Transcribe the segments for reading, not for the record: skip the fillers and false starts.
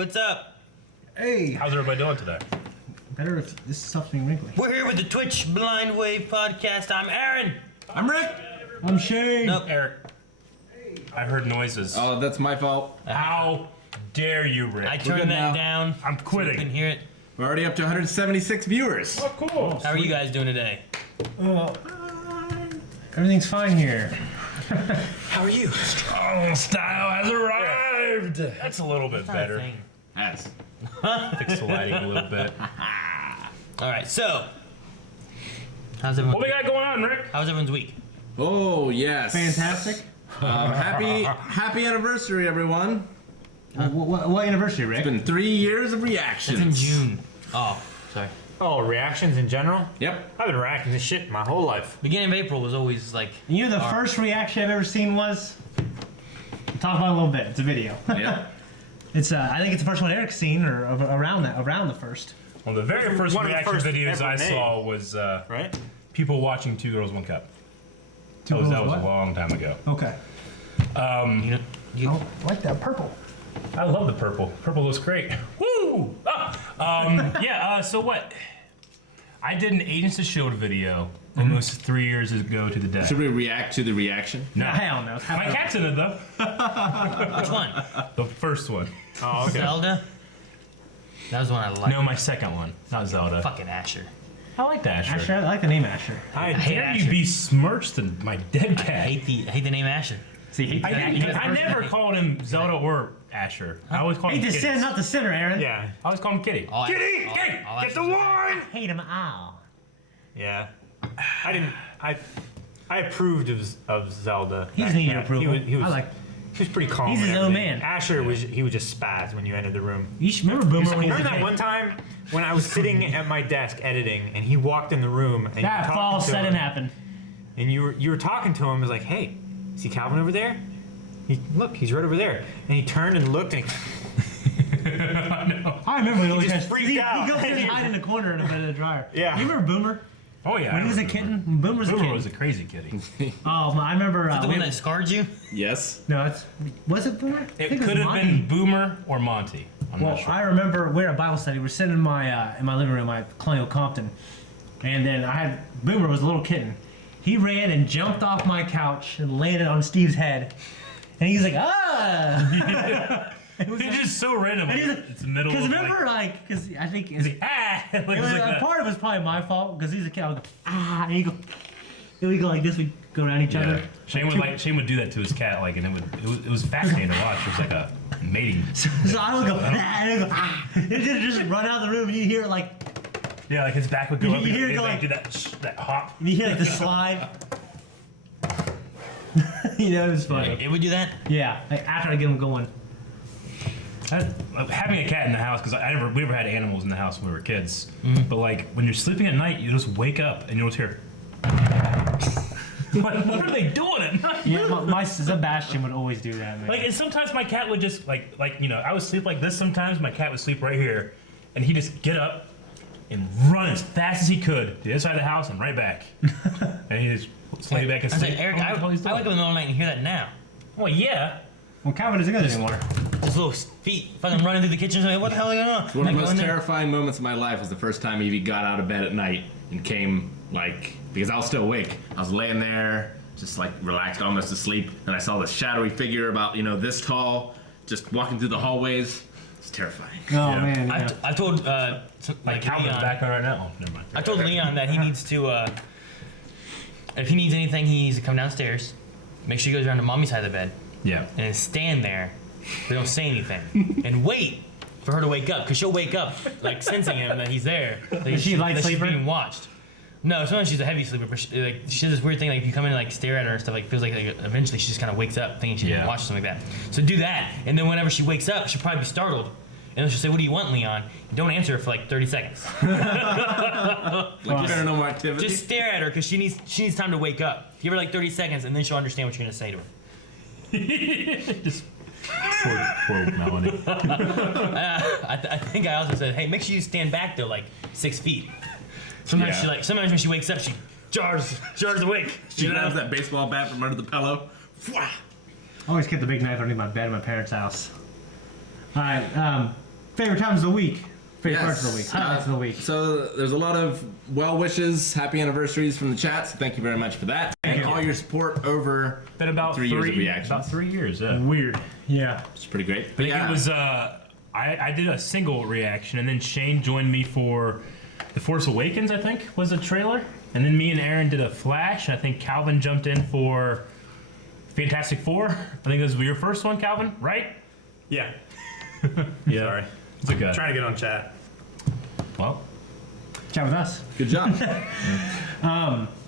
what's up? Hey. How's everybody doing today? Better if this stuff's being wrinkly. We're here with the Twitch Blind Wave podcast. I'm Aaron. I'm Rick. I'm Shane. Nope. Eric. I heard noises. Oh, that's my fault. How dare you, Rick? I turned that now. down. I'm quitting. So you can hear it. We're already up to 176 viewers. Oh, cool. How are you guys doing today? Everything's fine here. How are you? Strong style has arrived. That's a little bit better. Yes. Fix the lighting a little bit. All right, so how's everyone? What we got going on, Rick? How's everyone's week? Oh, yes. Fantastic. Happy anniversary, everyone. What anniversary, Rick? It's been 3 years of It's reactions. in June. Oh, sorry. Oh, reactions in general? Yep. I've been reacting to shit my whole life. Beginning of April was always like. You know the first reaction I've ever seen was? Talk about it a little bit. It's a video. Yep. It's I think it's the first one Eric's seen, or around the first. Well, the very first One of the reaction first videos ever I made. saw was Right? people watching Two Girls, One Cup. Two That was Girls, a what? long time ago. Okay. You know, you, Oh, I like that purple. I love the purple. Purple looks great. Woo! So what? I did an Agents of S.H.I.E.L.D. video almost 3 years ago to the day. Should we react to the reaction? No. Hell no. My cat's in it, though. which one? The first one. Oh, okay. Zelda? That was the one I liked. No, my second one. Not Zelda. Fucking Asher. I like that, Asher. Asher, I like the name Asher. I hate Dare Asher. you besmirch my dead I cat? hate the name Asher. See, hate I never called him Zelda or Asher. I always called him the Kitty. sin, not the sinner, Aaron. Yeah. I always call him Kitty. All Kitty! all- Kitty! all Get the Ashers are- wine! Hate him all. Yeah. I approved of Zelda. He's back needing then. approval. He was, I like. he was pretty calm. He's and his own everything. man. Asher he would just spaz when you entered the room. You should remember Boomer when he was Remember a that kid. one time when I was sitting at my desk editing and he walked in the room and you were That talking false to setting him, happened. and you were talking to him. It was like, hey, see Calvin over there? Look, he's right over there. And he turned and looked and I remember he always just has, freaked he out. goes and hide in the corner in a bit of the dryer. Yeah. You remember Boomer? Oh, yeah. When I he was a remember. kitten? Boomer was a Boomer kitten. was a crazy kitty. Oh, I remember. The one that scarred you? Yes. No, it's was it Boomer? I It think could was have Monty. been Boomer or Monty. I'm Well, not sure. I remember we're at Bible study. We're sitting in my living room, my Colonial Compton, and then I had Boomer was a little kitten. He ran and jumped off my couch and landed on Steve's head, and he was like, ah! It was It's just so random. and he was It's the middle because of remember, because I think it's, ah! Like, it was, like that. part of it's probably my fault because he's a kid. I would go, ah, and we go like this. We go around each Yeah. other. Shane would do that to his cat, like, and it was fascinating to watch. It was like a mating. So I would go, ah, and he'd go, ah. And it just run out of the room, and you hear it like, Yeah, like his back would go You up. hear and it he'd, go like, like- do that hop. and you hear like the slide. You know, it was funny. It would do that? Yeah, like after I get him going. Having a cat in the house, because we never had animals in the house when we were kids. Mm-hmm. But like when you're sleeping at night, you just wake up and you'll just hear. what are they doing at night? Yeah, my Sebastian would always do that, man. Like, and sometimes my cat would just like I would sleep like this. Sometimes my cat would sleep right here, and he'd just get up and run as fast as he could to the inside of the house and right back, and he just lay back and I was sleep. like, Eric, I What the hell wake he's up in the doing? middle of the night and hear that now. Well, yeah. Well, Calvin doesn't go there anymore. His little feet fucking running through the kitchen. Like, what the hell is going on? One of I the go most in there. terrifying moments of my life was the first time Evie got out of bed at night and came, like, because I was still awake. I was laying there, just like relaxed, almost asleep, and I saw this shadowy figure about, this tall, just walking through the hallways. It's terrifying. Oh, Yeah. man. Yeah. I told Like Calvin's Leon, back on right now. Oh, never mind. I told Leon that he needs to if he needs anything, he needs to come downstairs. Make sure he goes around to mommy's side of the bed Yeah. and then stand there. But don't say anything and wait for her to wake up because she'll wake up like sensing him that he's there. Like, Is she a light that sleeper? She's being watched. No, sometimes she's a heavy sleeper, but she has this weird thing like if you come in and like stare at her and stuff, like feels like eventually she just kind of wakes up thinking she's Yeah. gonna watch something like that. So do that, and then whenever she wakes up, she'll probably be startled, and then she'll say, "What do you want, Leon?" And don't answer her for like 30 seconds. Like paranormal activity. Just stare at her because she needs time to wake up. Give her like 30 seconds, and then she'll understand what you're gonna say to her. Just poor Melanie. I think I also said, "Hey, make sure you stand back though, like 6 feet." Sometimes Yeah. sometimes when she wakes up, she jars awake. She grabs that baseball bat from under the pillow. I always kept the big knife underneath my bed in my parents' house. All right, Favorite times of the week. Favorite Yes. parts of the week. Highlights of the week. So there's a lot of well wishes, happy anniversaries from the chat. So thank you very much for that. Thank And you. all your support over Been about 3 years of reactions. About 3 years. Yeah. Weird. Yeah. It's pretty great. I But think yeah, it was. I did a single reaction, and then Shane joined me for The Force Awakens. I think was a trailer, and then me and Aaron did a Flash. I think Calvin jumped in for Fantastic Four. I think it was your first one, Calvin, right? Yeah. Yeah. Sorry. It's okay. Trying to get on chat. Well, Chat with us. good job.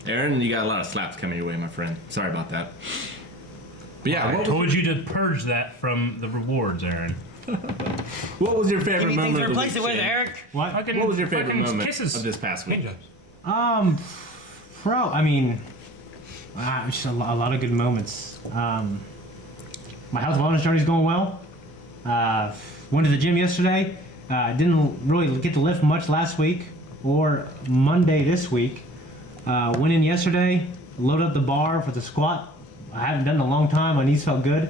Aaron, you got a lot of slaps coming your way, my friend. Sorry about that. But yeah, I what was, told you to purge that from the rewards, Aaron. what was your favorite Anything moment to of the replace week, it with, Shane? Eric? What? Fucking, What was your favorite fucking moment kisses. of this past week? I mean, just a lot of good moments. My health wellness journey's going well. Went to the gym yesterday. Didn't really get to lift much last week or Monday this week. Went in yesterday, loaded up the bar for the squat. I haven't done it in a long time. My knees felt good,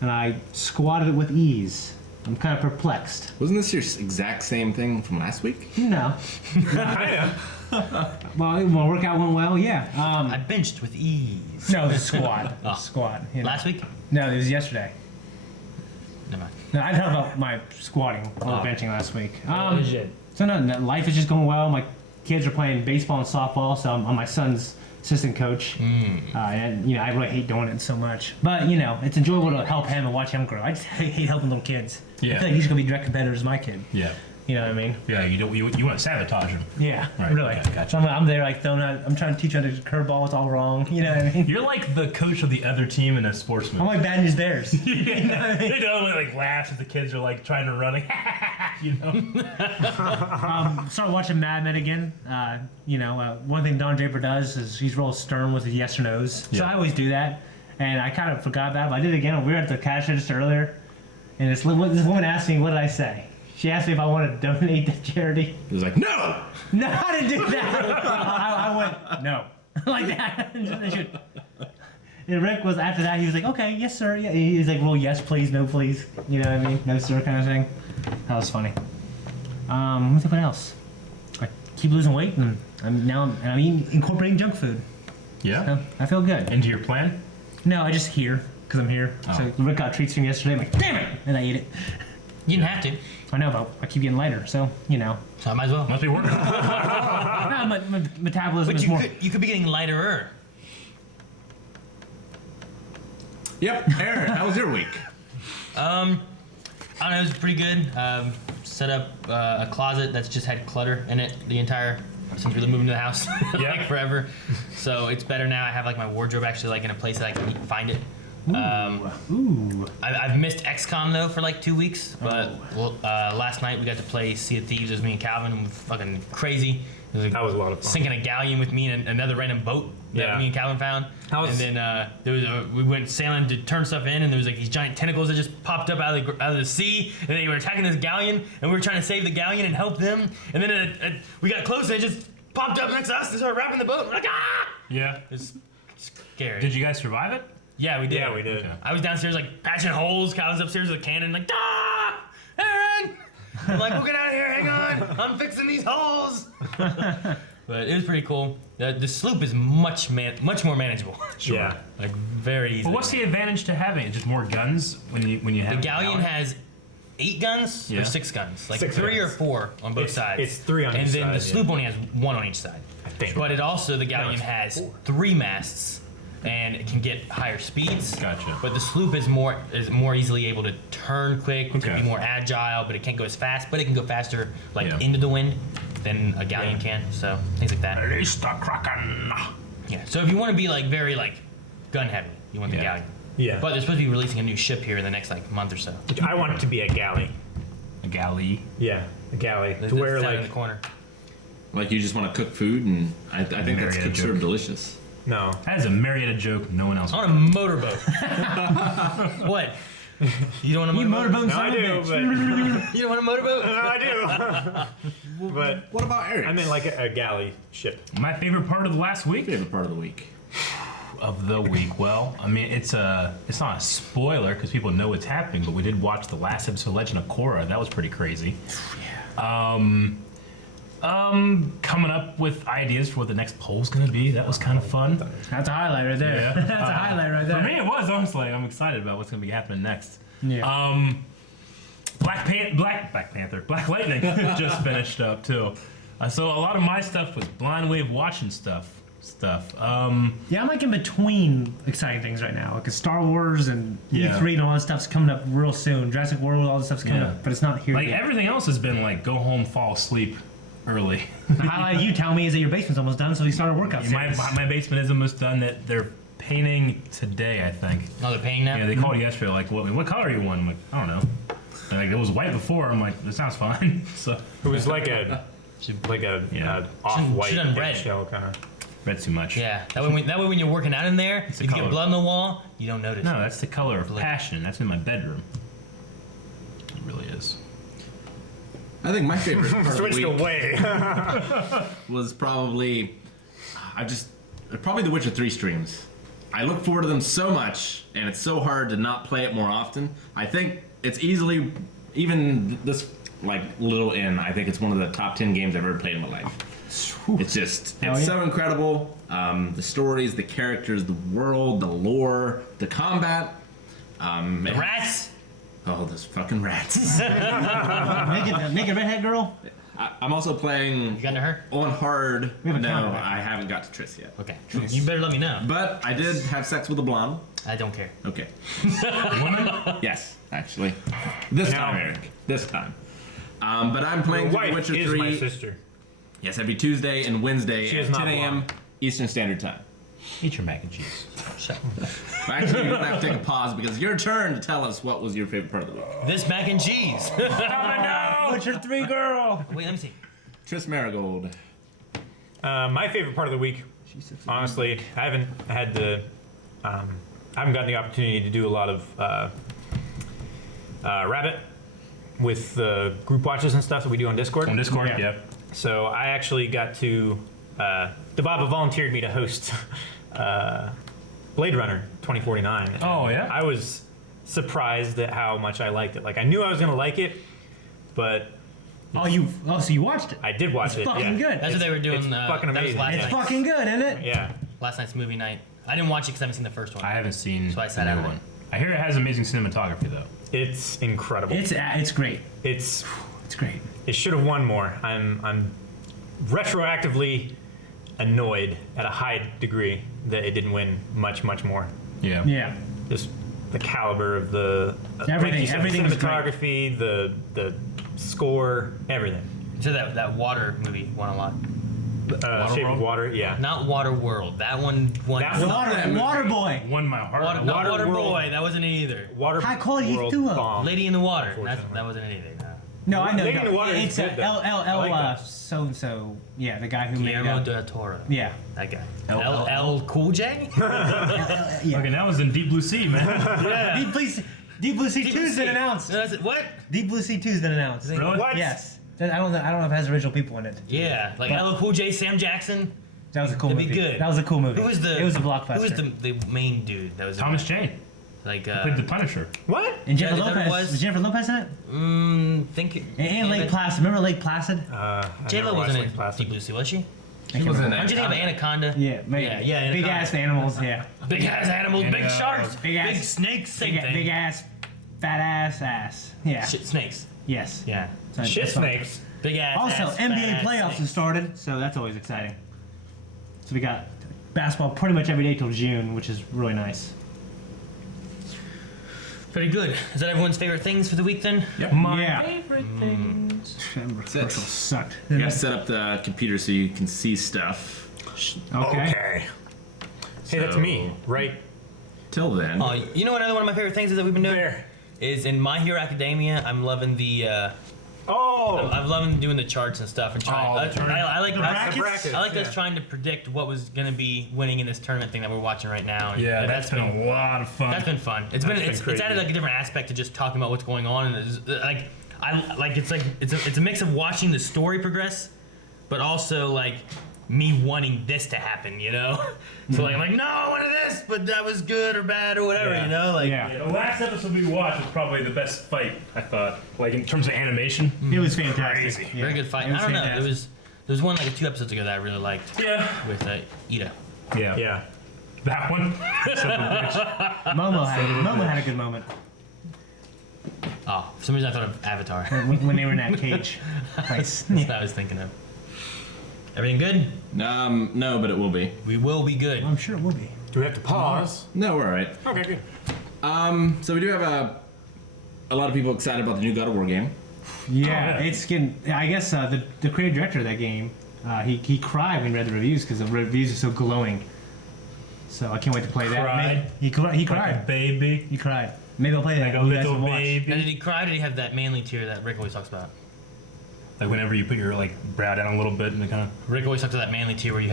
and I squatted it with ease. I'm kind of perplexed. Wasn't this your exact same thing from last week? No. Well, my workout went well. Yeah. I benched with ease. No, the squat. Squat. You know. Last week? No, it was yesterday. Never mind. No, I talked about my squatting or benching last week. Legit. So no, life is just going well. My kids are playing baseball and softball, so I'm my son's assistant coach. And I really hate doing it so much, but it's enjoyable to help him and watch him grow. I just hate helping little kids. Yeah. I feel like he's gonna be direct competitors with my kid. Yeah. You know what I mean? Yeah. You don't. You want to sabotage him. Yeah, Right, really. okay, gotcha. So I'm there like throwing out. I'm trying to teach him to curveball. It's all wrong. You know what I mean? You're like the coach of the other team in a sports movie. I'm like Bad News Bears. They don't like laugh as the kids are like trying to run, like, Started watching Mad Men again. One thing Don Draper does is he's real stern with his yes or nos. So Yeah. I always do that, and I kind of forgot that, but I did it again. We were at the cash register earlier, and this woman asked me, what did I say? She asked me if I wanted to donate to charity. He was like, no! No, I didn't do that. I went, no. Like that. And Rick was, after that, he was like, okay, yes, sir. Yeah. He was like, well, yes, please, no, please. You know what I mean? No, sir, kind of thing. That was funny. Let me think what else. I keep losing weight, and I'm eating, incorporating junk food. Yeah. So I feel good. Into your plan? No, I just here, because I'm here. So Rick got treats from yesterday. I'm like, damn it! And I ate it. You didn't have to. I know, but I keep getting lighter, so, So I might as well. Must be working. my metabolism But is more. you could be getting lighter. Yep. Aaron, how was your week? I don't know, it was pretty good. Set up a closet that's just had clutter in it since we moved into the house like forever. So it's better now. I have like my wardrobe actually like in a place that I can find it. Ooh. I've missed XCOM though for like 2 weeks, but last night we got to play Sea of Thieves. It was me and Calvin. It was fucking crazy. It was like That was a lot of fun. sinking a galleon with me and another random boat that Yeah. me and Calvin found. How's- And then we went sailing to turn stuff in, and there was like these giant tentacles that just popped up out of the sea, and they were attacking this galleon, and we were trying to save the galleon and help them. And then we got close, and it just popped up next to us and started wrapping the boat. We're like, ah! Yeah. It's scary. Did you guys survive it? Yeah, we did. Yeah, we did. Okay. I was downstairs like patching holes. Calvin's upstairs with a cannon, like, ah, Aaron! I'm like, we'll get out of here. Hang on, I'm fixing these holes. But it was pretty cool. The sloop is much more manageable. Yeah. Like very easy. Well, what's the advantage to having it? Just more guns when you have The galleon has 8 guns Yeah. or 6 guns, like 6 3 or guns. 4 on both sides. It's 3 on and each then side, the sloop only has 1 on each side. I think. But the galleon it's has 4. 3 masts, and it can get higher speeds. Gotcha. But the sloop is more easily able to turn quick, to Okay. be more agile, but it can't go as fast. But it can go faster, like Yeah. into the wind, than a galleon can. So things like that. Release the Kraken. Yeah. So if you want to be like very like gun heavy, you want the Yeah. galleon. Yeah. But they're supposed to be releasing a new ship here in the next like month or so. I want it to be a galley. A galley. Yeah, a galley. That's To where down in like the corner. Like you just want to cook food, and I think that's Marietta could serve joke. delicious. no. That is a Marietta joke no one else. On a motorboat. What? You don't want a You motorboat? motorboat No, I son of a do, bitch. but You don't want a motorboat? I do. But What about Eric? I mean like a galley ship. My favorite part of the last week. favorite part of the week. of the week. Well, I mean, it's not a spoiler because people know what's happening, but we did watch the last episode of Legend of Korra. That was pretty crazy. Coming up with ideas for what the next poll's gonna be. That was kind of fun. That's a highlight right there. Yeah. That's a highlight right there. For me, it was honestly. I'm excited about what's gonna be happening next. Yeah. Black Panther, Black Lightning just finished up too. So a lot of my stuff was blind wave watching stuff. Yeah, I'm like in between exciting things right now. Like Star Wars and Yeah. E3 and all that stuff's coming up real soon. Jurassic World, all this stuff's coming Yeah. up, but it's not here Like yet. everything else has been like go home, fall asleep early. The highlight you tell me is that your basement's almost done, so you start a workout my series. my basement is almost done. That they're painting today, I think. Oh, they're paying now? Yeah, they called yesterday. Like, what color you want? I'm like, I don't know. They're like, it was white before. I'm like, that sounds fine. So It was like a Yeah. off-white Should've done red. shell kind of. read too much. Yeah, that way when you're working out in there, if a you color. get blood on the wall, you don't notice. No, that's the color of Like- passion. That's in my bedroom. It really is. I think my favorite part of the Switched week away. was probably The Witcher 3 streams. I look forward to them so much, and it's so hard to not play it more often. I think it's easily, even this like little in, I think it's one of the top 10 games I've ever played in my life. It's just, Hell it's yeah. so incredible. The stories, the characters, the world, the lore, the combat. The rats! Oh, those fucking rats. Naked redhead girl? I'm also playing You got to her? on hard. We have a No, counter. I haven't got to Triss yet. Okay. You better let me know. But I did have sex with a blonde. I don't care. Okay. Yes, actually. This Now- time, Eric. This time. But I'm Your playing The wife Witcher is 3. my sister. Yes, every Tuesday and Wednesday She is at not 10 a.m. blonde. Eastern Standard Time. Eat your mac and cheese. Actually, you're gonna have to take a pause because your turn to tell us what was your favorite part of the week. This mac and cheese. Witcher 3 girl! Wait, let me see. Triss Marigold. My favorite part of the week, honestly, I haven't gotten the opportunity to do a lot of Rabbit with the group watches and stuff that we do on Discord. On Discord, Yeah. yeah. So I actually got to, Dababa volunteered me to host Blade Runner 2049. and Oh, yeah? I was surprised at how much I liked it. Like, I knew I was going to like it, but So you watched it? I did watch it. Fucking yeah. good. That's what they were doing. it's fucking that was amazing. last It's night. fucking good, isn't it? Yeah. Last night's movie night. I didn't watch it because I haven't seen the first one. I haven't seen So I sat the new down. one. I hear it has amazing cinematography though. It's incredible. It's great. It's It's great. it should have won more. I'm retroactively annoyed at a high degree that it didn't win much more. Yeah. Yeah. Just the caliber of the Everything- like you said, everything the was great. cinematography, the score, everything. So that water movie won a lot. Shape World? of Water, yeah. Not Water World. That one won. That one- Water boy. Won my heart. Water, not Water Water World. Boy. That wasn't it either. Water High quality World duo. bomb. Lady in the Water. Unfortunately. That wasn't it either. No, I know. Lady in no. the Water is It's good, though. I like that. so and so. Yeah, the guy who Guillermo made. del Toro. Yeah. That guy. L- L Cool J. Okay, that was in Deep Blue Sea, man. Yeah. Deep Blue Sea 2's been announced. That's it. What? Deep Blue Sea 2's been announced. Really? What? Yes. I don't know if it has original people in it. Yeah, like LL Cool J, Sam Jackson. That was a cool That'd movie. be good. That was a cool movie. Who was the? It was a blockbuster. Who was the main dude? That was Thomas Jane like played the Punisher. What? And Jennifer Yeah, there Lopez. Was Jennifer Lopez in it? think. And Lake Placid. Remember Lake Placid? J Lo wasn't in Deep Blue Sea, was she? She was in Don't you think of Anaconda? Yeah, maybe. Yeah, Big Anaconda. ass animals. Yeah. Big ass animals, big And, sharks, big ass- big snakes, same Big, thing. big ass, fat ass. Yeah. Shit, snakes. Yes. Yeah. So Shit that's fine. snakes. Big ass. Also, ass, NBA fat ass playoffs have snakes. started, so that's always exciting. So we got basketball pretty much every day till June, which is really nice. Very good. Is that everyone's favorite things for the week then? Yep. Yeah. favorite things. Commercial it. sucked. You gotta set up the computer so you can see stuff. Okay. Hey, that's me, right? Till then. You know what another one of my favorite things is that we've been doing? There. Is in My Hero Academia, I'm loving the Oh! I'm loving doing the charts and stuff and trying. I like brackets, I like us yeah. trying to predict what was going to be winning in this tournament thing that we're watching right now. And Yeah, that's been a lot of fun. that's been fun. It's crazy. added like a different aspect to just talking about what's going on, and it's a mix of watching the story progress, but also like me wanting this to happen, you know? So like I'm like, no, I wanted this, but that was good or bad or whatever, Yeah. you know? Like Yeah. The last episode we watched was probably the best fight, I thought. Like in terms of animation. It was fantastic. Crazy. Yeah. very good fight. It was I don't know. fantastic. There was one like 2 episodes ago that I really liked Yeah. with Ida. Yeah. Yeah. That one. Son of a bitch. Momo had a good moment Oh, for some reason I thought of Avatar. when they were in that cage. Nice. That's what I was thinking of. Everything good? No, but it will be. We will be good. I'm sure it will be. Do we have to pause? No, we're all right. Okay, good. So we do have a lot of people excited about the new God of War game. Yeah, Oh, yeah. it's getting. I guess the creative director of that game, he cried when he read the reviews because the reviews are so glowing. So I can't wait to play that. Cried? He Like cried. a baby. He cried. Maybe I'll play that. Like a You guys little will watch. Now, did baby. he cry or did he have that manly tear that Rick always talks about? Like whenever you put your like brow down a little bit and it kind of. Rick always talks about that manly tear where you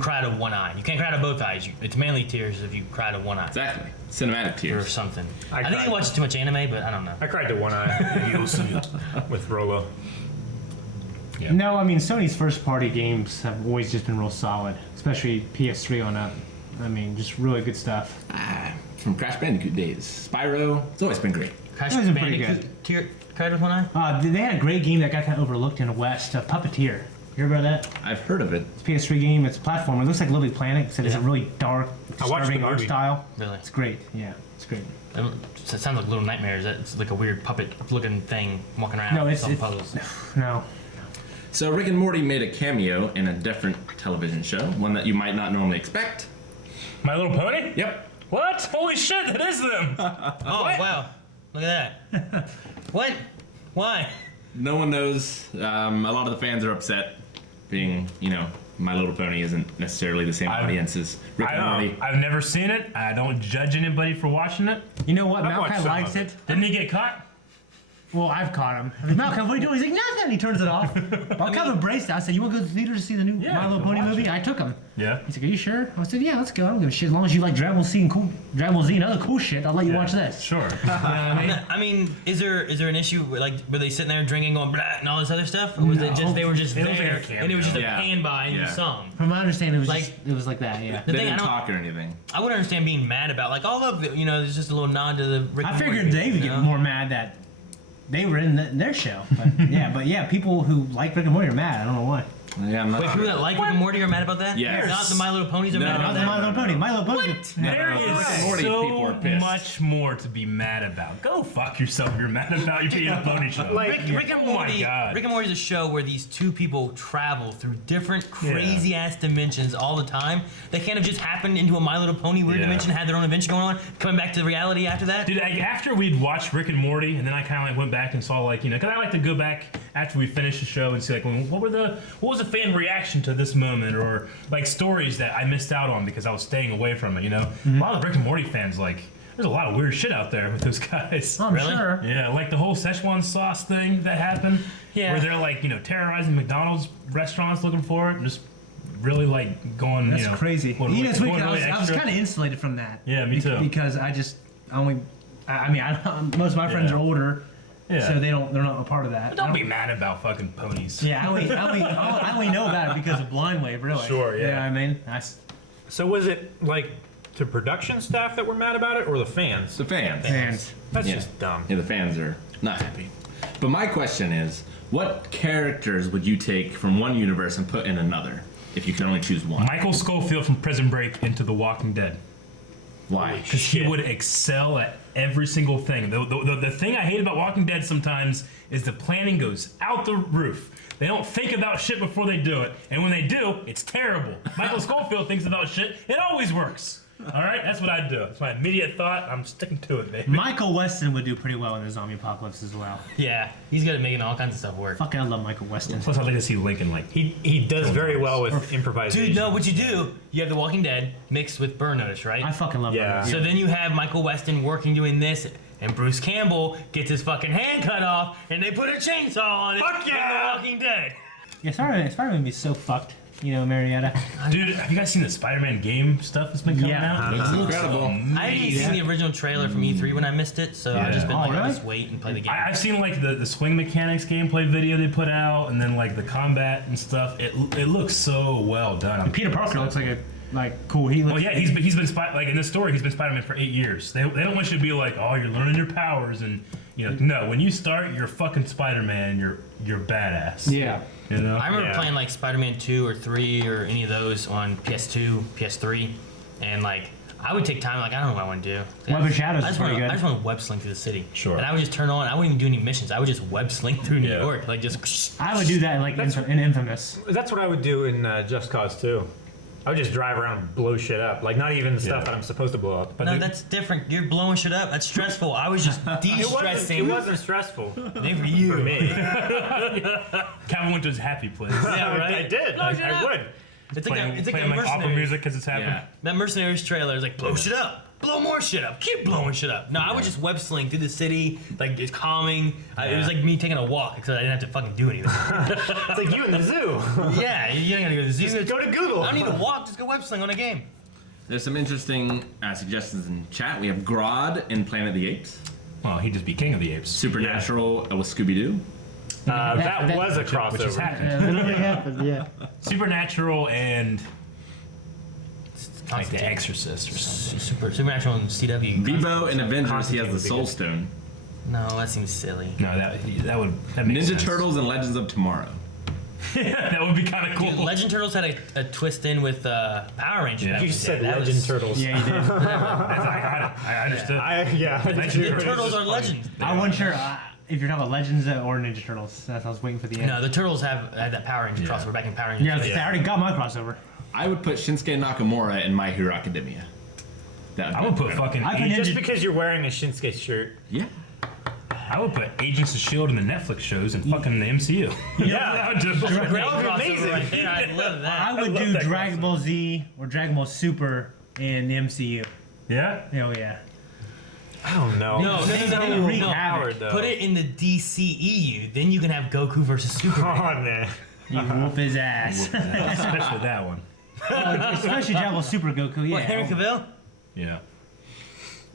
cry to one eye. You can't cry to both eyes. It's manly tears if you cry to one eye Exactly. Cinematic or tears. something. I I think he cried. watches too much anime, but I don't know. I cried to one eye with Rolo. Yeah. No, I mean Sony's first party games have always just been real solid, especially PS3 on up. I mean, just really good stuff. From Crash Bandicoot days. Spyro. It's always been great. Crash Those are pretty Bandicoot cried with one eye? They had a great game that got kind of overlooked in the West, Puppeteer. You heard about that? I've heard of it. It's a PS3 game. It's a platform. It looks like Little Big Planet, except it's a Yeah. really dark, I watched disturbing the art movie. style. Really? It's great. Yeah, it's great. It sounds like Little Nightmares. It's like a weird puppet-looking thing walking around. No, it's solving puzzles. no. So Rick and Morty made a cameo in a different television show, one that you might not normally expect. My Little Pony? Yep. What? Holy shit, that is them! Oh wow! Look at that. What? Why? No one knows. A lot of the fans are upset, being, My Little Pony isn't necessarily the same audience as Rick and Morty. I've never seen it. I don't judge anybody for watching it. You know what? I've watched Malachi some likes of it. Didn't he get caught? Well, I've caught him. I mean, Malcolm, what are you doing? He's like, nothing. He turns it off. I'll kind of embraced it. I said, you want to go to the theater to see the new Yeah, My Little go Pony watch movie? it. I took him. Yeah. He's like, are you sure? I said, yeah, let's go. I don't give a shit. As long as you like Dragon Ball Z and other cool shit, I'll let you watch this. Sure. I mean, is there an issue where, like, were they sitting there drinking, going blah, and all this other stuff, or was it just they were just It was there like a and it was just a cameo. pan by and you Yeah. saw 'em? From my understanding, Like- it was like that, yeah. The They thing I didn't don't, talk or anything. I wouldn't understand being mad about like all of it. You know, there's just a little nod to the. Rick I and Morty figured they would you get know? more mad that they were in their show. But yeah, people who like Rick and Morty are mad. I don't know why. Yeah, I'm not Wait, sure. people that like Rick and Morty are mad about that? Yes. Not the My Little Ponies are No, mad no, about Not that. the My Little Pony. My Little Pony. There Rick and is Morty people are so pissed. much more to be mad about. Go fuck yourself if you're mad about you being a pony show. Rick and Oh my Morty. God. Rick and Morty is a show where these two people travel through different crazy ass dimensions all the time. They can't have just happened into a My Little Pony weird Yeah. dimension, had their own adventure going on, coming back to reality after that. Dude, after we'd watched Rick and Morty, and then I kind of like went back and saw like because I like to go back after we finish the show and see like what was the fan reaction to this moment, or like stories that I missed out on because I was staying away from it. You know, a lot of Rick and Morty fans like there's a lot of weird shit out there with those guys. I'm Really? sure. Yeah, like the whole Szechuan sauce thing that happened, Yeah. where they're like terrorizing McDonald's restaurants looking for it, and just really like going. That's crazy. going You know, really- it's weird, going 'cause really I was extra. kind of insulated from that. Yeah, me too. Because I most of my friends Yeah. are older, Yeah. so they're not a part of that. Don't be mad about fucking ponies. Yeah, I only know about it because of Blind Wave, really. Sure, yeah. You know what I mean? So was it like to production staff that were mad about it, or the fans? The fans. And That's Yeah. just dumb. Yeah, the fans are not happy. But my question is, what characters would you take from one universe and put in another if you could only choose one? Michael Schofield from Prison Break into The Walking Dead. Why? Because he would excel at every single thing. The thing I hate about Walking Dead sometimes is the planning goes out the roof. They don't think about shit before they do it. And when they do, it's terrible. Michael Schofield thinks about shit. It always works. All right? That's what I'd do. It's my immediate thought. I'm sticking to it, baby. Michael Weston would do pretty well in the zombie apocalypse as well. Yeah, he's good at making all kinds of stuff work. Fucking, I love Michael Weston. Plus, I'd like to see Lincoln like He does very well with improvisation. Dude, no, what you do, you have The Walking Dead mixed with Burn Notice, right? I fucking love Yeah. him. So then you have Michael Weston working doing this, and Bruce Campbell gets his fucking hand cut off, and they put a chainsaw on it. Fuck yeah! in The Walking Dead. Yeah, Spider-Man would be so fucked. Marietta. Dude, have you guys seen the Spider-Man game stuff that's been coming out? It's incredible. I didn't see the original trailer from E3 when I missed it, so I've just been like, really? just wait and play the game. I've seen like the swing mechanics gameplay video they put out, and then like the combat and stuff. It looks so well done. Peter Parker looks cool. He looks. Well, yeah, he's been like in this story, he's been Spider-Man for 8 years. They don't want you to be like, oh, you're learning your powers, and no. When you start, you're fucking Spider-Man. You're badass. Yeah. You know. I remember playing like Spider-Man 2 or 3 or any of those on PS2, PS3, and like I would take time. Like I don't know what I want to do. Web of Shadows I is just pretty want good. I just want to web sling through the city. Sure. And I would just turn on. I wouldn't even do any missions. I would just web sling through New Yeah. York, like just. I would do that in Infamous. That's what I would do in Just Cause 2. I would just drive around and blow shit up. Like, not even the stuff that I'm supposed to blow up. But No, that's different. You're blowing shit up. That's stressful. I was just de-stressing. it wasn't stressful They for you. for me. Calvin went to his happy place. Yeah, right. I did. Blow shit I up. would. It's like Playing, a, it's like playing a like opera Mercenaries. music because it's happening. Yeah. That Mercenaries trailer is like blow shit up, blow more shit up, keep blowing shit up. No, I would just web sling through the city, like it's calming. It was like me taking a walk, except I didn't have to fucking do anything. It's like you in the zoo. Yeah, you don't gotta go to the zoo. Go to Google. I don't need to walk, just go web sling on a game. There's some interesting suggestions in chat. We have Grodd in Planet of the Apes, Well, he'd just be King of the Apes. Supernatural with Scooby-Doo. That was a Which is crossover. happening. It literally happened. Yeah. Supernatural and like The Constantine. Exorcist or something. Supernatural and CW. Bebo in Avengers, he has the Constantine would be Soul good. Stone. No, that seems silly. No, that makes Ninja sense. Turtles and Legends of Tomorrow. That would be kind of cool. Dude, Legend Turtles had a twist in with Power Rangers. Yeah. back You in the said day. That Legend was- Turtles. Yeah, he did. I understood. The Turtles Turtles is are funny. legends. I wasn't sure if you're talking about Legends or Ninja Turtles. That's I was waiting for the end. No, the Turtles had that Power Ranger Yeah. crossover back in Power Rangers. Yeah, I already got my crossover. I would put Shinsuke Nakamura in My Hero Academia. That I would put fucking. I can Just Ninja- because you're wearing a Shinsuke shirt. Yeah. I would put Agents of Shield in the Netflix shows and fucking the MCU. Yeah. That would just- Great That would be crossover amazing. right there. I love that. I would love do that Dragon Ball Z or Dragon Ball Super in the MCU. Yeah. Oh yeah. I don't know. No. wreak havoc. Howard, though. Put it in the DCEU. Then you can have Goku versus Superman. Oh, nah. You whoop his ass. Especially that one. Especially Dragon Ball Super Goku. Yeah. What, Henry Cavill? Yeah.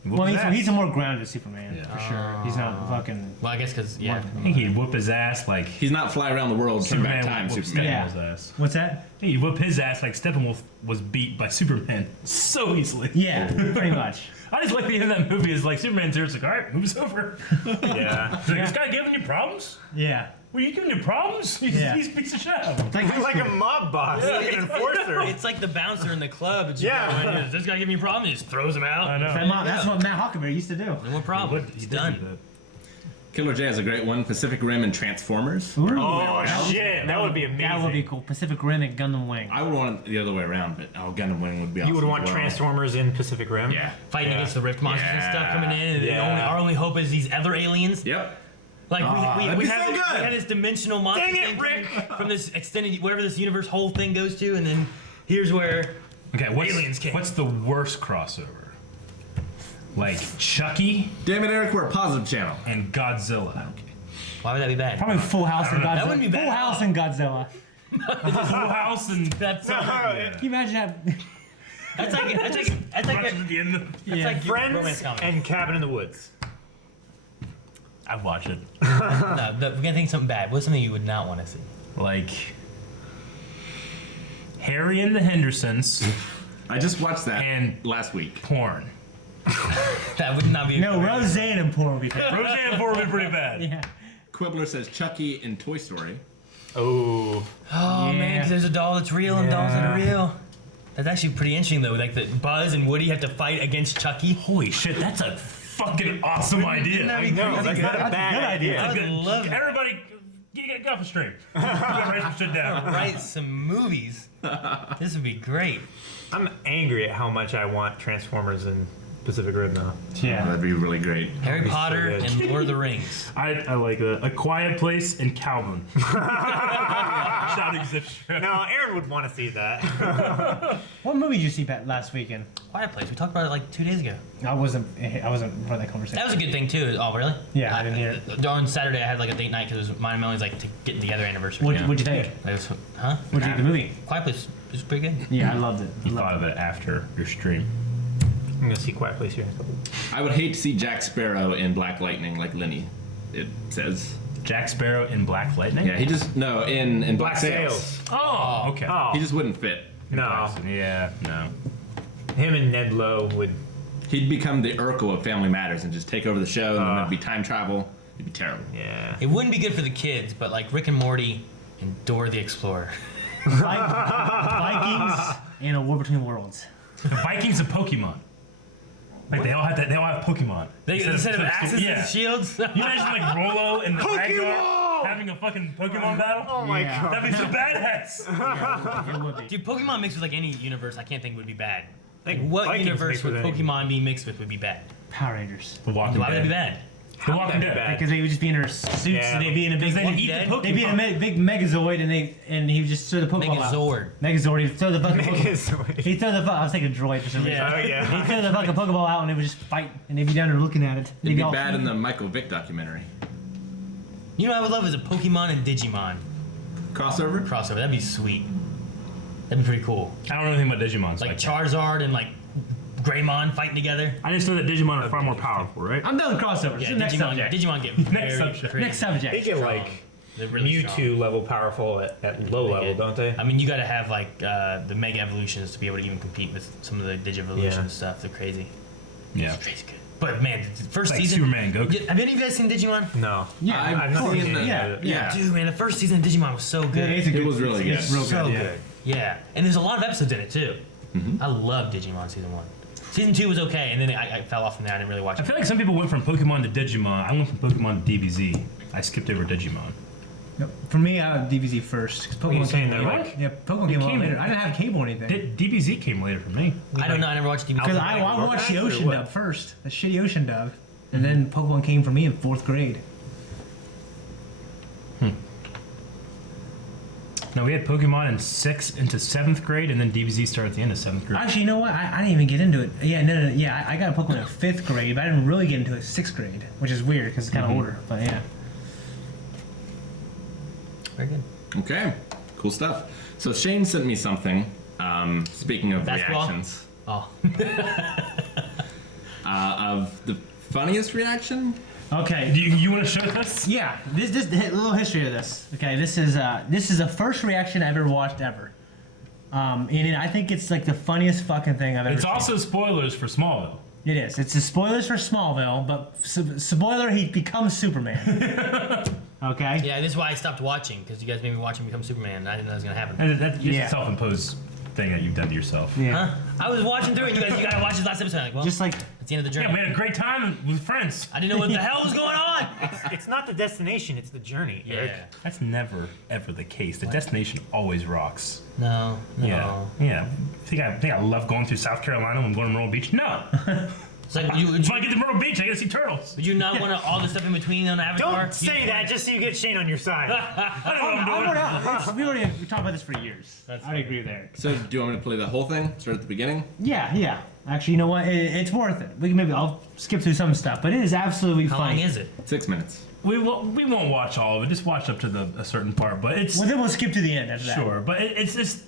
Well, Whoop his ass. he's a more grounded Superman Yeah. for sure. He's not fucking. Well, I guess because yeah. I think he'd whoop his ass like He's not fly around the world, turn back Superman time, would whoop Superman. Steppenwolf's ass. What's that? I think he'd whoop his ass like Steppenwolf was beat by Superman so easily. Yeah, pretty much. I just like the end of that movie is like Superman's here, it's like, alright, movie's over. Yeah. It's like, this guy giving you problems? Yeah. Were you giving you problems? He's, Yeah. he's a piece of shit. He's like a mob boss, like an enforcer. It's like the bouncer in the club. It's Yeah. just, "Is this guy give me a problem?" He just throws him out. I know. That's what Matt Huckleberry used to do. No problem. He He's did do done. that. Killer J has a great one. Pacific Rim and Transformers. Oh, shit. That would be amazing. That would be cool. Pacific Rim and Gundam Wing. I would want it the other way around, but Gundam Wing would be awesome. You would as want well. Transformers in Pacific Rim? Yeah. Fighting against the Rift monsters and stuff coming in, and Yeah. our only hope is these other aliens. Yep. Like that'd we be had so this, good. we had this dimensional monster Dang it, thing Rick! coming from this extended whatever this universe whole thing goes to, and then here's where Okay, Aliens came. what's the worst crossover? Like Chucky Damn it, Eric, we're a positive channel. and Godzilla. why would that be bad? Probably Full House and Godzilla. That wouldn't be bad Full at House all. and Godzilla. Full House and That's Can you imagine that? that's like Rushes at the end. that's like your romance Friends comedy. and Cabin in the Woods. I'd watch it. No, we're gonna think something bad. What's something you would not want to see? Like Harry and the Hendersons I just watched that And- last week. porn. That would not be. No, Roseanne and porn would be bad. Roseanne porn would be pretty bad. Yeah. Quibbler says Chucky in Toy Story. Oh. Oh man, Yeah. 'cause there's a doll that's real and dolls that are real. That's actually pretty interesting though. Like the Buzz and Woody have to fight against Chucky. Holy shit, that's a fucking awesome idea. that be No, crazy? that's not a That's a bad good idea. I would love that. Everybody, get off the stream. Write some shit down. Write some movies. This would be great. I'm angry at how much I want Transformers in Pacific Rim now. Yeah. That'd be really great. Harry so Potter good. and Lord of the Rings. I like that. A Quiet Place and Calvin. Shouting zip show. No, Aaron would want to see that. What movie did you see last weekend? Quiet Place. We talked about it like 2 days ago. I wasn't part of that conversation. That was a good thing too. Oh, really? Yeah, I didn't hear it. On Saturday, I had like a date night because it was mine and Melanie's like getting together anniversary. What'd you think? It was, huh? What'd you think of the movie? Quiet Place was pretty good. Yeah, I loved it. You thought of it after your stream. I'm gonna see Quiet Place here in a couple. I would hate to see Jack Sparrow in Black Lightning like Lenny. It says. Jack Sparrow in Black Lightning? Yeah, he just in Black Sails. Oh, okay. Oh, He just wouldn't fit. no. Yeah, no. Him and Ned Lowe would. He'd become the Urkel of Family Matters and just take over the show, and then there'd be time travel. It'd be terrible. Yeah. It wouldn't be good for the kids, but like Rick and Morty and Dora the Explorer. Vikings and A War Between Worlds. The Vikings of Pokemon. Like they all have Pokemon. Instead of axes and shields. You imagine like Rolo and the Ragnar having a fucking Pokemon battle? Oh my Yeah. god. That'd be so badass. It would be. Dude, Pokemon mixed with like any universe, I can't think would be bad. Like think what Vikings universe mixed would with anything. Pokemon be mixed with would be bad? Power Rangers. The Walking Why would it be Dead. bad? The Walking That'd be Dead. bad. Because they would just be in their suits Yeah. and they'd be in a big. They eat Dead? the They'd be in Pokemon. a big Megazord and he would just throw the Pokeball out. Megazord. Megazord. He'd throw the fucking Megazord. He'd throw the. I was thinking droid for some reason. Yeah. Oh yeah. He'd throw the fucking Pokeball out and they would just fight and they'd be down there looking at it. They'd It'd be all- bad in the Michael Vick documentary. You know what I would love is a Pokemon and Digimon Crossover? crossover. That'd be sweet. That'd be pretty cool. I don't know anything about Digimon. So Like I can't. Charizard and like Greymon fighting together. I just know that Digimon are far more powerful, right? I'm done with crossovers. Yeah, Next Digimon. subject. Digimon get Next very subject. crazy. Next subject. They get like They're really Mewtwo strong. level powerful at low level, don't they? I mean, you got to have like the Mega Evolutions to be able to even compete with some of the Digivolution Yeah. stuff. They're crazy. Yeah. Crazy good. But man, the first Like season. Superman, Goku. Yeah, have any of you guys seen Digimon? No. Yeah, I've not seen seen the- any yeah, of it. Yeah. Dude, man, the first season of Digimon was so good. it's a good, was really it's good. real so good. good. Yeah, and there's a lot of episodes in it too. I love Digimon season 1. Season 2 was okay, and then I fell off from there. I didn't really watch I it. feel like some people went from Pokemon to Digimon. I went from Pokemon to DBZ. I skipped over Digimon. Yep. For me, I have DBZ first. 'Cause What are you Pokemon saying came there, later. Mike? Yeah, Pokemon came a lot came- later. I didn't have cable or anything. DBZ came later for me. I don't know. I never watched DBZ. Because was I like, watched the Warcraft or Ocean what? dub first, the shitty Ocean dub, and then Pokemon came for me in 4th grade. No, we had Pokemon in 6th into 7th grade, and then DBZ started at the end of 7th grade. Actually, you know what? I didn't even get into it. Yeah, no. Yeah, I got a Pokemon in 5th grade, but I didn't really get into it in 6th grade, which is weird because it's kind of older. But yeah. Very good. Okay. Cool stuff. So Shane sent me something. Speaking of Basketball? reactions. Oh, Of the funniest reaction? Okay. Do you want to show this? Yeah, this a little history of this. Okay, this is the first reaction I've ever watched ever. And I think it's like the funniest fucking thing I've ever It's seen. also spoilers for Smallville. It is. It's the spoilers for Smallville, but spoiler, he becomes Superman. Okay? yeah. This is why I stopped watching because you guys made me watch him become Superman. And I didn't know that was gonna happen. And that's just Yeah. a self-imposed thing that you've done to yourself. Yeah. Huh? I was watching through it. And you gotta watch this last episode. I'm like, well, Just like, it's the end of the journey. Yeah, we had a great time with friends. I didn't know what the hell was going on. It's not the destination, it's the journey, Eric. Yeah. That's never ever the case. The destination always rocks. No. Yeah, yeah. Think I love going through South Carolina when I'm going to Myrtle Beach? No. It's like you. If I get to Myrtle Beach, I get to see turtles. Would you not want all the stuff in between on Avatar? Don't say that just so you get Shane on your side. I don't know what I'm doing. we talked about this for years. I agree there. So do you want me to play the whole thing? Start at the beginning? Yeah. Actually, you know what? It's worth it. I'll skip through some stuff, but it is absolutely How funny. long is it? 6 minutes. We won't watch all of it. Just watch up to a certain part. But it's Well, then we'll skip to the end after that. sure. But it's just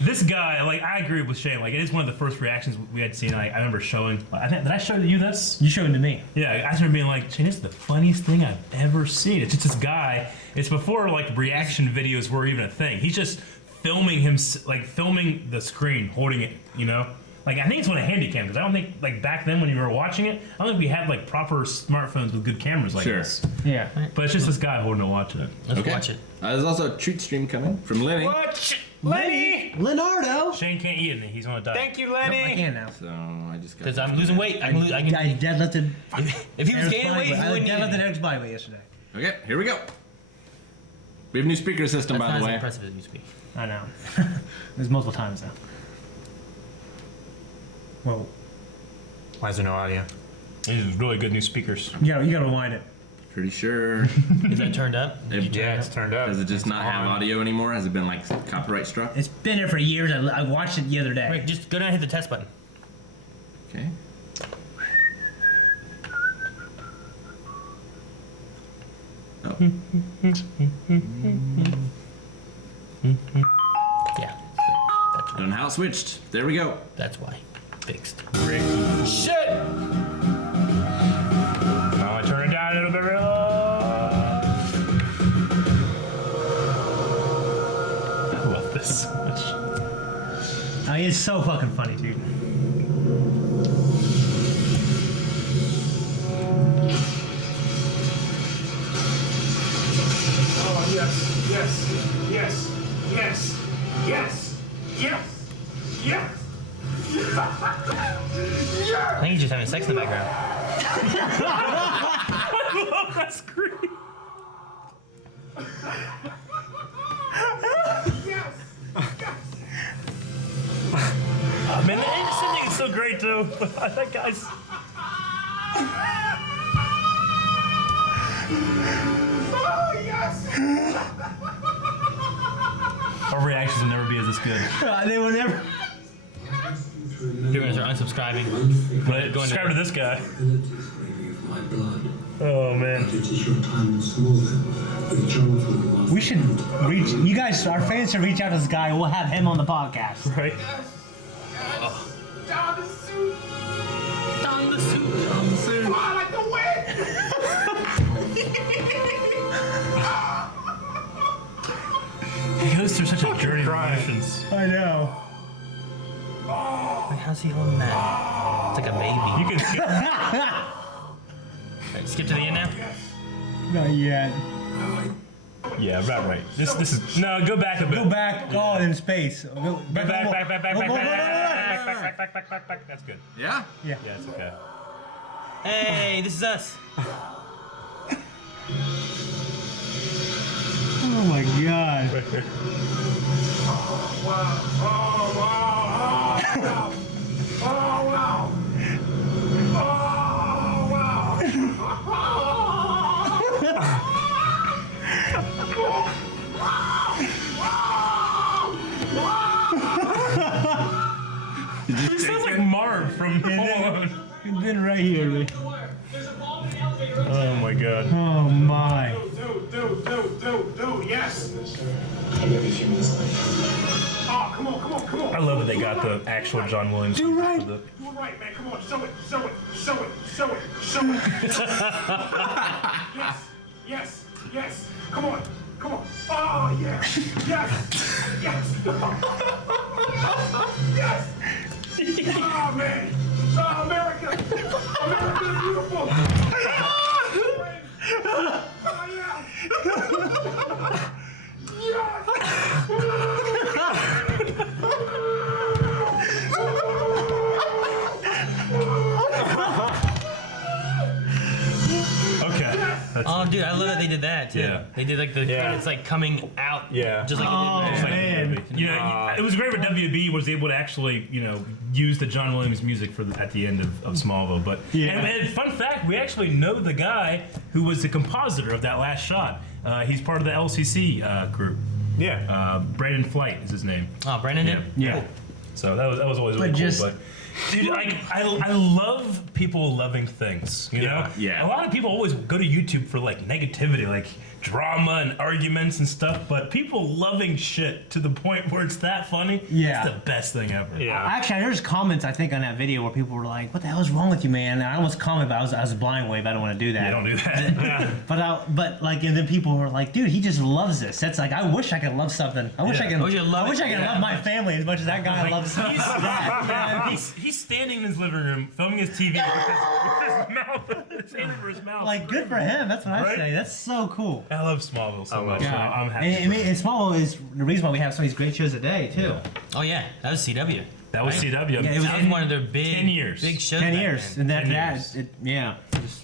this guy. Like I agree with Shane. Like it is one of the first reactions we had seen. Like I remember showing. Did I show you this? You showed it to me. Yeah, I started being like, Shane, this is the funniest thing I've ever seen. It's just this guy. It's before like reaction videos were even a thing. He's just filming filming the screen, holding it. You know. Like I think it's one of Handycam because I don't think like back then when you were watching it, I don't think we had like proper smartphones with good cameras like Sure. this. Yeah. But it's just this guy holding it, watching it. Let's Okay. watch it. There's also a treat stream coming from Lenny. What? Lenny! Leonardo. Shane can't eat it. He's on a diet. Thank you, Nope, I Lenny! can now. So I just got. Because I'm losing weight. I deadlifted. if he was Eric's gaining body weight, he weight. I wouldn't deadlifted need it. Eric's body weight yesterday. Okay, here we go. We have a new speaker system, That's by not the as way. impressive as you speak. I know. There's multiple times though. Whoa. Why is there no audio? These are really good new speakers. You gotta rewind it. Pretty sure. Is that turned up? Yeah, it's turned up. Does it just It's not have on. audio anymore? Has it been like copyright struck? It's been there for years. I watched it the other day. Rick, just go down and hit the test button. Okay. Oh. Yeah. That's Done how it switched. There we go. That's why. Fixed. Shit! Oh, I turn it down a little bit. I love this so much. Oh, it's so fucking funny, dude. Oh, yes, yes, yes, yes, yes, yes, yes. I think he's just having sex in the background. That's scream. Yes! Oh, man, the Anderson is so great too. That guy's. Oh, yes! Our reactions will never be as this good. They will never. People are unsubscribing. But Going subscribe to this guy. abilities craving of my blood. Oh man. It is your time in Smallville with Jonathan. We should reach. You guys, our fans should reach out to this guy. We'll have him on the podcast. Right. Down the suit! Down the suit. Come on, like the wind! He goes through such a journey of emotions. I know. Wait, how's he holding that? It's like a baby. You can skip. Right, skip to the end now. Not yet. Yeah, about right. This is no. Go back a bit. Go back. Oh, in space. Go Back. Go. That's good. Yeah? Yeah, it's okay. Hey, this is us. Oh my god. He sounds like Marv from Home Alone. It's been right here. Rick. Oh my god. Oh my. Do, yes! Oh, come on. I love that they got the actual John Williams. Do right. for the- You're right, man, come on, show it. Yes, come on. Oh, yes. Yes. Oh, man. Oh, America is beautiful. Oh, Okay. That's Oh, dude, I love that they did that too. Yeah. They did like the Yeah. credits like coming out. Yeah. Just like Oh, it did there. man. You know, it was great when WB was able to actually, use the John Williams music at the end of Smallville. But Yeah. and fun fact, we actually know the guy who was the compositor of that last shot. He's part of the LCC group. Yeah. Brandon Flight is his name. Oh, Brandon did? Yeah. So that was always really But cool. just- But dude, I love people loving things. You know, Yeah. A lot of people always go to YouTube for like negativity, like drama and arguments and stuff. But people loving shit to the point where it's that funny. Yeah. It's the best thing ever. Yeah. Actually, there's comments I think on that video where people were like, "What the hell is wrong with you, man?" And I almost commented, but I was a blind wave. I don't want to do that. Yeah, don't do that. But and then people were like, "Dude, he just loves this." That's like, I wish I could love something. I wish Yeah. I could. I wish you love I wish it. I could Yeah. love my family as much as that guy loves that. man. He's standing in his living room filming his TV with his mouth, his hand over his mouth. Like, good for him. That's what I Right? say. That's so cool. I love Smallville so much. Yeah. I'm happy. And Smallville is the reason why we have some of these great shows today too. Oh yeah, that was CW. That was Right? CW. Yeah, it was- That was one of their big 10 years. big shows. 10 back years, then. and 10 years.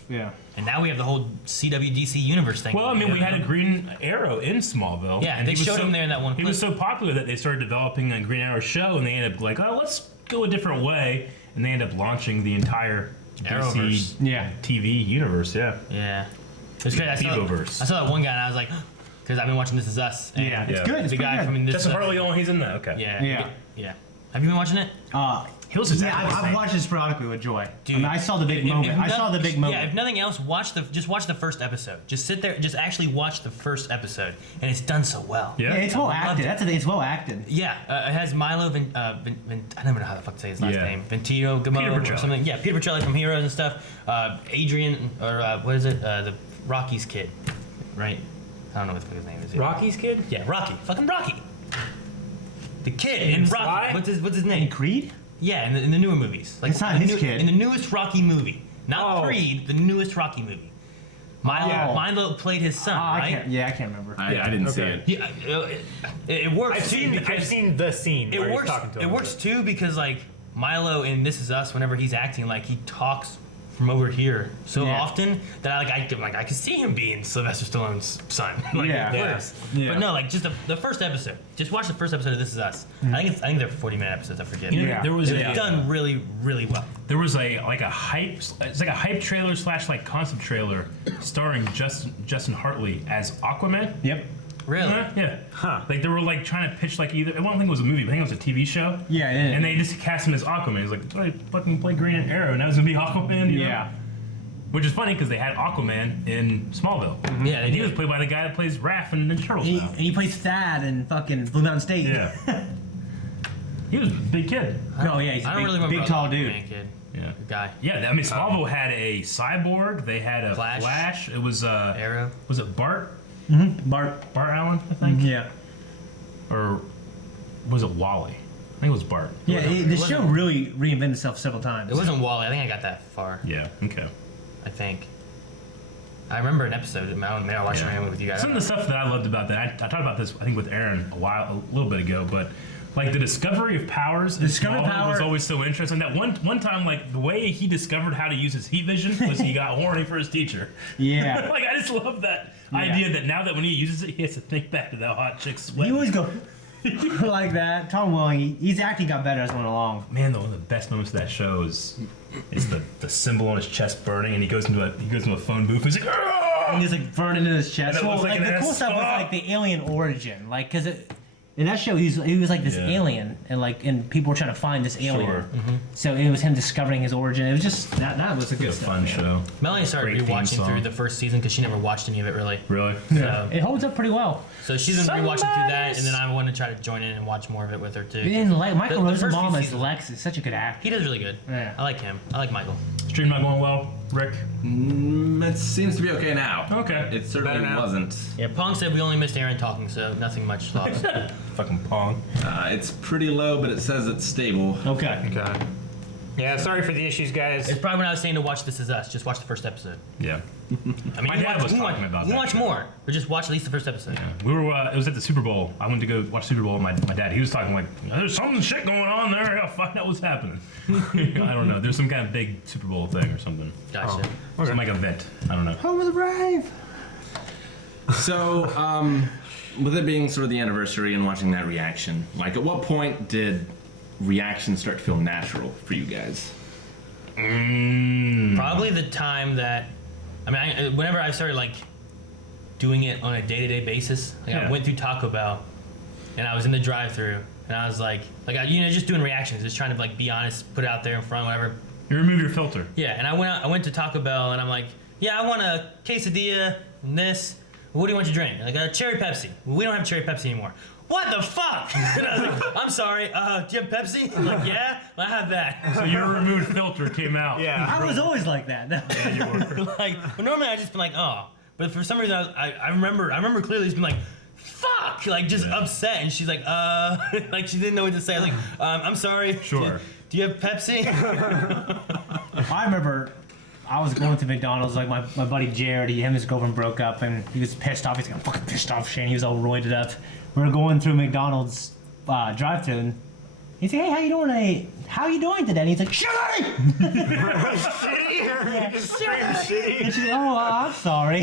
yeah. And now we have the whole CW DC universe thing. Well, I mean, we had a Green Arrow in Smallville. Yeah, and they he was showed him there in that one He was clip. so popular that they started developing a Green Arrow show, and they ended up like, oh, let's go a different way. and they end up launching the entire Arrowverse. DC Yeah. TV universe. Yeah. Yeah. It's great. I Bevoverse. saw that one guy and I was like, because I've been watching This Is Us. And Yeah, it's Yeah. good. It's The pretty guy good. from This Is Justin Us. Hartley, oh, he's in that. Okay. Yeah. Yeah. Yeah. Have you been watching it? He was exactly Yeah, the I've same. watched it sporadically with Joy. Dude, I mean, I saw the big if moment. I no- saw the big moment. Yeah, if nothing else, just watch the first episode. Just sit there, just actually watch the first episode, and it's done so well. Yeah. Yeah, it's well I loved acted. it. That's the thing. It's well acted. Yeah, it has Milo. I don't even know how the fuck to say his last Yeah. name. Ventino Peter Gamo or Petrelli. something. Yeah, Peter Petrelli from Heroes and stuff. Adrian or what is it? The Rocky's kid, right? I don't know what the fuck his name is. Rocky's kid? Yeah, Rocky. Fucking Rocky. The kid in Rocky. Sly? What's his In name? Creed? Yeah, in the newer movies. Like It's not the his kid. In the newest Rocky movie, not Oh. Creed. The newest Rocky movie. Oh. Milo played his son, I right? can't remember. I didn't see Okay. it. Yeah, it works I've too seen because the scene where it he's works. talking to It him. works too because like Milo in This Is Us, whenever he's acting, like he talks from over here so Yeah. often that I can see him being Sylvester Stallone's son. Like, Yeah. it works. Yeah. But no, like just the first episode. Just watch the first episode of This Is Us. I think they're 40-minute episodes. I forget. You know, Yeah. there was They're a done really, really well. There was a hype. It's like a hype trailer / like concept trailer starring Justin Hartley as Aquaman. Yep. Really? Yeah. Like they were like trying to pitch like either. I don't think it was a movie, but I think it was a TV show. Yeah, yeah. And they just cast him as Aquaman. He's like, I fucking play Green Arrow, and that was gonna be Aquaman. You know? Yeah. Which is funny because they had Aquaman in Smallville. Yeah, they And he did. was played by the guy that plays Raph in Ninja Turtles He, now. and he plays Thad in fucking Blue Mountain State. Yeah. He was a big kid. No, yeah, he's a I don't big, really remember big tall the dude. Aquaman kid. Yeah. Guy. Yeah, I mean Smallville had a cyborg. They had a Flash. Flash. It was Arrow. Was it Bart? Bart. Bart Allen, I think. Yeah. Or was it Wally? I think it was Bart. Yeah, the wasn't- show really reinvented itself several times. It wasn't Wally. I think I got that far. Yeah. Okay. I think. I remember an episode. Maybe I watched Yeah. it with you guys. Some of the stuff that I loved about that, I talked about this I think with Aaron a little bit ago, but like the discovery of powers, in Discover Smallville power- was always so interesting. That one time, like the way he discovered how to use his heat vision was he got horny for his teacher. Yeah. Like I just love that idea that now that when he uses it, he has to think back to that hot chick sweat. He always go like that. Tom Welling, he's acting got better as it went along. Man, one of the best moments of that show is the symbol on his chest burning, and he goes into a phone booth. And he's like, "Argh!" And he's like burning in his chest. And it Well, looks like like an the cool ass- stuff was like the alien origin, like because in that show he was like this Yeah. alien, and people were trying to find this alien. Sure. So it was him discovering his origin. It was just that was a good It's a stuff. fun show. Melanie started Great theme rewatching song. through the first season because she never watched any of it really. Really? So, It holds up pretty well. so she's been rewatching through that, and then I want to try to join in and watch more of it with her too. And Michael The first few Rosenbaum as seasons- Lex is such a good actor. He does really good. Yeah. I like him. I like Michael. Stream not going well, Rick. It seems to be okay now. Okay. It certainly Better now. wasn't. Yeah, Pong said we only missed Aaron talking, so nothing much lost. Fucking Pong. It's pretty low, but it says it's stable. Okay. Okay. Yeah, sorry for the issues, guys. It's probably when I was saying to watch This Is Us. Just watch the first episode. Yeah. I mean, My you dad watch, was you talking watch, about you that watch show. more, but just watch at least the first episode. We were. It was at the Super Bowl. I went to go watch Super Bowl with my dad. He was talking like, "There's some shit going on there. I gotta find out what's happening." I don't know. There's some kind of big Super Bowl thing or something. Gotcha. Some like event. I don't know. Home of the Brave. So, with it being sort of the anniversary and watching that reaction, like at what point did reaction start to feel natural for you guys? Probably the time that, whenever I started like doing it on a day-to-day basis, like I Yeah. went through Taco Bell, and I was in the drive-through, and I was like just doing reactions, just trying to like be honest, put it out there in front, whatever. You remove your filter. Yeah, and I went to Taco Bell, and I'm like, yeah, I want a quesadilla and this. What do you want to drink? Like a cherry Pepsi. We don't have cherry Pepsi anymore. What the fuck? And I was like, I'm sorry. Do you have Pepsi? I'm like, yeah, I have that. So your removed filter came out. Yeah. I was always like that. Like, but normally I just been like, oh, but for some reason I remember clearly just being like, fuck, like just upset, and she's like, like she didn't know what to say. I was like, I'm sorry. Sure. Do you have Pepsi? I remember I was going to McDonald's, like my buddy Jared, him and his girlfriend broke up, and he was pissed off. He's like, I'm fucking pissed off, Shane. He was all roided up. We were going through McDonald's drive-thru, and he said, hey, how you doing today? how are you doing today? And he's like, shitty! Shitty. And she's like, oh, I'm sorry.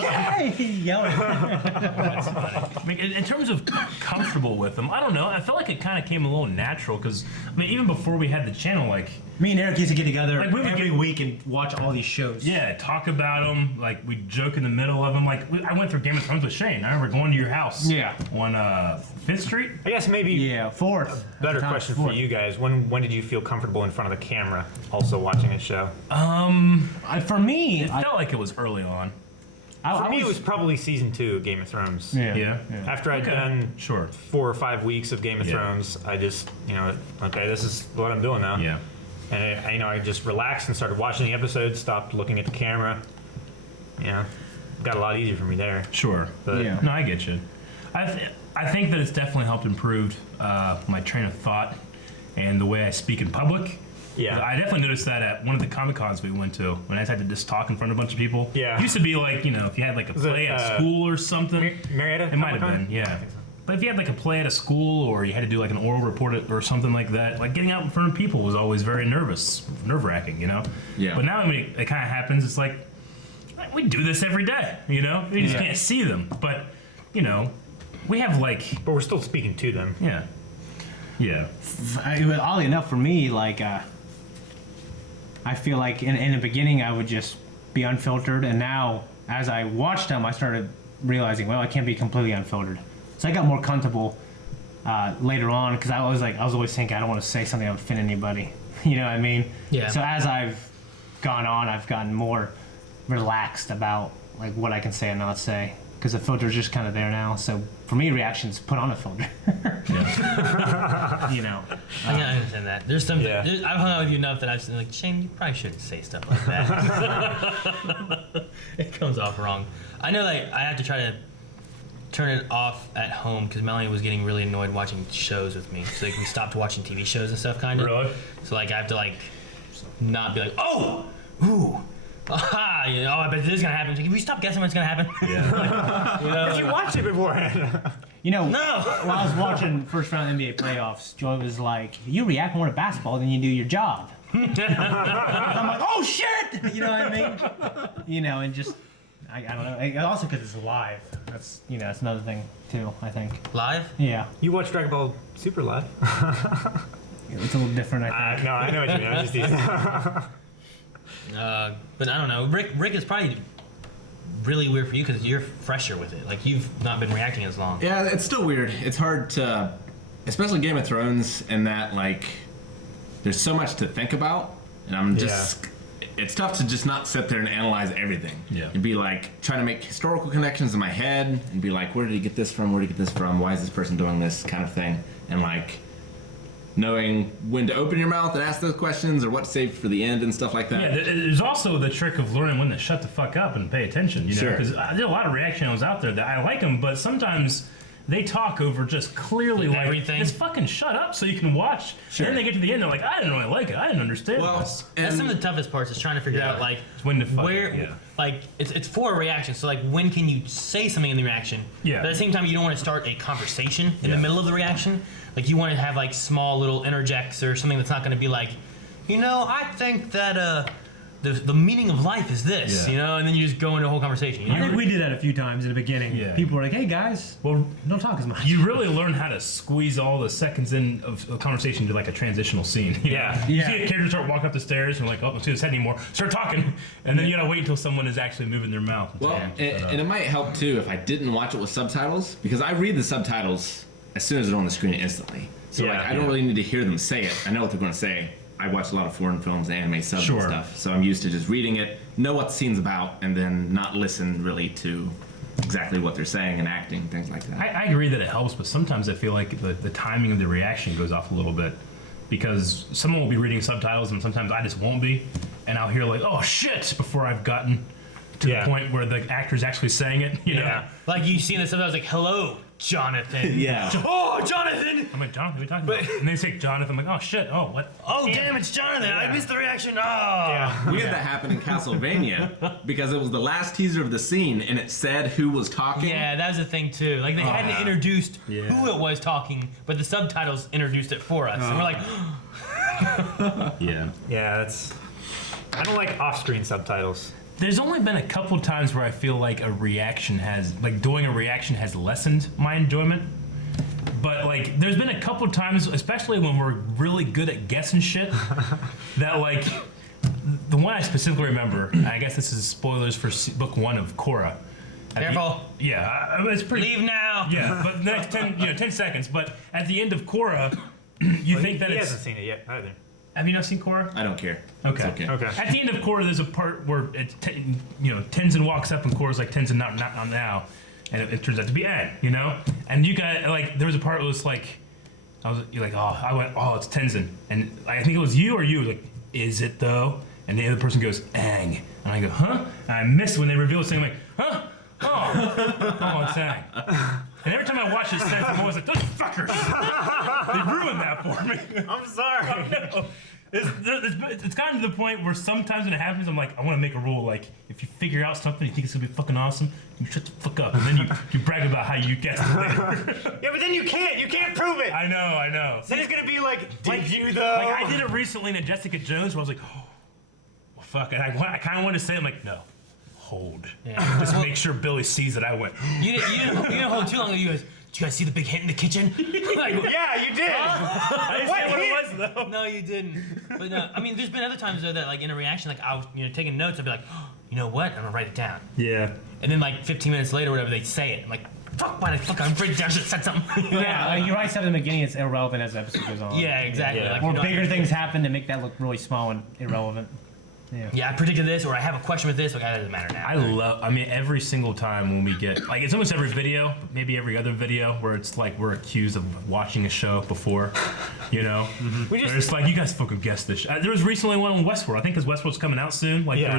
Yay! Yelling. That's funny. I mean, in terms of comfortable with them, I don't know. I felt like it kind of came a little natural because, I mean, even before we had the channel, like, Me and Eric used to get together Like, we would every get- week and watch all these shows. yeah, talk about them. Like, we joke in the middle of them. Like, I went through Game of Thrones with Shane. I remember going to your house. Yeah. On 5th Street. I guess maybe Yeah, fourth. better question for you guys. When did you feel comfortable in front of the camera also watching a show? For me, It felt like it was early on. For me, it was probably season 2 of Game of Thrones. Yeah. After I'd done Sure. 4 or 5 weeks of Game of Yeah. Thrones, I just, okay, this is what I'm doing now. Yeah. And I just relaxed and started watching the episodes, stopped looking at the camera. Got a lot easier for me there. Sure. But Yeah. No, I get you. I think that it's definitely helped improve my train of thought and the way I speak in public. Yeah. I definitely noticed that at one of the Comic Cons we went to when I had to just talk in front of a bunch of people. Yeah. It used to be like, if you had like a Was it, play at school or something. Marietta? It might have Comic-Con? been, yeah. But if you had like a play at a school or you had to do like an oral report or something like that, like getting out in front of people was always very nerve-wracking, Yeah. But now when it kind of happens, it's like, we do this every day, You just can't see them. But, we have like, But we're still speaking to them. yeah. Yeah. Oddly enough, for me, like, I feel like in the beginning I would just be unfiltered, and now as I watched them, I started realizing, well, I can't be completely unfiltered. So I got more comfortable later on because I was always thinking I don't want to say something that would offend anybody. You know what I mean? Yeah. So as I've gone on, I've gotten more relaxed about like what I can say and not say because the filter's just kind of there now. So for me, reactions put on a filter. I can understand that. There's some. Yeah. I've hung out with you enough that I've been like, Shane, you probably shouldn't say stuff like that. It comes off wrong. I know, like, I have to try to turn it off at home because Melanie was getting really annoyed watching shows with me. So like, we stopped watching TV shows and stuff, kind of. Really? So like, I have to like not be like, oh, ooh. Aha, I bet this is gonna happen. Like, if we stop guessing what's gonna happen. Yeah. You watched it beforehand. No. No. While I was watching first round NBA playoffs, Joy was like, "You react more to basketball than you do your job." I'm like, "Oh shit!" You know what I mean? And just, I don't know. And also because it's live. That's that's another thing too. I think. Live? Yeah, You watched Dragon Ball Super live? it's a little different. I think. No, I know what you mean. I was just But I don't know. Rick is probably really weird for you because you're fresher with it. Like, you've not been reacting as long. Yeah, it's still weird. It's hard to, especially Game of Thrones, in that like, there's so much to think about, and I'm just. It's tough to just not sit there and analyze everything. Yeah. And be like trying to make historical connections in my head, and be like, where did he get this from? Where did he get this from? Why is this person doing this kind of thing? And like, knowing when to open your mouth and ask those questions, or what to save for the end and stuff like that. Yeah, there's also the trick of learning when to shut the fuck up and pay attention, Sure. Because there's a lot of reaction channels out there that I like them, but sometimes they talk over just clearly like, Everything. just fucking shut up so you can watch. Sure. And then they get to the end, they're like, I didn't really like it. I didn't understand Well, this. That's and some of the toughest parts is trying to figure out, like, When to fuck where, it, yeah. like, it's for a reaction. So, like, when can you say something in the reaction? Yeah. But at the same time, you don't want to start a conversation in Yeah. the middle of the reaction. Like, you want to have, like, small little interjects or something that's not going to be like, I think that, the meaning of life is this, Yeah. and then you just go into a whole conversation. I think we did that a few times in the beginning. Yeah. People were like, "Hey guys, Well, don't talk as much." you really learn how to squeeze all the seconds in of a conversation to like a transitional scene. Yeah. You Yeah. see a character start walking up the stairs and like, oh, don't see his head anymore. Start talking, and then you gotta wait until someone is actually moving their mouth. Well, and it might help too if I didn't watch it with subtitles, because I read the subtitles as soon as they're on the screen instantly. So Yeah. like, I don't really need to hear them say it. I know what they're going to say. I watch a lot of foreign films and anime subs Sure. and stuff, so I'm used to just reading it, know what the scene's about, and then not listen really to exactly what they're saying and acting, things like that. I agree that it helps, but sometimes I feel like the timing of the reaction goes off a little bit because someone will be reading subtitles and sometimes I just won't be, and I'll hear like, oh shit, before I've gotten to Yeah. the point where the actor's actually saying it. You know? Yeah. Like you see this stuff, I was like, "Hello, Jonathan." Yeah. Oh, Jonathan. I'm like, Jonathan, what are you talking about? And they say Jonathan. I'm like, oh shit. Oh, what? Oh, damn, it's Jonathan. I missed the reaction. Oh. Yeah. We had that happen in Castlevania because it was the last teaser of the scene and it said who was talking. Yeah, that was a thing too. Like they hadn't introduced who it was talking, but the subtitles introduced it for us, and we're like, Yeah. Yeah, that's. I don't like off-screen subtitles. There's only been a couple times where I feel like doing a reaction has lessened my enjoyment. But like, there's been a couple times, especially when we're really good at guessing shit, that like, the one I specifically remember, and I guess this is spoilers for book 1 of Korra. "Careful, It's pretty. leave now." Yeah, but the next 10 seconds. But at the end of Korra, you think that he it's. hasn't seen it yet either. Have you not seen Korra? I don't care. Okay. It's okay. Okay. At the end of Korra, there's a part where Tenzin walks up and Korra's like, Tenzin, not now, and it turns out to be Aang, you know. And you got like, there was a part where it was like, you're like, oh, it's Tenzin, and I think it was you or you like, is it though? And the other person goes, Aang, and I go, huh? And I miss when they reveal something like, huh? Oh, it's Aang. And every time I watch this, I'm always like, those fuckers, they ruined that for me. I'm sorry. No. It's gotten to the point where sometimes when it happens, I'm like, I want to make a rule, like, if you figure out something you think it's gonna be fucking awesome, you shut the fuck up, and then you brag about how you guessed it later. Yeah, but then you can't prove it. I know. Then it's gonna be like, did you though? Like, I did it recently in Jessica Jones, where I was like, oh, well, fuck, and I kind of want to say, I'm like, no, hold. Just make sure Billy sees that I went, You didn't hold too long. You guys, did you guys see the big hit in the kitchen? Like, Yeah, you did. I didn't say what it was, though. no, you didn't. But no, I mean, there's been other times though that like in a reaction, like I was taking notes, I'd be like, oh, you know what? I'm gonna write it down. Yeah. And then like 15 minutes later, whatever, they say it. I'm like, fuck, why the fuck? I'm pretty down. I should have said something. Yeah, you write something in the beginning, it's irrelevant as the episode goes on. Yeah, exactly. Yeah. Like, Or you know, bigger things happen to make that look really small and irrelevant. Yeah, I predicted this, or I have a question with this. Like, that doesn't matter now. I mean, every single time when we get, like, it's almost every video, maybe every other video, where it's like we're accused of watching a show before, you know? It's like, you guys fucking guessed this. There was recently one on Westworld, I think, because Westworld's coming out soon. Like, Yeah.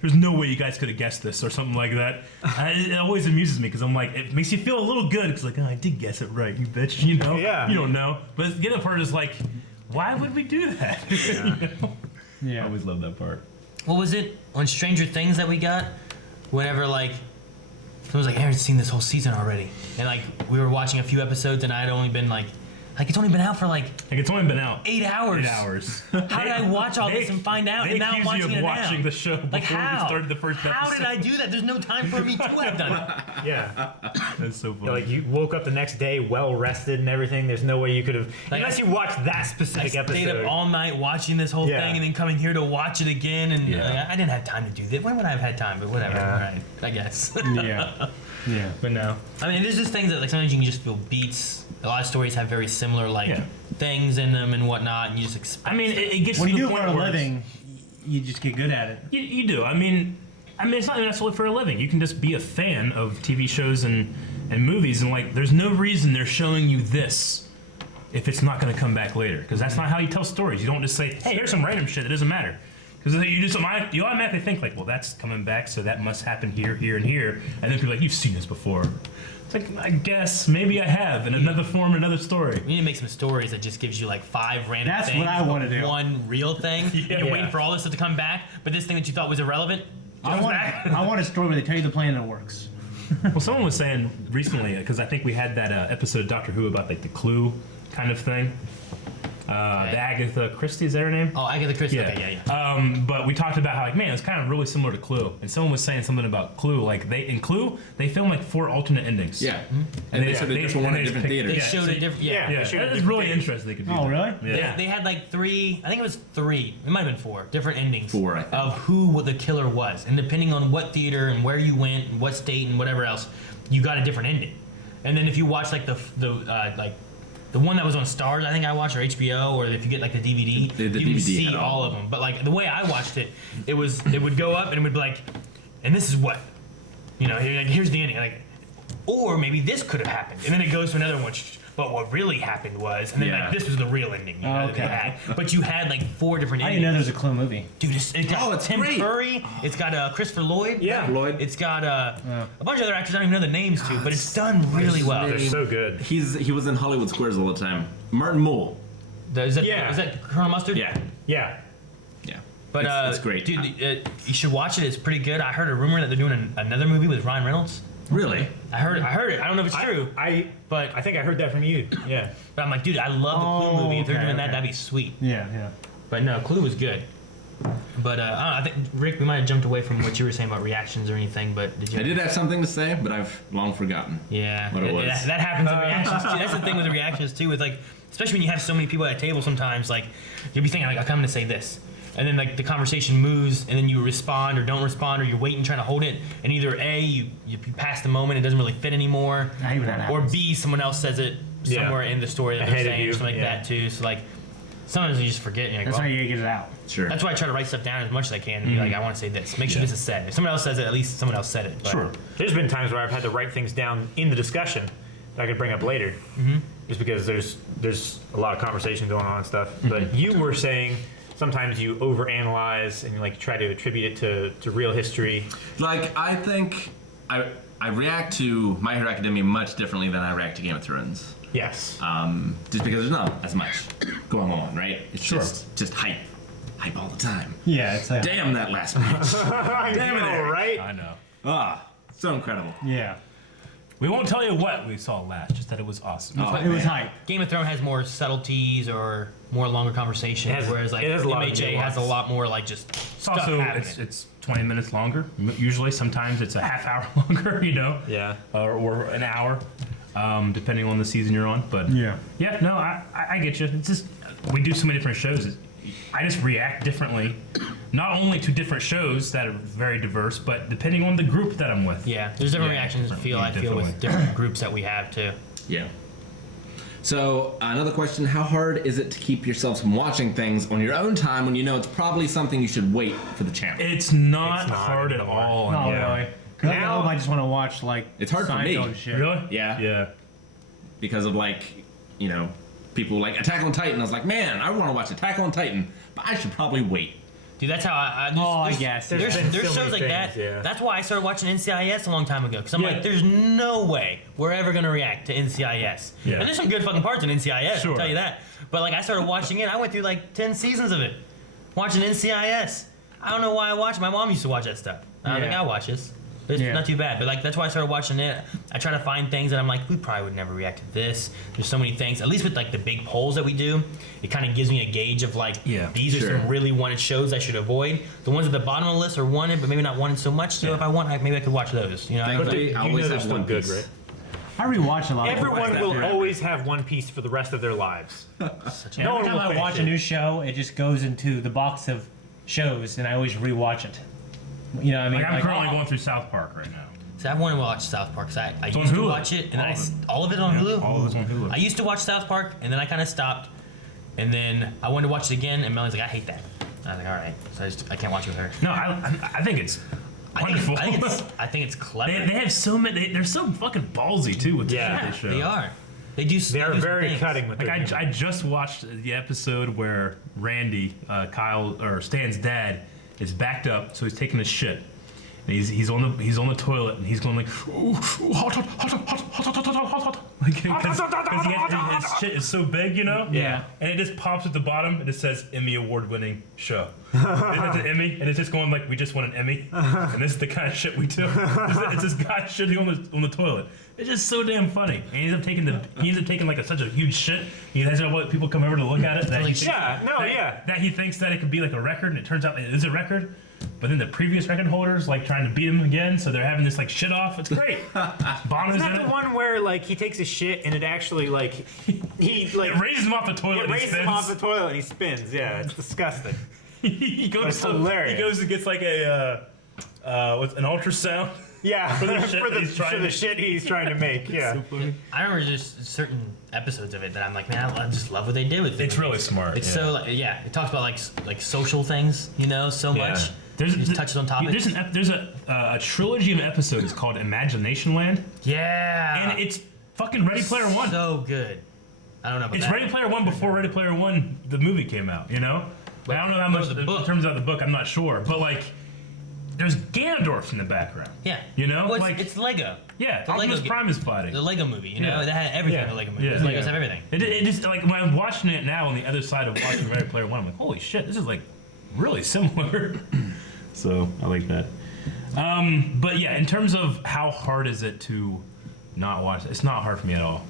there's no way you guys could have guessed this or something like that. It always amuses me, because I'm like, it makes you feel a little good, because like, oh, I did guess it right, you bitch, you know? Yeah. You don't know. But the other part is like, why would we do that? You know? Yeah. I always love that part. What was it on Stranger Things that we got? Whenever like, it was like Aaron's seen this whole season already, and like we were watching a few episodes, and I had only been like it's only been out for like Like, it's only been out 8 hours. 8 hours. How did I watch all this and find out? They And now I'm accuse you watching of it watching now. the show before Like how? we started the first episode. How did I do that? There's no time for me to have done it. Yeah. That's so funny. Like you woke up the next day well rested and everything. There's no way you could have, Like, unless you watched that I specific stayed episode. up all night watching this whole Yeah. thing, and then coming here to watch it again. And Yeah. like, I didn't have time to do that. When would I have had time? But whatever. Yeah. All right, I guess. Yeah. Yeah. but no. I mean, there's just things that like sometimes you can just feel beats. A lot of stories have very similar like Yeah. things in them and whatnot, and you just expect. I mean, it gets When to you the do it point for a where it's- living, you just get good at it. You do. I mean, it's not necessarily for a living. You can just be a fan of TV shows and movies, and like, there's no reason they're showing you this if it's not going to come back later, because that's not how you tell stories. You don't just say, hey, here's some random shit that doesn't matter. Because you automatically think like, well, that's coming back, so that must happen here, here, and here, and then people are like, you've seen this before. It's like, I guess maybe I have in another form, another story. We need to make some stories that just gives you like 5 random That's things. what I wanna do. One real thing. And you're Yeah. waiting for all this stuff to come back, but this thing that you thought was irrelevant comes back. I want a story where they tell you the plan and it works. Well, someone was saying recently, because I think we had that episode of Doctor Who about like the Clue kind of thing. The Agatha Christie, is that her name? Oh, Agatha Christie. Yeah. Okay, yeah. But we talked about how, like, man, it's kind of really similar to Clue. And someone was saying something about Clue. Like, in Clue, they filmed like 4 alternate endings. Yeah. And they showed a different one at different theaters. They Yeah, showed so- a different. Yeah. Yeah. Yeah, Shoot that at is really different interesting. They could do Oh, that. really? Yeah. They had like 3. I think it was 3. It might have been 4 different endings 4, I think. of who the killer was, and depending on what theater and where you went and what state and whatever else, you got a different ending. And then if you watch like the one that was on Stars, I think I watched, or HBO, or if you get like the DVD, The you can DVD see had all of them. But like the way I watched it, it would go up and it would be like, and this is what, like, here's the ending, like, or maybe this could have happened, and then it goes to another one. but what really happened was, and then Yeah. like this was the real ending. You know, that they Okay. had. But you had like 4 different I endings. didn't know there was a Clue movie. Dude, it's got it's Tim great. Curry. It's got Christopher Lloyd. Yeah. Lloyd. It's got a bunch of other actors I don't even know the names to, but it's done really well. They're so good. He was in Hollywood Squares all the time. Martin Mull. Is that, Yeah. is that Colonel Mustard? Yeah. Yeah. Yeah. But it's great. dude. You should watch it. It's pretty good. I heard a rumor that they're doing another movie with Ryan Reynolds. Really? I heard it. I don't know if it's true, I but think I heard that from you. Yeah. but I'm like, dude, I love the Clue movie. If they're okay, doing that, okay. that'd be sweet. Yeah. But no, Clue was good. But I don't know, I think Rick, we might have jumped away from what you were saying about reactions or anything. But did you? I did have something to say, but I've long forgotten. Yeah, What it was. That happens in reactions too. That's the thing with the reactions too. With like, especially when you have so many people at a table, sometimes like you'll be thinking like, okay, I'm gonna say this, and then like the conversation moves, and then you respond or don't respond, or you're waiting trying to hold it, and either A, you pass the moment, it doesn't really fit anymore, I hate when that or happens. B, someone else says it somewhere in the story that they're Ahead of saying, you, or something like yeah. that too. So like sometimes you just forget. And you're like, That's well, how you get it out. Sure. that's why I try to write stuff down as much as I can and be like, I want to say this. Make sure this is said. If someone else says it, at least someone else said it. But There's been times where I've had to write things down in the discussion that I could bring up later, just because there's a lot of conversation going on and stuff. But you were saying sometimes you overanalyze and you like try to attribute it to real history. Like, I think I react to My Hero Academia much differently than I react to Game of Thrones. Yes. Just because there's not as much going on, right? It's just hype all the time. Yeah, it's like Damn that last match. Damn it, Eric. right? I know. So incredible. yeah. We won't tell you what we saw last, just that it was awesome. Oh, It was man. hype. Game of Thrones has more subtleties or more longer conversations, It has- whereas like it has a lot of MHA has a nuance. lot more like just It's stuff also happening. it's 20 minutes longer. Usually, sometimes it's a half hour longer. You know. Yeah. Or an hour, depending on the season you're on. But Yeah. yeah, no, I get you. It's just we do so many different shows. I just react differently, not only to different shows that are very diverse, but depending on the group that I'm with. Yeah, there's different Yeah, reactions. I feel differently. with different groups that we have too. Yeah. So, another question, how hard is it to keep yourselves from watching things on your own time when you know it's probably something you should wait for the channel? It's not, It's not hard at anymore. all. No, yeah. really. Because Now- I just want to watch like It's hard for me. Seinfeld and shit. Really? Yeah. Yeah. Because of people like Attack on Titan. I was like, man, I want to watch Attack on Titan, but I should probably wait. Dude, that's how I I guess. There's been so shows many like that. things, yeah. That's why I started watching NCIS a long time ago. Because I'm Yeah. like, there's no way we're ever gonna react to NCIS. Yeah. And there's some good fucking parts in NCIS. Sure. I'll tell you that. But like, I started watching it. I went through like 10 seasons of it, watching NCIS. I don't know why I watched. My mom used to watch that stuff. I was Yeah. like, I watch this. It's Yeah. not too bad. But like, that's why I started watching it. I try to find things that I'm like, we probably would never react to this. There's so many things. At least with like the big polls that we do, it kind of gives me a gauge of like, these are Sure. some really wanted shows I should avoid. The ones at the bottom of the list are wanted, but maybe not wanted so much. So if I want, maybe I could watch those. You know, Thankfully, I always they're have still One good, Piece. right? I rewatch a lot. Everyone that will forever. always have One Piece for the rest of their lives. Yeah, No every one time will I finish watch it. a new show, it just goes into the box of shows, and I always rewatch it. You know what I mean? Like I'm currently oh, going through South Park right now. So I want to watch South Park. 'Cause I on used to Hulu. watch it, and All then of it. all of it on Hulu. All of it's on Hulu. I used to watch South Park, and then I kind of stopped, and then I wanted to watch it again, and Melanie's like, I hate that. I was like, all right, so I can't watch it with her. No, I think it's wonderful. I think it's clever. they have so many. They're so fucking ballsy too with the Yeah, shit they show. They are. They do. They are do some very things. cutting with Like their humor. I just watched the episode where Randy, Stan's dad, is backed up, so he's taking a shit. And he's on the toilet and he's going like, ooh, hot, like because his shit is so big, you know. Yeah. And it just pops at the bottom and it says Emmy award-winning show. It's an Emmy, and it's just going like, we just won an Emmy, and this is the kind of shit we do. It's this guy shitting on the toilet. It's just so damn funny. And he ends up taking like such a huge shit. He has what people come over to look at it. That he thinks, that he thinks that it could be like a record, and it turns out it is a record. But then the previous record holders like trying to beat him again, so they're having this like shit off. It's great. Bomb is Isn't in that it. the one where like he takes a shit and it actually like he like It raises him off the toilet. it and he raises him spins. off the toilet and he spins. Yeah, it's disgusting. he goes. That's hilarious. He goes and gets like a what's an ultrasound. Yeah, For the shit he's trying for the to- shit he's trying to make. Yeah. I remember just certain episodes of it that I'm like, man, I just love what they did with it. It's really smart. It's yeah. so like, yeah. It talks about like social things, you know, so much. There's, It just touches on topics. There's a trilogy of episodes called Imagination Land, Yeah. and it's fucking Ready Player One. So good. I don't know. About It's that. Ready Player One before Ready Player One, the movie came out. You know, But I don't know how much the in book. terms of the book. I'm not sure, but like, there's Ganondorf in the background. Yeah. You know, well, like it's Lego. yeah, the Optimus Lego Prime is fighting. The Lego movie, you know, Yeah. that had everything. Yeah. The Lego movie. Yeah. The Legos Yeah. have everything. It just like when I'm watching it now on the other side of watching Ready Player One, I'm like, holy shit, this is like really similar. So I like that. But yeah, in terms of how hard is it to not watch, it's not hard for me at all.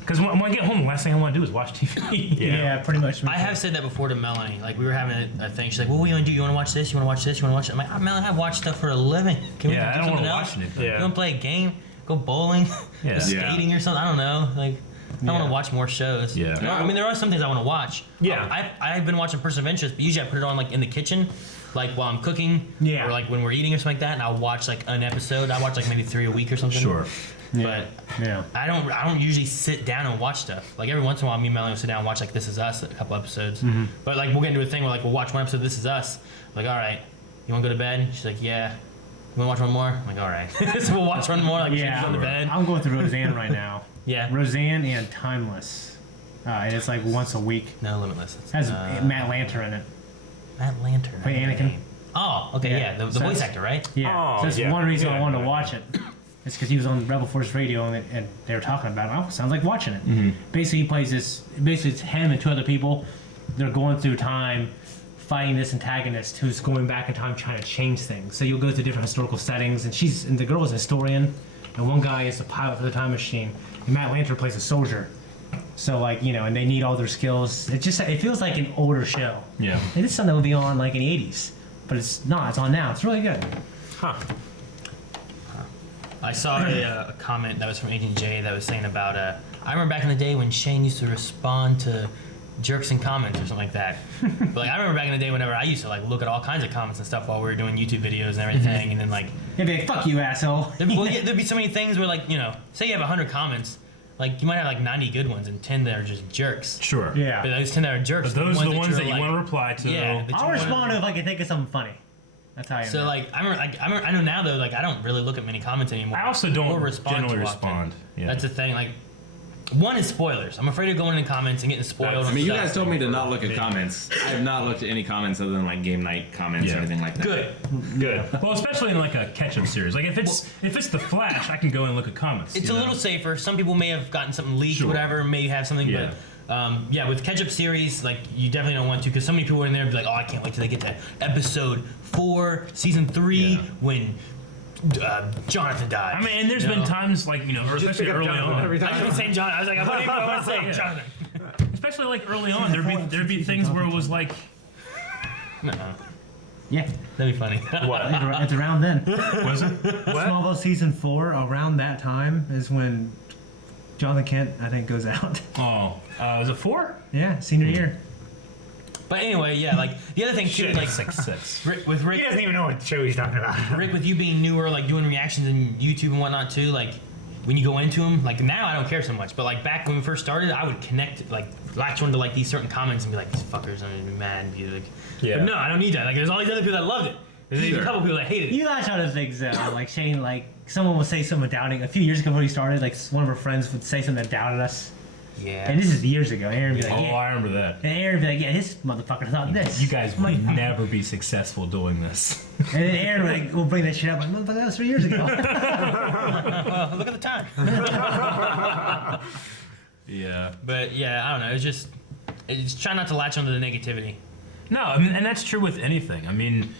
Because when I get home, the last thing I want to do is watch TV. Yeah, pretty much. I have said that before to Melanie. Like we were having a thing. She's like, "Well, what do you want to do? You want to watch this? You want to watch this? You want to watch it?" I'm like, "Oh, Melanie, I watch stuff for a living. Can we Yeah, I do don't something wanna else? watch anything. You want to play a game? Go bowling? Yeah. Go skating or something? I don't know. Like, I want Yeah. to watch more shows. Yeah. No, I mean, there are some things I want to watch. Yeah. I've been watching Person of Interest, but usually I put it on like in the kitchen, like while I'm cooking, Yeah. or like when we're eating or something like that, and I'll watch like an episode. I watch like maybe 3 a week or something. Sure. But Yeah. I don't usually sit down and watch stuff. Like every once in a while, me and Melanie will sit down and watch like This Is Us, a couple episodes. Mm-hmm. But like we'll get into a thing where like we'll watch one episode of This Is Us. Like, all right, you want to go to bed? She's like, yeah. You want to watch one more? I'm like, all right. So we'll watch one more. Like Yeah. she's on the bed. I'm going through Roseanne right now. Yeah. Roseanne and Timeless. And it's like once a week. No, Limitless. It has Matt Lanter in it. Matt Lantern. Play Anakin. Oh, okay, Yeah. yeah. The So voice it's- actor, right? Yeah. Oh, so that's yeah. one reason I Yeah. wanted to watch it. It's because he was on Rebel Force Radio and they were talking about it. Oh, sounds like watching it. Basically, he plays this. Basically, it's him and 2 other people. They're going through time, fighting this antagonist who's going back in time trying to change things. So you'll go through different historical settings, and the girl is a historian, and one guy is a pilot for the time machine, and Matt Lanter plays a soldier. So like and they need all their skills. It feels like an older show. Yeah. And it's something that would be on like in the 80s, but it's not. It's on now. It's really good. Huh. I saw a comment that was from Agent J that was saying about I remember back in the day when Shane used to respond to jerks and comments or something like that. But like I remember back in the day whenever I used to like look at all kinds of comments and stuff while we were doing YouTube videos and everything, and then like He'd be like, "Fuck you, asshole." there'd be so many things where like say you have 100 comments, like you might have like 90 good ones and 10 that are just jerks. Sure. Yeah. But those 10 that are jerks, But those are the ones that you're you like- want to reply to. Yeah. that you I'll wanna- respond if I can think of something funny. That's how I am. So like I know now though, like I don't really look at many comments anymore. I also don't or respond generally too often. respond. Yeah. That's the thing. Like one is spoilers. I'm afraid of going into comments and getting spoiled. I mean, you and guys stuff. told me to not look at comments. I have not looked at any comments other than like game night comments or Yeah. anything like that. Good. Good. Well, especially in like a catch-up series. Like if it's The Flash, I can go and look at comments. It's you a know? little safer. Some people may have gotten something leaked, Sure. whatever, may have something, Yeah. but yeah, with catch-up series, like you definitely don't want to, because so many people are in there and be like, oh, I can't wait till they get to episode 4, season 3, Yeah. when Jonathan dies. I mean, and there's been times like or especially early on. I just been saying John. I was like, I want to say Yeah. Jonathan. Especially like early on, there'd be things where it was like, No, yeah, that'd be funny. What? it's around then. was it? Smallville season 4. Around that time is when Jonathan Kent, I think, goes out. Oh, is it 4? Yeah, senior year. But anyway, yeah, like the other thing too, Shit. like 6. Rick, with He Rick, doesn't even know what show he's talking about. Rick, with you being newer, like doing reactions in YouTube and whatnot too, like when you go into them, like now I don't care so much, but like back when we first started, I would connect, like latch onto like these certain comments and be like, these fuckers, I'm gonna be mad and be like, Yeah. but no, I don't need that. Like there's all these other people that loved it. There's Sure. a couple people that hated it. You latch on to things, like Shane, like someone will say something doubting. A few years ago when he started, like one of our friends would say something that doubted us. Yeah. And this is years ago. Aaron would be like, Oh, yeah. I remember that. And Aaron would be like, yeah, this motherfucker thought this. You guys will never be successful doing this. And then Aaron would, like, will bring that shit up, like, motherfucker, that was 3 years ago. Look at the time. Yeah. But yeah, I don't know. It's try not to latch onto the negativity. No, I mean, and that's true with anything. I mean,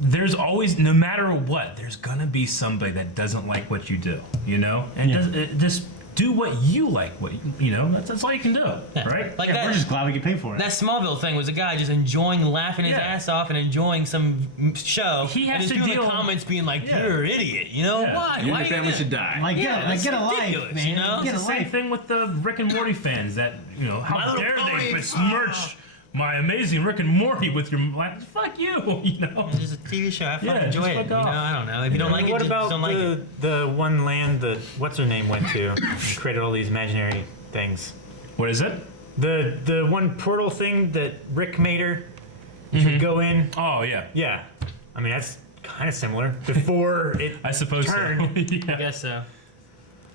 there's always, no matter what, there's gonna be somebody that doesn't like what you do, And just do what you like. That's all you can do, Yeah. right? Like Yeah, we're that. just glad we get paid for it. That Smallville thing was a guy just enjoying laughing his Yeah. ass off and enjoying some show. He has and just to doing deal- the comments being like, Yeah. "You're an idiot," Yeah. Why? You and Why your you family do should that? die. Like, Yeah, get that's a life, ridiculous, man. you know? Get a It's the same life. thing with the Rick and Morty fans that, My how Little dare Pony. they besmirch my amazing Rick and Morty with your like, fuck you, It's just a TV show. Have fun, Yeah, enjoy just it. fuck off. I don't know. If you don't like it, What just about don't like it. the one land that what's her name went to? And created all these imaginary things. What is it? The one portal thing that Rick made her. You should go in. Oh, yeah. Yeah. I mean that's kind of similar. Before it I suppose turned. so. I Yeah. guess so.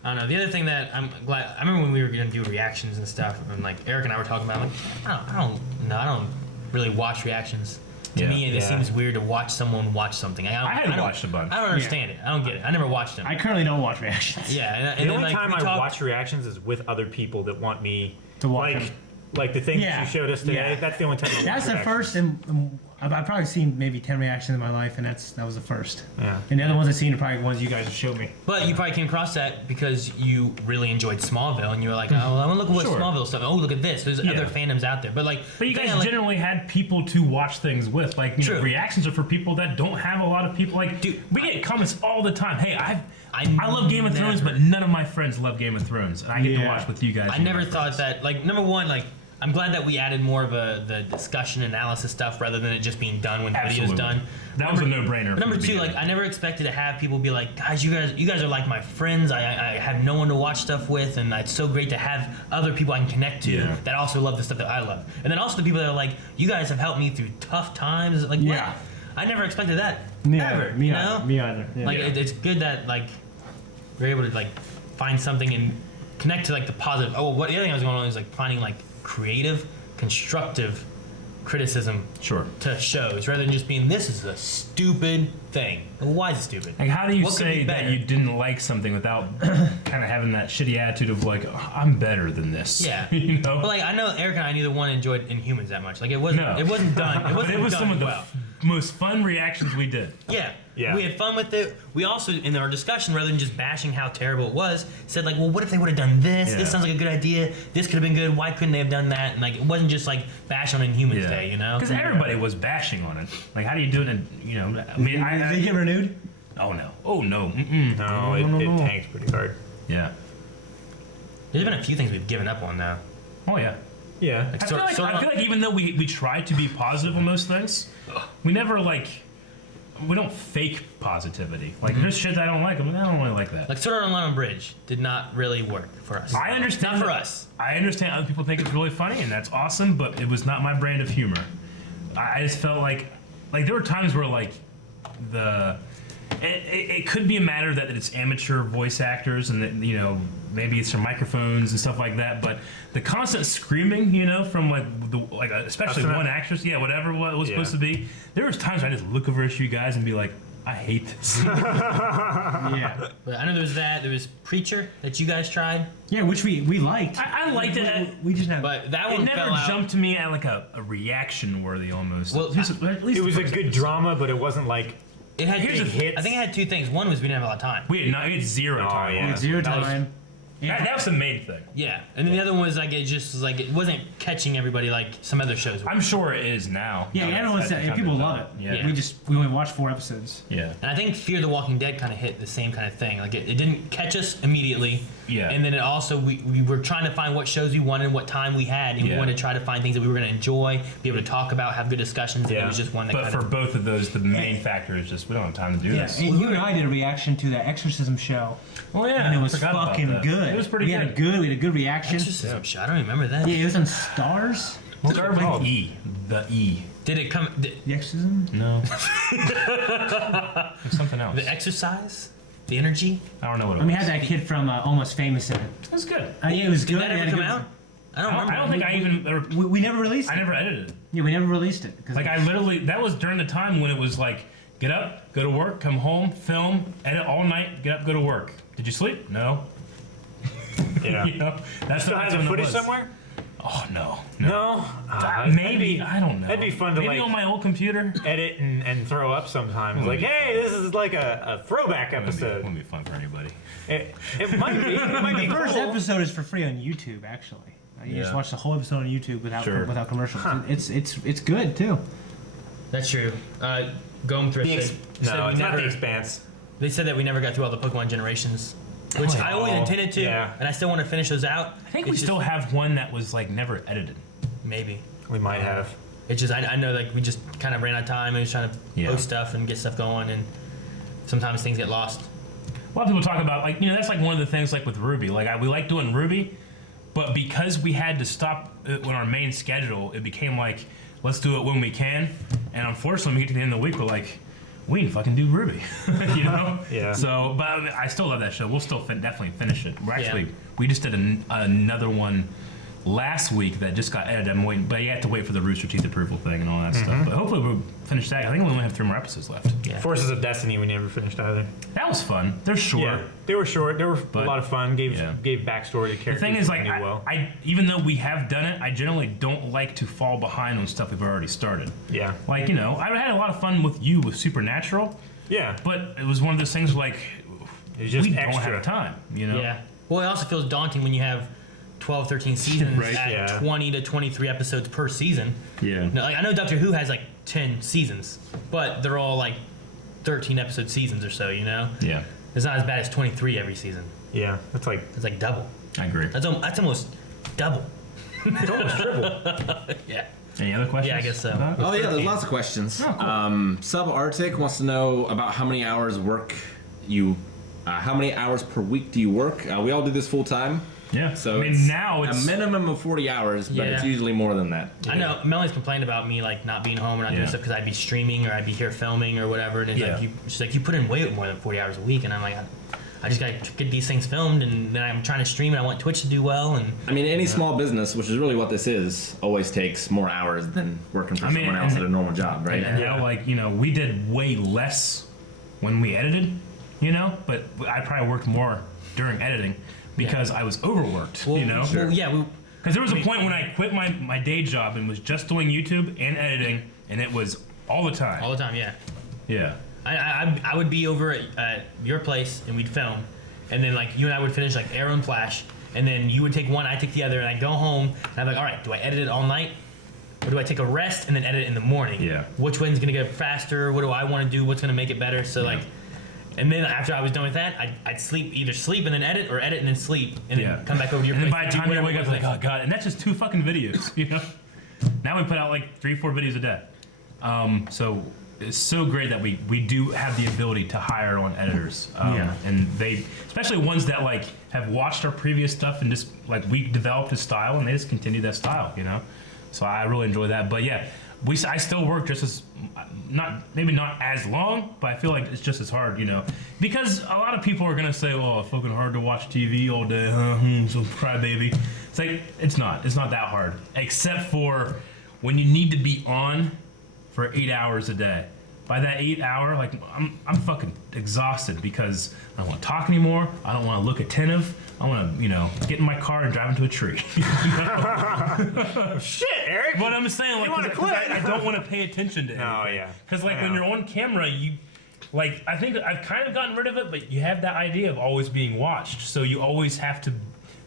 I don't know. The other thing that I'm glad, I remember when we were gonna do reactions and stuff, and like Eric and I were talking about, like, I don't really watch reactions. To me, it seems weird to watch someone watch something. I hadn't watched a bunch. I don't understand it. I don't get it. I never watched them. I currently don't watch reactions. Yeah, and The then only like time we I talked, watch reactions is with other people that want me To watch them. like the thing Yeah. you showed us today. Yeah. That's the only time. I watch That's the reactions. first, and I've probably seen maybe 10 reactions in my life, and that was the first. Yeah. And the other ones I've seen are probably ones you guys have showed me. But you probably came across that because you really enjoyed Smallville, and you were like, oh, I want to look at what Sure. Smallville stuff. Oh, look at this. There's other fandoms out there. But like, But you guys like, generally had people to watch things with. Like, you know, True. reactions are for people that don't have a lot of people. Like, Dude, we get comments all the time. Hey, I love Game of Thrones, but none of my friends love Game of Thrones. And I get to watch with you guys. I never thought that. Like, number one, like, I'm glad that we added more of the discussion analysis stuff rather than it just being done when the video's done. That was a no-brainer. But number two, like, I never expected to have people be like, guys, you guys are like my friends. I have no one to watch stuff with, and it's so great to have other people I can connect to that also love the stuff that I love. And then also the people that are like, you guys have helped me through tough times. Like, what? I never expected that. Me ever. either. Me you either. know? Me either. Yeah. Like, it's good that like we're able to like find something and connect to like the positive. Oh, what the other thing I was going on is like finding like creative, constructive criticism to shows rather than just being this is a stupid thing. Well, why is it stupid? Like, how do you What could be say that better? you didn't like something without kind of having that shitty attitude of like, oh, I'm better than this? Yeah. You know? But like I know Eric and I neither one enjoyed Inhumans that much. Like it wasn't done. It But wasn't it was done some of the well. most fun reactions we did. Yeah. Yeah. We had fun with it. We also, in our discussion, rather than just bashing how terrible it was, said like, well, what if they would have done this? Yeah. This sounds like a good idea. This could have been good. Why couldn't they have done that? And like, it wasn't just like bash on Inhumans Day, you know? Because everybody was bashing on it. Like, how do you do it? In, you know, I mean, Did it get renewed? Oh no! Oh no! Mm-mm. No, it tanks pretty hard. Yeah. There's been a few things we've given up on now. Oh yeah. Yeah. Like, I feel like even though we try to be positive on most things, we never like. We don't fake positivity. Like, there's shit that I don't like. I don't really like that. Like Sword Art Online on Bridge did not really work for us. I understand. Not for us. I understand other people think it's really funny, and that's awesome, but it was not my brand of humor. I just felt like there were times where like it could be a matter that it's amateur voice actors and that, you know, maybe it's from microphones and stuff like that, but the constant screaming, you know, from especially one actress, whatever it was supposed to be, there was times I just look over at you guys and be like, I hate this. Yeah. But I know there was that. There was Preacher that you guys tried. Yeah, which we liked. I liked it. We just have. But that It one never fell out. jumped to me at like a reaction worthy almost. Well, At least It was the a first good episode. drama, but it wasn't like It had Here's big the- hits. I think it had two things. One was we didn't have a lot of time. We had zero time. yeah. Zero That was- time. That was the main thing. Yeah, and then the other one was like it just was like it wasn't catching everybody like some other shows were. I'm sure it is now. Yeah, everyone said people love it. Yeah. We only watched 4 episodes. Yeah. And I think Fear the Walking Dead kind of hit the same kind of thing. Like it didn't catch us immediately. Yeah. And then it also we were trying to find what shows we wanted, what time we had, and we Yeah. wanted to try to find things that we were going to enjoy, be able to talk about, have good discussions. And it Yeah. was just one that But kind for of both of those, the main factor is just we don't have time to do Yeah, this. and you and I did a reaction to the Exorcism show, Oh yeah, and it was I forgot about fucking that. good. It was pretty we good. We had a good reaction. Exorcism show. I don't remember that. Yeah, it was on Stars. It started with E. The E. Did it come? The Exorcism. No. It was something else. The exercise, the energy. I don't know what it And we was. had that kid from Almost Famous in it. It was good. Yeah, it was Did good. that It had ever a come good- out? I don't remember. I don't think I even. We never released it. I never edited it. Yeah, we never released it. 'Cause Like I literally, that was during the time when it was like, get up, go to work, come home, film, edit all night, get up, go to work. Did you sleep? No. yeah. You know, that's Still what has the when it footage was. somewhere? Oh no. No. Maybe I don't know. That'd be fun to Maybe like on my old computer. edit and throw up sometimes. Like, hey, this is like a throwback episode. Wouldn't be fun for anybody. It might be. It might be the first cool. episode is for free on YouTube, actually. You just Yeah. watch the whole episode on YouTube without Sure. without commercials. It's good too. That's true. Going through. The said no, we it's not never- the Expanse. They said that we never got through all the Pokemon generations, which I always intended to, yeah. and I still want to finish those out. I think we still have one that was like never edited. maybe. We might have. It's just I know like we just kind of ran out of time. I was trying to Yeah. post stuff and get stuff going, and sometimes things get lost. A lot of people talk about like that's like one of the things like with Ruby. Like we like doing Ruby, but because we had to stop it on our main schedule, it became like let's do it when we can. And unfortunately, when we get to the end of the week, we're like, we didn't fucking do Ruby, you know? Yeah. So, but I still love that show. We'll still definitely finish it. We're actually, Yeah. we just did another one last week that just got edited. I'm waiting, but you have to wait for the Rooster Teeth approval thing and all that stuff. But hopefully we'll finish that. I think we only have 3 more episodes left. Yeah. Forces of Destiny we never finished either. That was fun. They're short. Yeah, they were short. They were But- a lot of fun. Gave yeah. backstory to characters. The thing is, like, we knew well. I even though we have done it, I generally don't like to fall behind on stuff we've already started. Yeah. Like, you know, I had a lot of fun with you with Supernatural, Yeah. but it was one of those things like It was just we extra. don't have time, you know? Yeah. Well, it also feels daunting when you have 12, 13 seasons Right. at Yeah. 20 to 23 episodes per season. Yeah. No, like, I know Doctor Who has like 10 seasons, but they're all like 13 episode seasons or so, you know? Yeah. It's not as bad as 23 every season. Yeah. That's like It's like double. I agree. That's almost double. it's almost triple. Yeah. Any other questions? Yeah, I guess so. about it? Oh yeah, there's lots of questions. Oh, cool. Sub Arctic wants to know about how many hours how many hours per week do you work? We all do this full time. Yeah. So I mean, it's now it's a minimum of 40 hours, but it's Yeah. usually more than that. I know Melanie's complained about me like not being home or not doing Yeah. stuff because I'd be streaming or I'd be here filming or whatever. And it's Yeah. like she's like, you put in way more than 40 hours a week, and I'm like, I just gotta get these things filmed, and then I'm trying to stream, and I want Twitch to do well. And I mean, any small business, which is really what this is, always takes more hours than working for I mean, someone else and- at a normal job, right? You know, like, you know, we did way less when we edited, you know, but I probably worked more during editing because I was overworked, well, you know? well, yeah, Because there was a point when I quit my day job and was just doing YouTube and editing, and it was all the time. all the time, yeah. Yeah. I would be over at your place and we'd film, and then like you and I would finish like Arrow and Flash, and then you would take one, I'd take the other, and I'd go home and I'm like, all right, do I edit it all night, or do I take a rest and then edit it in the morning? Yeah. Which one's gonna get faster? What do I want to do? What's gonna make it better? So like, and then after I was done with that, I'd either sleep and then edit, or edit and then sleep, and then come back over to your And place. then by the and do time you whatever wake up, was like, next. oh god, and that's just 2 fucking videos, you know? Now we put out like 3-4 videos a day. So it's so great that we do have the ability to hire on editors. And they, especially ones that like have watched our previous stuff and just like we developed a style and they just continue that style, you know? So I really enjoy that. But yeah, I still work just as, maybe not as long, but I feel like it's just as hard, you know? Because a lot of people are gonna say, oh, it's fucking hard to watch TV all day, huh? So crybaby. It's like, it's not that hard. Except for when you need to be on for 8 hours a day. By that 8 hour, like I'm fucking exhausted because I don't want to talk anymore. I don't want to look attentive. I want to, you know, get in my car and drive into a tree. Shit, Eric. But I'm saying, like, wanna 'cause quit. I don't want to pay attention to anything. Oh, yeah. Because like I when know. you're on camera, you, like, I think I've kind of gotten rid of it, but you have that idea of always being watched. So you always have to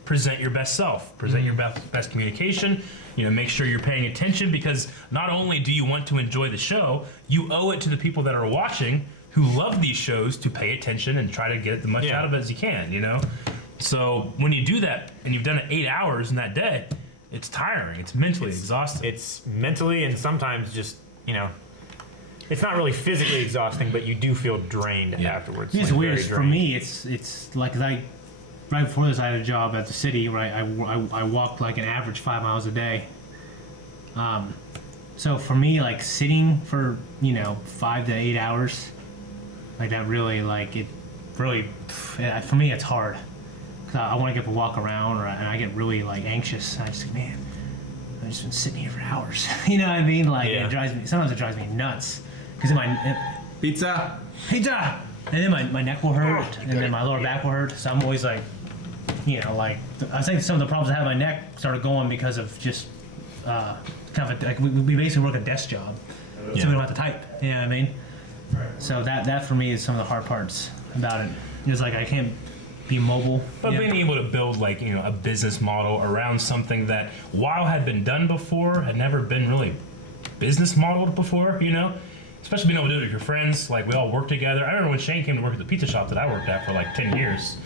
present your best self, present your best communication. You know, make sure you're paying attention, because not only do you want to enjoy the show, you owe it to the people that are watching who love these shows to pay attention and try to get as much Yeah. out of it as you can, you know? So when you do that and you've done it 8 hours in that day, it's tiring. It's mentally exhausting. It's mentally and sometimes just, you know, it's not really physically exhausting, but you do feel drained afterwards. It's like, weird. very For drained. me, it's like right before this, I had a job at the city. Right, I walked like an average 5 miles a day. So for me, like sitting for 5 to 8 hours, like that really for me it's hard. 'Cause I want to get up and walk around, and I get really like anxious. I just think, man, I've just been sitting here for hours. You know what I mean? Like Yeah. it drives me. Sometimes it drives me nuts because Pizza. pizza, and then my neck will hurt, and then my lower back will hurt. So I'm always like, I think some of the problems I have with my neck started going because of just kind of we basically work a desk job, so we don't have to type. You know what I mean? So that for me is some of the hard parts about it. It's like I can't be mobile. But Yeah. being able to build like a business model around something that, while had been done before, had never been really business modeled before, especially being able to do it with your friends. Like we all work together. I remember when Shane came to work at the pizza shop that I worked at for like 10 years.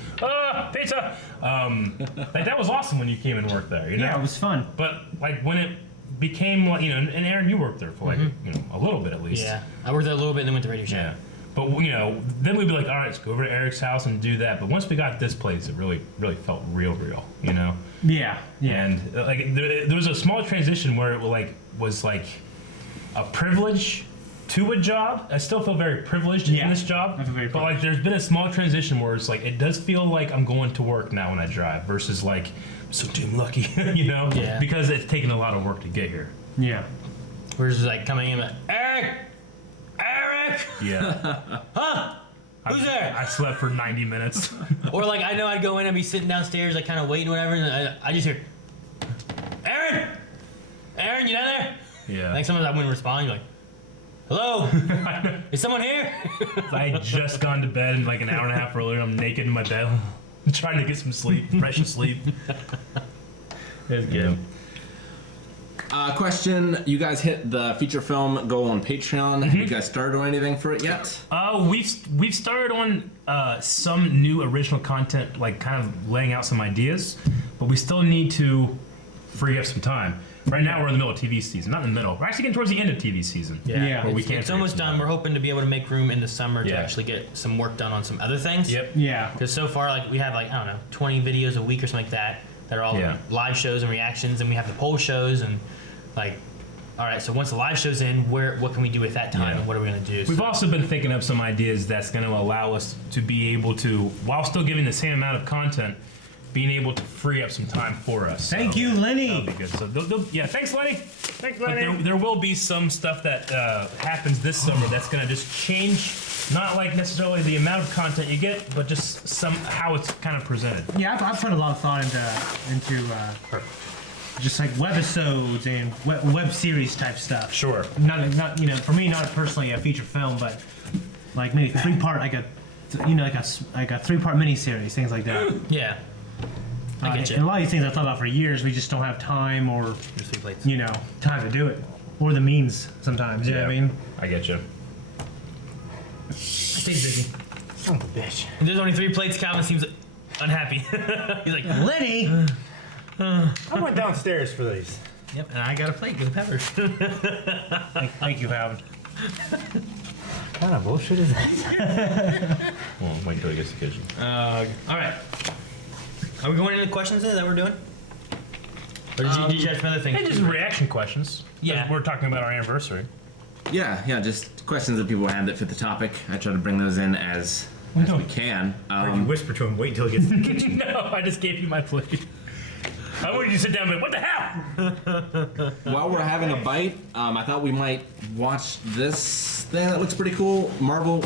Pizza! Like that was awesome when you came and worked there. Yeah, it was fun. But like when it became like and Aaron, you worked there for like a little bit at least. Yeah, I worked there a little bit and then went to Radio Shack. Yeah. But then we'd be like, all right, let's go over to Eric's house and do that. But once we got this place, it really felt real, Yeah. And like there was a small transition where it was like a privilege to a job. I still feel very privileged in this job. I feel very but like, there's been a small transition where it's like it does feel like I'm going to work now when I drive versus like I'm so damn lucky, you know? Yeah. Because it's taken a lot of work to get here. Yeah. We're just like coming in like, Eric! Yeah. Huh? Who's there? I slept for 90 minutes. Or like I know I'd go in and be sitting downstairs, like kind of waiting, whatever, and I just hear, Aaron, you down there? Yeah. Like sometimes I wouldn't respond. You're like, hello, is someone here? I had just gone to bed and like an hour and a half earlier. I'm naked in my bed, trying to get some sleep, precious sleep. It was good. Question: you guys hit the feature film goal on Patreon. Have you guys started on anything for it yet? We've started on some new original content, like kind of laying out some ideas, but we still need to free up some time. Right now we're in the middle of TV season, not in the middle. We're actually getting towards the end of TV season. Yeah. Where we can't. It's almost done. We're hoping to be able to make room in the summer to Yeah. actually get some work done on some other things. Yep. Yeah. Because so far, like we have like I don't know, 20 videos a week or something like that are all Yeah. live shows and reactions, and we have the poll shows and like. All right, so once the live show's in, what can we do with that time, Yeah. and what are we gonna do? We've So- also been thinking of some ideas that's going to allow us to be able to, while still giving the same amount of content, being able to free up some time for us. Thank So you, Lenny. that'll be good. So yeah, thanks, Lenny. Thanks, Lenny. But there will be some stuff that happens this summer that's going to just change, not like necessarily the amount of content you get, but just how it's kind of presented. Yeah, I've put a lot of thought into just like webisodes and web series type stuff. Sure. Not for me, not personally a feature film, but like maybe 3-part, like a 3-part miniseries, things like that. Yeah, I get you. And a lot of these things I've thought about for years. We just don't have time or There's 3 plates. time to do it, or the means sometimes. You know what I mean? I get you. Stay busy. Son of a bitch. If there's only 3 plates, Calvin seems unhappy. He's like, Lenny. I went downstairs for these. yep, and I got a plate with peppers. Thank you, Calvin. What kind of bullshit is that? Well, wait until he gets to the kitchen. All right. Are we going into questions then that we're doing? Or did you have some other things? Hey, just reaction questions. Yeah. We're talking about our anniversary. Yeah, just questions that people had that fit the topic. I try to bring those in as we can. You whisper to him, wait until he gets to the kitchen. No, I just gave you my plate. I wanted you to sit down and be like, what the hell? While we're having a bite, I thought we might watch this thing that looks pretty cool. Marvel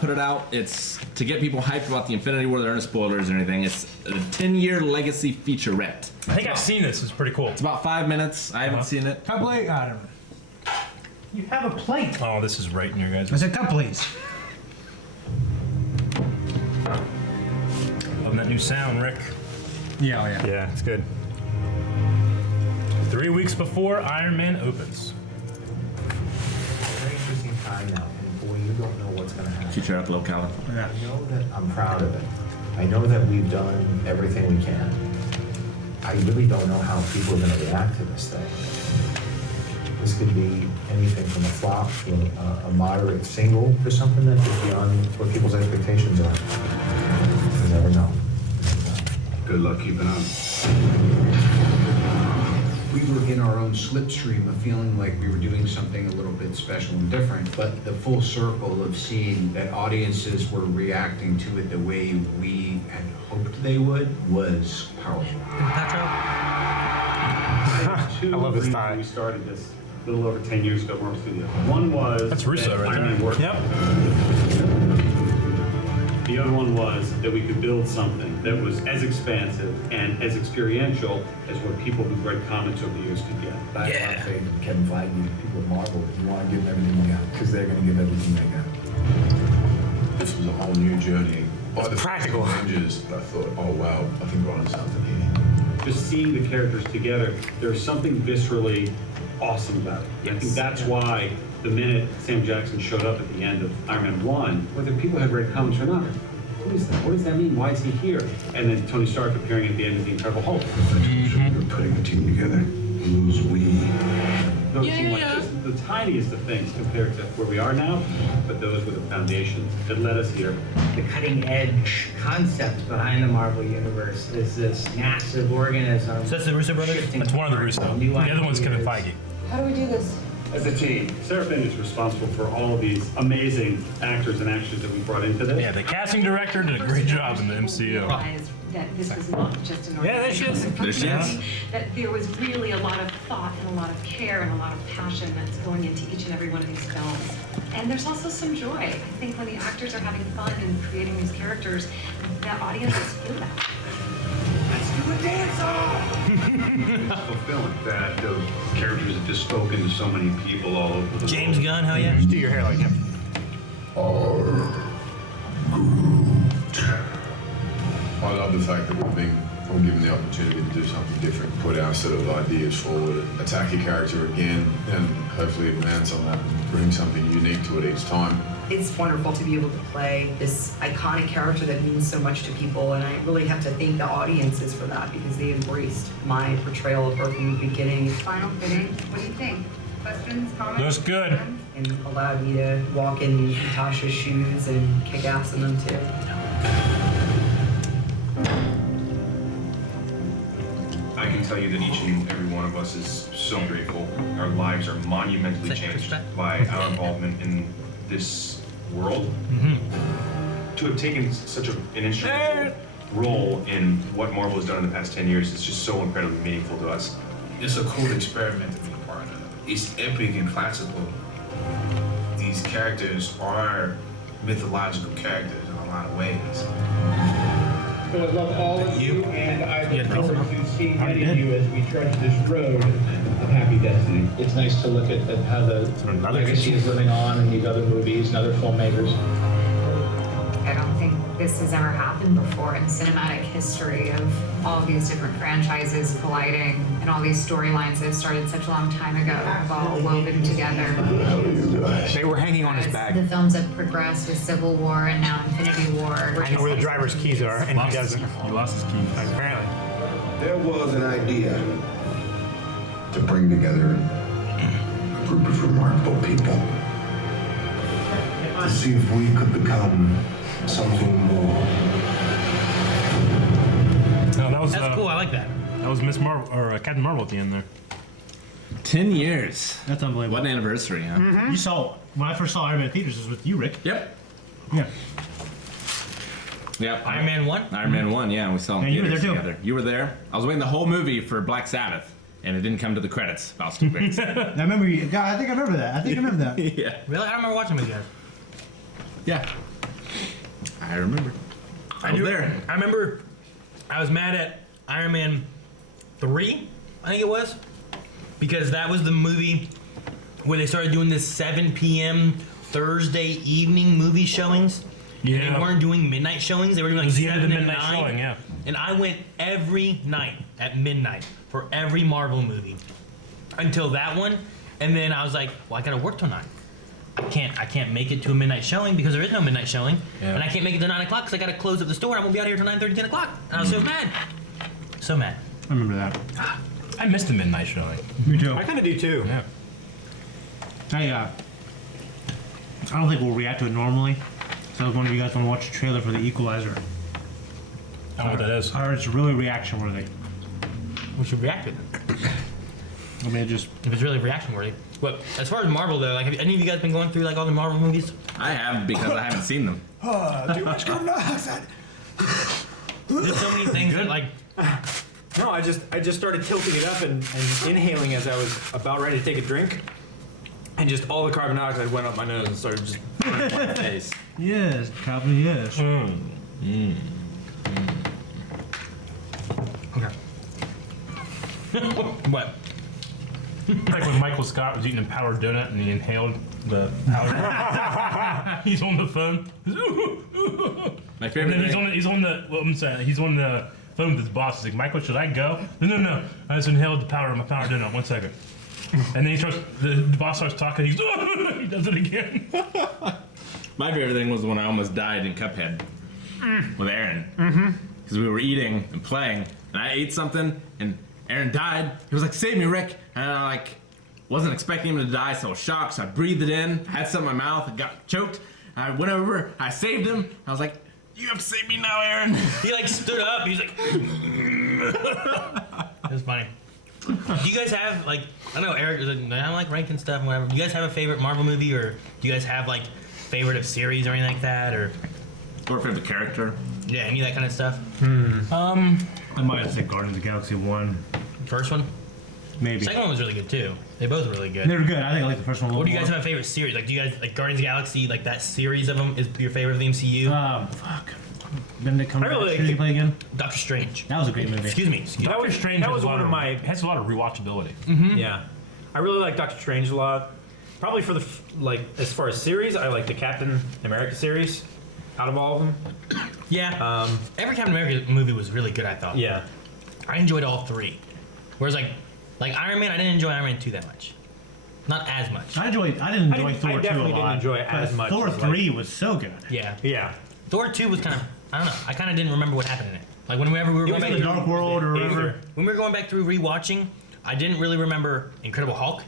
put it out. It's to get people hyped about the Infinity War. There aren't spoilers or anything. It's a 10-year legacy featurette. I think I've seen this. It's pretty cool. It's about 5 minutes. I haven't seen it. Cup plate? I don't know. You have a plate. Oh, this is right in your guys'. I said cup, please. Loving that new sound, Rick. Yeah, oh yeah. Yeah, it's good. 3 weeks before Iron Man opens. Very interesting time now, and boy, you don't know what's going to happen. Future Outlook, Calvin. Yeah. I know that I'm proud of it. I know that we've done everything we can. I really don't know how people are going to react to this thing. This could be anything from a flop to a moderate single to something that is beyond what people's expectations are. You never know. Good luck keeping up. We were in our own slipstream of feeling like we were doing something a little bit special and different, but the full circle of seeing that audiences were reacting to it the way we had hoped they would was powerful. I love this tie. We started this a little over 10 years ago at Marvel Studios. One was That's Russo that right Iron Man there. worked. Yep. The other one was that we could build something that was as expansive and as experiential as what people who read comics over the years could get. I have faith in Kevin Feige and people at Marvel. You want to give them everything you got, because they're going to give everything they got. This was a whole new journey. By the practical. Avengers, I thought, oh wow, I think we're on something here. Just seeing the characters together, there's something viscerally awesome about it. I think that's why the minute Sam Jackson showed up at the end of Iron Man 1, whether people had read comics or not, what is that? What does that mean? Why is he here? And then Tony Stark appearing at the end of The Incredible Hulk. We're putting a team together. Who's we? Those seem like just the tiniest of things compared to where we are now, but those were the foundations that led us here. The cutting edge concept behind the Marvel Universe is this massive organism. So that's the Russo brothers? shifting That's one of the apart, Russo. new The other one's Kevin ideas. Feige. How do we do this? as a team. Seraphin is responsible for all of these amazing actors and actors that we brought into this. Yeah, the casting director did a great job in the MCU. Realized that this was not just an Yeah, there she is. There she is. That there was really a lot of thought and a lot of care and a lot of passion that's going into each and every one of these films. And there's also some joy. I think when the actors are having fun and creating these characters, the audiences feel that. Let's do a dance-off! Fulfilling that those characters have just spoken to so many people all over the James world. Gunn, hell yeah. Just do your hair like him. I love the fact that we're given the opportunity to do something different, put our sort of ideas forward, attack a character again, and hopefully advance on that and bring something unique to it each time. It's wonderful to be able to play this iconic character that means so much to people, and I really have to thank the audiences for that because they embraced my portrayal of her from the beginning. Final fitting, what do you think? Questions, comments? Looks good. And allowed me to walk in Natasha's shoes and kick ass in them too. I can tell you that each and every one of us is so grateful. Our lives are monumentally changed by our involvement in this world. To have taken such an instrumental role in what Marvel has done in the past 10 years is just so incredibly meaningful to us. It's a cool experiment to be a part of. It's epic and classical. These characters are mythological characters in a lot of ways. So I love all of you, and I look forward to seeing many of you as we trudge this road of happy destiny. It's nice to look at how the legacy is living on in these other movies and other filmmakers. I don't think this has ever happened before in cinematic history of all of these different franchises colliding and all these storylines that started such a long time ago have all woven together. They were hanging on his The bag. films have progressed with Civil War and now Infinity War. I know where the driver's keys are, and he doesn't. He lost his keys. Apparently. There was an idea to bring together a group of remarkable people to see if we could become something more. No, that was That's cool. I like that. That was Miss Marvel or Captain Marvel at the end there. 10 years. That's unbelievable. What an anniversary, huh? You saw, when I first saw Iron Man theaters, was with you, Rick. Yep. Yeah. Yep. Iron Man 1? Iron Man 1, yeah, we saw it in And you were theaters there, too. together. You were there. I was waiting the whole movie for Black Sabbath, and it didn't come to the credits. I was too great. I remember you. God, I think I remember that. Yeah. Really? I don't remember watching with you guys. Yeah. I remember. I was there. I remember I was mad at Iron Man 3, I think it was, because that was the movie where they started doing this 7 p.m. Thursday evening movie showings. Yeah. And they weren't doing midnight showings. They were doing like It was the end 7 of the and midnight 9. showing, yeah. And I went every night at midnight for every Marvel movie until that one. And then I was like, well, I gotta work till 9. I can't make it to a midnight showing because there is no midnight showing. Yeah. And I can't make it to 9 o'clock because I gotta close up the store. I won't be out here till 9:30, 10 o'clock. And I was so mad. So mad. I remember that. I missed the midnight showing. Me too. I kind of do too. Yeah. I don't think we'll react to it normally. So I was wondering if you guys want to watch the trailer for The Equalizer. I don't know what that is. I heard it's really reaction worthy. We should react to it. I mean, it just. If it's really reaction worthy. But as far as Marvel though, like have any of you guys been going through like all the Marvel movies? I have because I haven't seen them. Too much carbon dioxide. There's so many things that like No, I just started tilting it up and inhaling as I was about ready to take a drink, and just all the carbon dioxide went up my nose and started just burning my face. Yes, probably yes. okay. What? Like when Michael Scott was eating a powdered donut and he inhaled the powder. He's on the phone. My favorite And then thing. he's on the. Well, I'm saying he's on the phone with his boss. He's like, Michael, should I go? No. I just inhaled the powder of my powdered donut. 1 second. And then he starts. The boss starts talking. He does it again. My favorite thing was when I almost died in Cuphead with Aaron. Because we were eating and playing, and I ate something, and Aaron died. He was like, "Save me, Rick!" And I like wasn't expecting him to die, so I was shocked. So I breathed it in, had some in my mouth, and got choked. I went over, I saved him. I was like, "You have to save me now, Aaron." He like stood up. He's like, it was funny. Do you guys have like I know Eric? I don't like ranking stuff and whatever. Do you guys have a favorite Marvel movie, or do you guys have like favorite of series or anything like that, or favorite character? Yeah, any of that kind of stuff. I might have said Guardians of the Galaxy 1. First one. Maybe. Second one was really good too. They both were really good. They were good. I think I like the first one a little What do you more. guys have a favorite series? Like, do you guys like Guardians of the Galaxy? Like that series of them is your favorite of the MCU? Fuck. Benedict Cumberbatch. I really like Who did he play again? Doctor Strange. That was a great movie. Excuse me. Doctor Strange that was has a lot one of my- has a lot of rewatchability. Yeah, I really like Doctor Strange a lot. Probably for the like as far as series, I like the Captain America series. Out of all of them, Yeah. Every Captain America movie was really good. I thought. yeah. I enjoyed all three. Whereas like Iron Man, I didn't enjoy Iron Man 2 that much. Not as much. I didn't enjoy Thor 2 a definitely lot. didn't enjoy it but as much Thor as, 3 was so good. Yeah. Yeah. Thor 2 was kind of I don't know. I kind of didn't remember what happened in it. Like whenever we were going back the Dark World or whatever. when we were going back through rewatching, I didn't really remember Incredible Hulk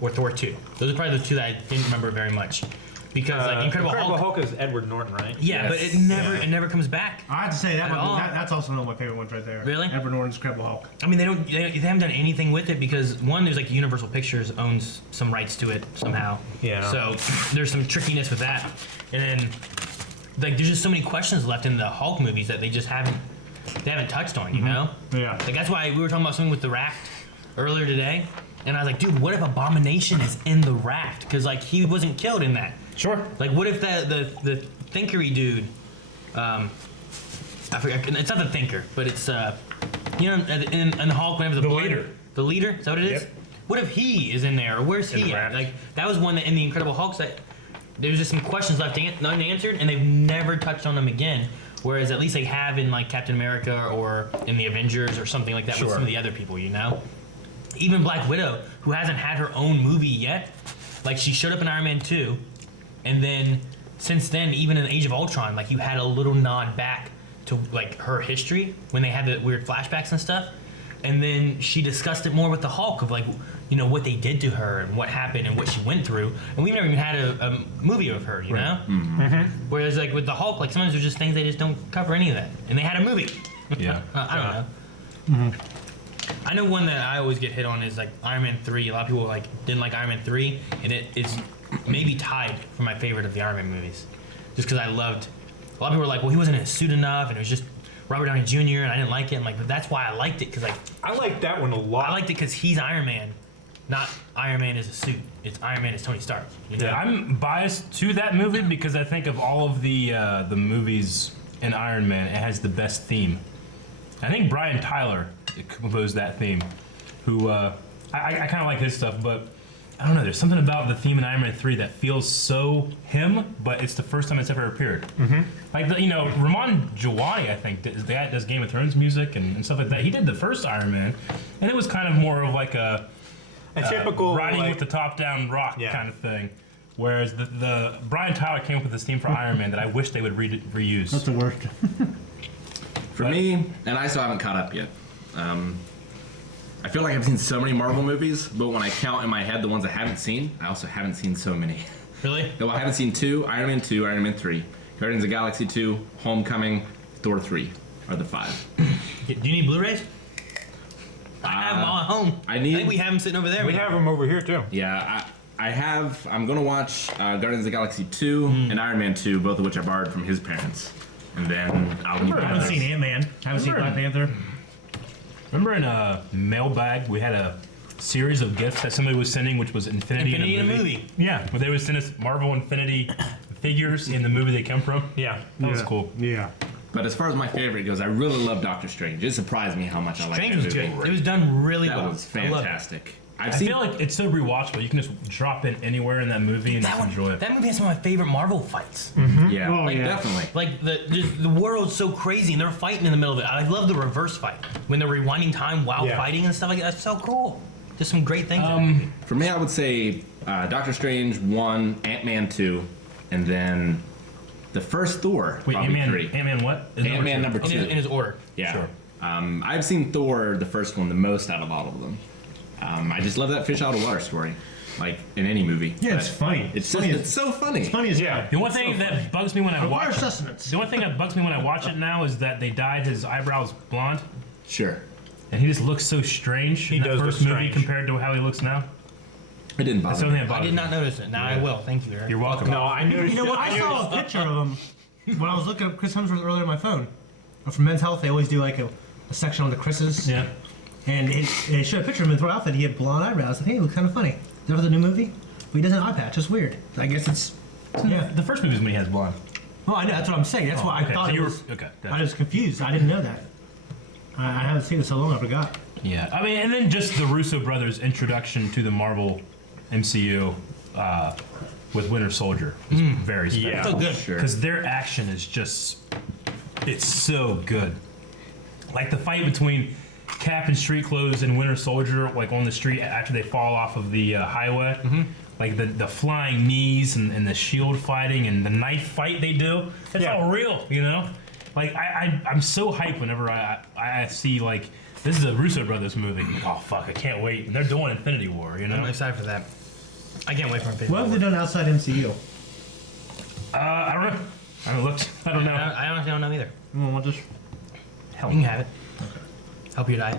or Thor 2. Those are probably the two that I didn't remember very much. Because like Incredible Hulk is Edward Norton, right? Yeah, but it never comes back. I have to say At all. that's also one of my favorite ones right there. Really? Edward Norton's Incredible Hulk. I mean, they haven't done anything with it because one, there's like Universal Pictures owns some rights to it somehow. Yeah. So there's some trickiness with that, and then like there's just so many questions left in the Hulk movies that they haven't touched on. You know? Yeah. Like that's why we were talking about something with the raft earlier today, and I was like, dude, what if Abomination is in the raft? Because like he wasn't killed in that. Sure. Like, what if the thinkery dude, I forget, it's not the thinker, but it's, you know, in the Hulk, whenever The leader. The leader? Is that what it is? Yep. What if he is in there, or where's he at? Like, that was one that in the Incredible Hulk that there was just some questions left unanswered, and they've never touched on them again. Whereas at least they have in, like, Captain America or in the Avengers or something like that with some of the other people, you know? Even Black Widow, who hasn't had her own movie yet, like, she showed up in Iron Man 2, and then since then, even in Age of Ultron, like you had a little nod back to like her history when they had the weird flashbacks and stuff. And then she discussed it more with the Hulk of like, you know, what they did to her and what happened and what she went through. And we've never even had a movie of her, you know? Whereas like with the Hulk, like sometimes there's just things they just don't cover any of that. And they had a movie. Yeah. I don't know. I know one that I always get hit on is like Iron Man 3. A lot of people like didn't like Iron Man 3, and it is maybe tied for my favorite of the Iron Man movies. Just because I loved, a lot of people were like, well, he wasn't in a suit enough, and it was just Robert Downey Jr., and I didn't like it. I'm like, but that's why I liked it, because like, I like that one a lot. I liked it because he's Iron Man, not Iron Man is a suit. It's Iron Man is Tony Stark. You know? Yeah, I'm biased to that movie because I think of all of the movies in Iron Man, it has the best theme. I think Brian Tyler composed that theme, who I kind of like his stuff, but I don't know. There's something about the theme in Iron Man 3 that feels so him, but it's the first time it's ever appeared. Like Ramon Djawadi, I think, does Game of Thrones music and stuff like that. He did the first Iron Man, and it was kind of more of like a typical riding like, with the top-down rock kind of thing. Whereas the Brian Tyler came up with this theme for Iron Man that I wish they would reuse. That's the worst. For me, and I still haven't caught up yet. I feel like I've seen so many Marvel movies, but when I count in my head the ones I haven't seen, I also haven't seen so many. Really? No, I haven't seen 2, Iron Man 2, Iron Man 3, Guardians of the Galaxy 2, Homecoming, Thor 3 are the 5. Do you need Blu-rays? I have them all at home. I think we have them sitting over there. We have them over here too. Yeah, I have. I'm gonna watch Guardians of the Galaxy 2 and Iron Man 2, both of which I borrowed from his parents, and then I'll need. I haven't seen Ant-Man. I haven't seen Black Panther. Remember in a mailbag we had a series of gifts that somebody was sending, which was Infinity in a movie. Yeah, where they would send us Marvel Infinity figures in the movie they come from. Yeah, that was cool. Yeah. But as far as my favorite goes, I really love Doctor Strange. It surprised me how much I liked that Strange was movie. good. It was done really well. That was fantastic. I feel like it's so rewatchable. You can just drop in anywhere in that movie and just enjoy it. That movie has some of my favorite Marvel fights. Yeah, definitely. Like the world's so crazy and they're fighting in the middle of it. I love the reverse fight when they're rewinding time while fighting and stuff like that. That's so cool. Just some great things. For me, I would say Doctor Strange 1, Ant-Man 2, and then the first Thor. Wait, probably Ant-Man, 3. Ant-Man what? Ant-Man number 2. In his order. Yeah. Sure. I've seen Thor, the first one, the most out of all of them. I just love that fish out of water story, like in any movie. Yeah, it's funny. It's so funny. It's funny as The one thing that bugs me when I watch sustenance. the one thing that bugs me when I watch it now is that they dyed his eyebrows blonde. Sure. and he just looks so strange in that does look first movie strange. compared to how he looks now. It didn't That's bother the me. only thing that I bothered did not me. notice it. Now I will. Thank you, Eric. You're welcome. No, I noticed. You know what? I saw a picture of him when I was looking up Chris Hemsworth earlier on my phone. For Men's Health, they always do like a section on the Chris's. Yeah. And it showed a picture of him in Thor outfit. He had blonde eyebrows. I said, hey, it looks kind of funny. Is that for the new movie? But he doesn't have an eye patch. It's weird. I guess it's. Yeah. The first movie is when he has blonde. Oh, I know. That's what I'm saying. That's why I okay. thought So it you were- was. okay, I gotcha. was confused. I didn't know that. I haven't seen it so long. I forgot. Yeah, I mean, and then just the Russo brothers' introduction to the Marvel MCU with Winter Soldier is very special. Yeah. So good. Because their action is just, it's so good. Like the fight between Cap in street clothes and Winter Soldier, like on the street after they fall off of the highway. Like the flying knees and the shield fighting and the knife fight they do. It's all real, you know? Like, I'm so hyped whenever I see, like, this is a Russo brothers movie. Oh, fuck, I can't wait. And they're doing Infinity War, you know? I'm excited for that. I can't wait for Infinity What have War. they done outside MCU? I don't know. I haven't looked. I don't know. I honestly don't know either. We'll just. You can have it. Help your diet.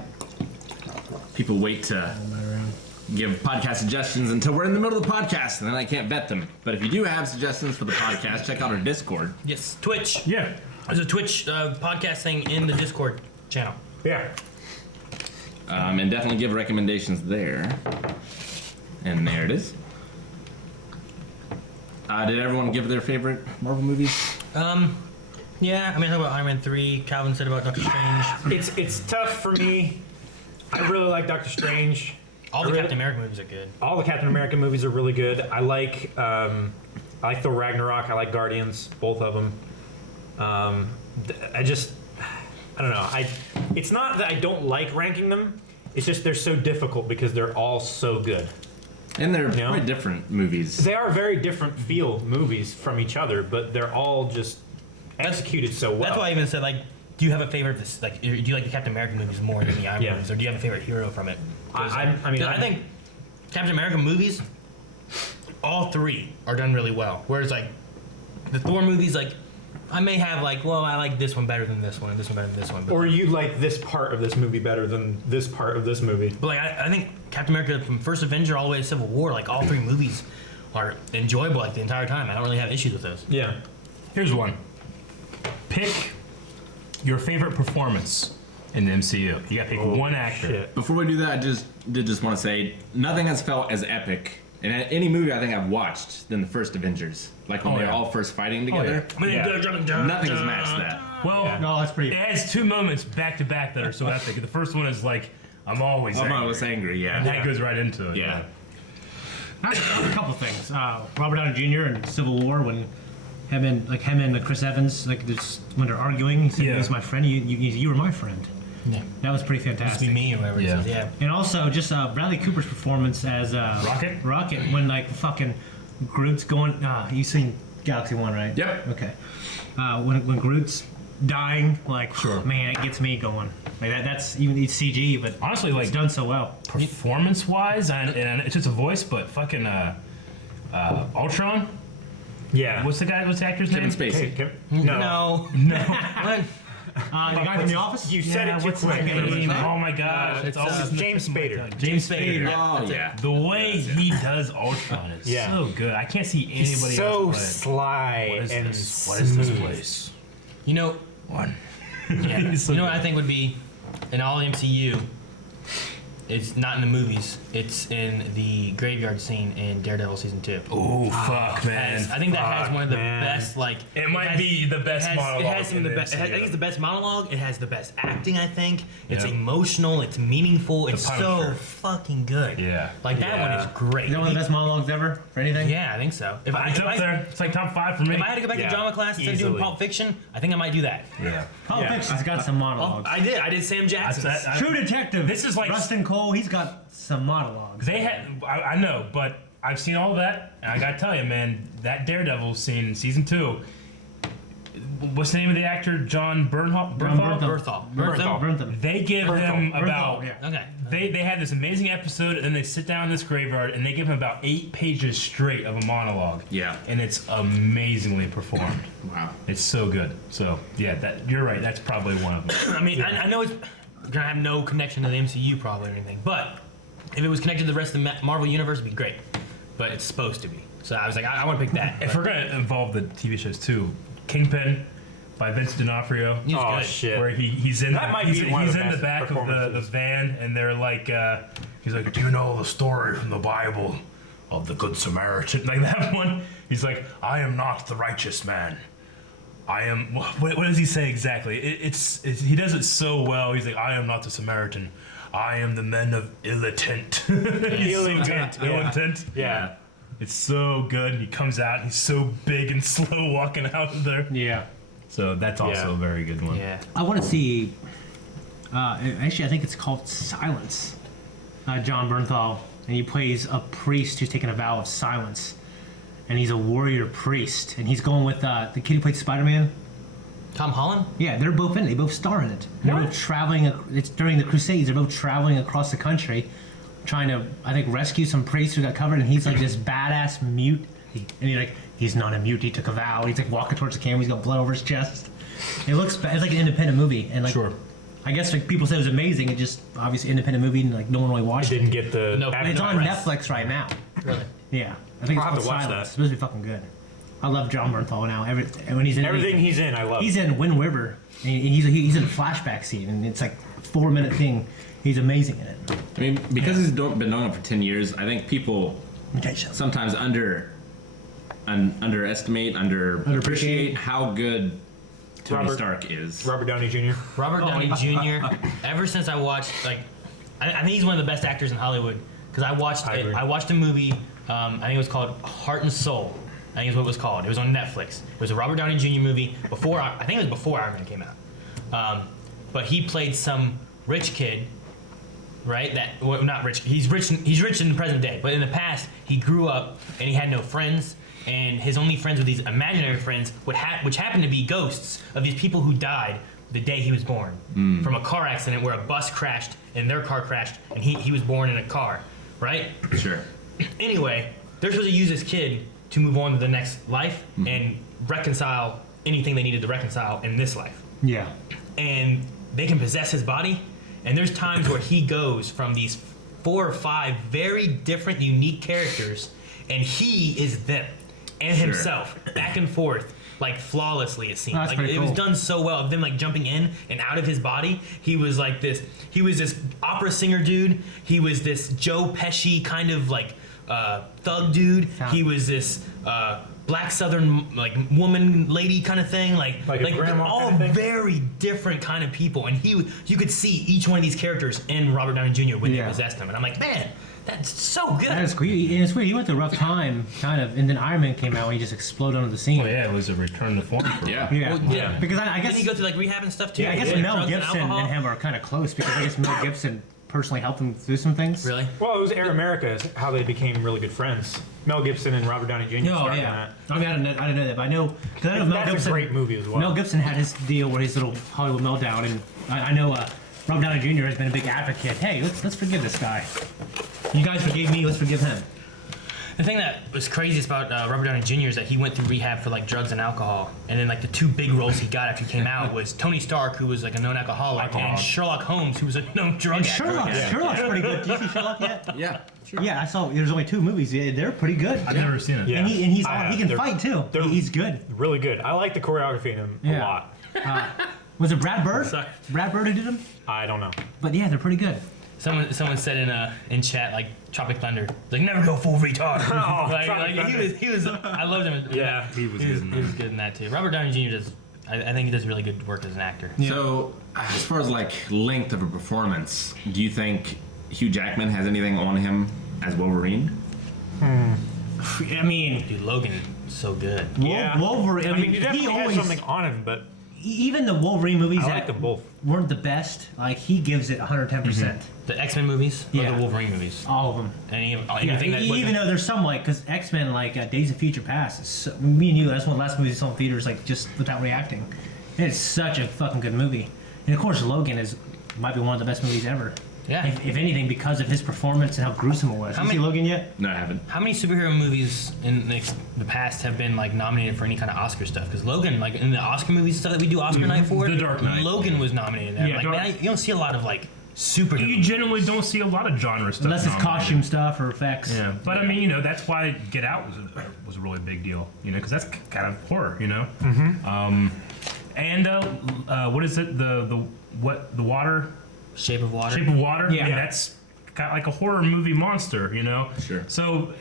People wait to give podcast suggestions until we're in the middle of the podcast, and then I can't vet them. But if you do have suggestions for the podcast, check out our Discord. Yes, Twitch. Yeah. There's a Twitch podcast thing in the Discord channel. Yeah. And definitely give recommendations there. And there it is. Did everyone give their favorite Marvel movies? Yeah, I mean, I talk about Iron Man 3. Calvin said about Doctor Strange. It's tough for me. I really like Doctor Strange. All the Captain America movies are good. All the Captain America movies are really good. I like Thor Ragnarok. I like Guardians, both of them. I don't know. It's not that I don't like ranking them. It's just they're so difficult because they're all so good. And they're very different movies. They are very different feel movies from each other, but they're all just executed so well. That's why I even said, like, do you have a favorite? Like, do you like the Captain America movies more than the Iron Man movies, or do you have a favorite hero from it? I think Captain America movies, all three are done really well. Whereas like the Thor movies, like I may have like, well, I like this one better than this one, and this one better than this one. But or you like this part of this movie better than this part of this movie. But like I think Captain America from First Avenger all the way to Civil War, like all three movies are enjoyable like the entire time. I don't really have issues with those. Yeah. Here's one. Pick your favorite performance in the MCU. You gotta pick one actor. Shit. Before we do that, I just want to say nothing has felt as epic in any movie I think I've watched than the first Avengers. Like when they're all first fighting together. Nothing has matched that. Well, no, that's pretty. It has two moments back to back that are so epic. The first one is like, I'm always angry, yeah. And that goes right into it. Yeah. A couple things. Robert Downey Jr. in Civil War when him and Chris Evans when they're arguing, he said, "He's my friend. You were my friend." Yeah. That was pretty fantastic. Must be me or whatever. Yeah. It says. Yeah. And also just Bradley Cooper's performance as Rocket when like the fucking Groot's going. You seen Galaxy 1, right? Yep. Okay. When Groot's dying, like man, it gets me going. Like that's even it's CG, but honestly, like it's done so well. Performance wise, and it's just a voice, but fucking Ultron. Yeah. What's the actor's Kevin name? Spacey. No. The guy from The Office. You said it too what's his quick. name? Oh my gosh, it's always James Spader. James Spader. Oh, yeah. The way he does Ultron is so good. I can't see anybody He's so else sly What is and this? What is this place? You know, One. yeah, He's so you know what good. I think would be in all MCU. It's not in the movies. It's in the graveyard scene in Daredevil season 2. Oh fuck, man! I think that has one of the man. best. Like It might be the best monologue. It has some of the in best. I think MCU. it's the best monologue. It has the best acting. I think it's Yeah. emotional. It's meaningful. It's so Punisher. fucking good. Yeah. Like that one is great. Is that one of the best monologues ever for anything? Yeah, I think so. If It's up there. It's like top 5 for me. If I had to go back to drama class instead of doing Easily. Pulp Fiction, I think I might do that. Yeah. Pulp Fiction's got some monologues. I did Sam Jackson. True Detective. This is like Rustin Cole. He's got some monologues. They had. I know, but I've seen all of that, and I gotta tell you, man, that Daredevil scene in season 2. What's the name of the actor? Jon Bernthal. Bernthal. They give him about. Okay. They had this amazing episode, and then they sit down in this graveyard, and they give him about 8 pages straight of a monologue. Yeah. And it's amazingly performed. Wow. It's so good. So yeah, you're right. That's probably one of them. I mean, I know it's. gonna have no connection to the MCU probably or anything. But if it was connected to the rest of the Marvel universe, it'd be great. But it's supposed to be. So I was like, I want to pick that. If we're gonna involve the TV shows too, Kingpin by Vince D'Onofrio. He's good. Shit. Where he's in That might be one of he's the in the best back of the performances. van, and they're like, he's like, do you know the story from the Bible of the Good Samaritan? Like that one. He's like, I am not the righteous man. I am. What does he say exactly? It's he does it so well. He's like, I am not the Samaritan. I am the men of ill intent. Ill intent. Ill intent. Yeah. It's so good. He comes out. He's so big and slow walking out of there. Yeah. So that's also a very good one. Yeah. I want to see. Actually, I think it's called Silence. Jon Bernthal, and he plays a priest who's taking a vow of silence, and he's a warrior priest, and he's going with the kid who played Spider-Man. Tom Holland? Yeah, they're both in it. They both star in it. And they're both traveling. It's during the Crusades. They're both traveling across the country, trying to, I think, rescue some priests who got covered. And he's like this badass mute. And he's not a mute. He took a vow. He's like walking towards the camera. He's got blood over his chest. It looks. It's like an independent movie. And like, Sure. I guess like people say it was amazing. It just obviously independent movie and like no one really watched it. Didn't get the. No, It's on Netflix right now. Really? Yeah, I think I'll have it's to called watch Silence. that. It's supposed to be fucking good. I love Jon Bernthal now. When he's in Everything he's in, I love. He's in Wind River. And he's in a flashback scene, and it's like a 4-minute thing. He's amazing in it. I mean, because he's been doing it for 10 years, I think people sometimes underappreciate how good Tony Stark is. Robert Downey Jr. Robert Downey Jr. Ever since I watched, like, I think he's one of the best actors in Hollywood because I watched a movie. I think it was called Heart and Soul. I think is what it was called. It was on Netflix. It was a Robert Downey Jr. movie before. I think it was before Iron Man came out. But he played some rich kid, right? Not rich. He's rich. He's rich in the present day. But in the past, he grew up and he had no friends. And his only friends were these imaginary friends, which happened to be ghosts of these people who died the day he was born from a car accident where a bus crashed and their car crashed and he was born in a car, right? Sure. Anyway, they're supposed to use this kid to move on to the next life and reconcile anything they needed to reconcile in this life. Yeah. And they can possess his body. And there's times where he goes from these 4 or 5 very different, unique characters, and he is them and himself, back and forth, like flawlessly. It seemed Oh, that's like pretty it was cool. done so well of them like jumping in and out of his body. He was like this. He was this opera singer dude. He was this Joe Pesci kind of like thug dude. He was this black Southern like woman lady kind of thing. Like a grandma all kind of thing? very different kind of people. And you could see each one of these characters in Robert Downey Jr. when they possessed him. And I'm like, man, that's so good. That is cool. And it's weird. He went through a rough time, kind of, and then Iron Man came out and he just exploded onto the scene. Oh yeah, it was a return to form for Yeah. Yeah. Well, yeah. Because I guess Didn't he go through like rehab and stuff too? I guess Like, Mel drugs and Gibson alcohol? and him are kind of close because I guess Mel Gibson personally helped him through some things. Really? Well, it was Air America is how they became really good friends. Mel Gibson and Robert Downey Jr. Oh started yeah. that. I mean, I didn't know that, but I know because I know Mel That's Gibson. a great movie as well. Mel Gibson had his deal where his little Hollywood meltdown, and I know Robert Downey Jr. has been a big advocate. Hey, let's forgive this guy. You guys forgave me. Let's forgive him. The thing that was craziest about Robert Downey Jr. is that he went through rehab for like drugs and alcohol, and then like the 2 big roles he got after he came out was Tony Stark, who was like a known alcoholic, and Sherlock Holmes, who was a known drug addict. Sherlock's pretty good. Did you see Sherlock yet? Yeah. Sure. Yeah, I saw. There's only 2 movies. Yeah, they're pretty good. I've never seen it. Yeah. And he can fight too. He's good. Really good. I like the choreography in them a lot. Was it Brad Bird? Sorry. Brad Bird who did them? I don't know. But yeah, they're pretty good. Someone said in chat like Tropic Thunder, like never go full retard. Oh, he was. I loved him. Yeah, he was good in He was good in that too. Robert Downey Jr. does. I think he does really good work as an actor. So, as far as like length of a performance, do you think Hugh Jackman has anything on him as Wolverine? I mean, Dude, Logan is so good. Yeah. Wolverine. I mean, you definitely has something on him, but even the Wolverine movies I like that them both. weren't the best, like he gives it 110%. The X-Men movies or Yeah. the Wolverine movies. All of them. Anything that Even wasn't- though there's some like, because X-Men like Days of Future Past, is so, me and you, that's one of the last movies we saw in theaters, like just without reacting. And it's such a fucking good movie. And of course, Logan might be one of the best movies ever. Yeah. If anything, because of his performance and how gruesome it was. Have you seen Logan yet? No, I haven't. How many superhero movies in the past have been like nominated for any kind of Oscar stuff? Because Logan, like in the Oscar movies and stuff that we do Oscar night for, The Dark Knight. Logan was nominated there. Yeah, like, man, you don't see a lot of like superhero. You generally don't see a lot of genre stuff. Unless it's nominated. costume stuff or effects. Yeah, but I mean, that's why Get Out was a really big deal, because that's kind of horror, Mm-hmm. And what is it? The water? Shape of Water. Shape of Water. Yeah. That's kind of like a horror movie monster, Sure. So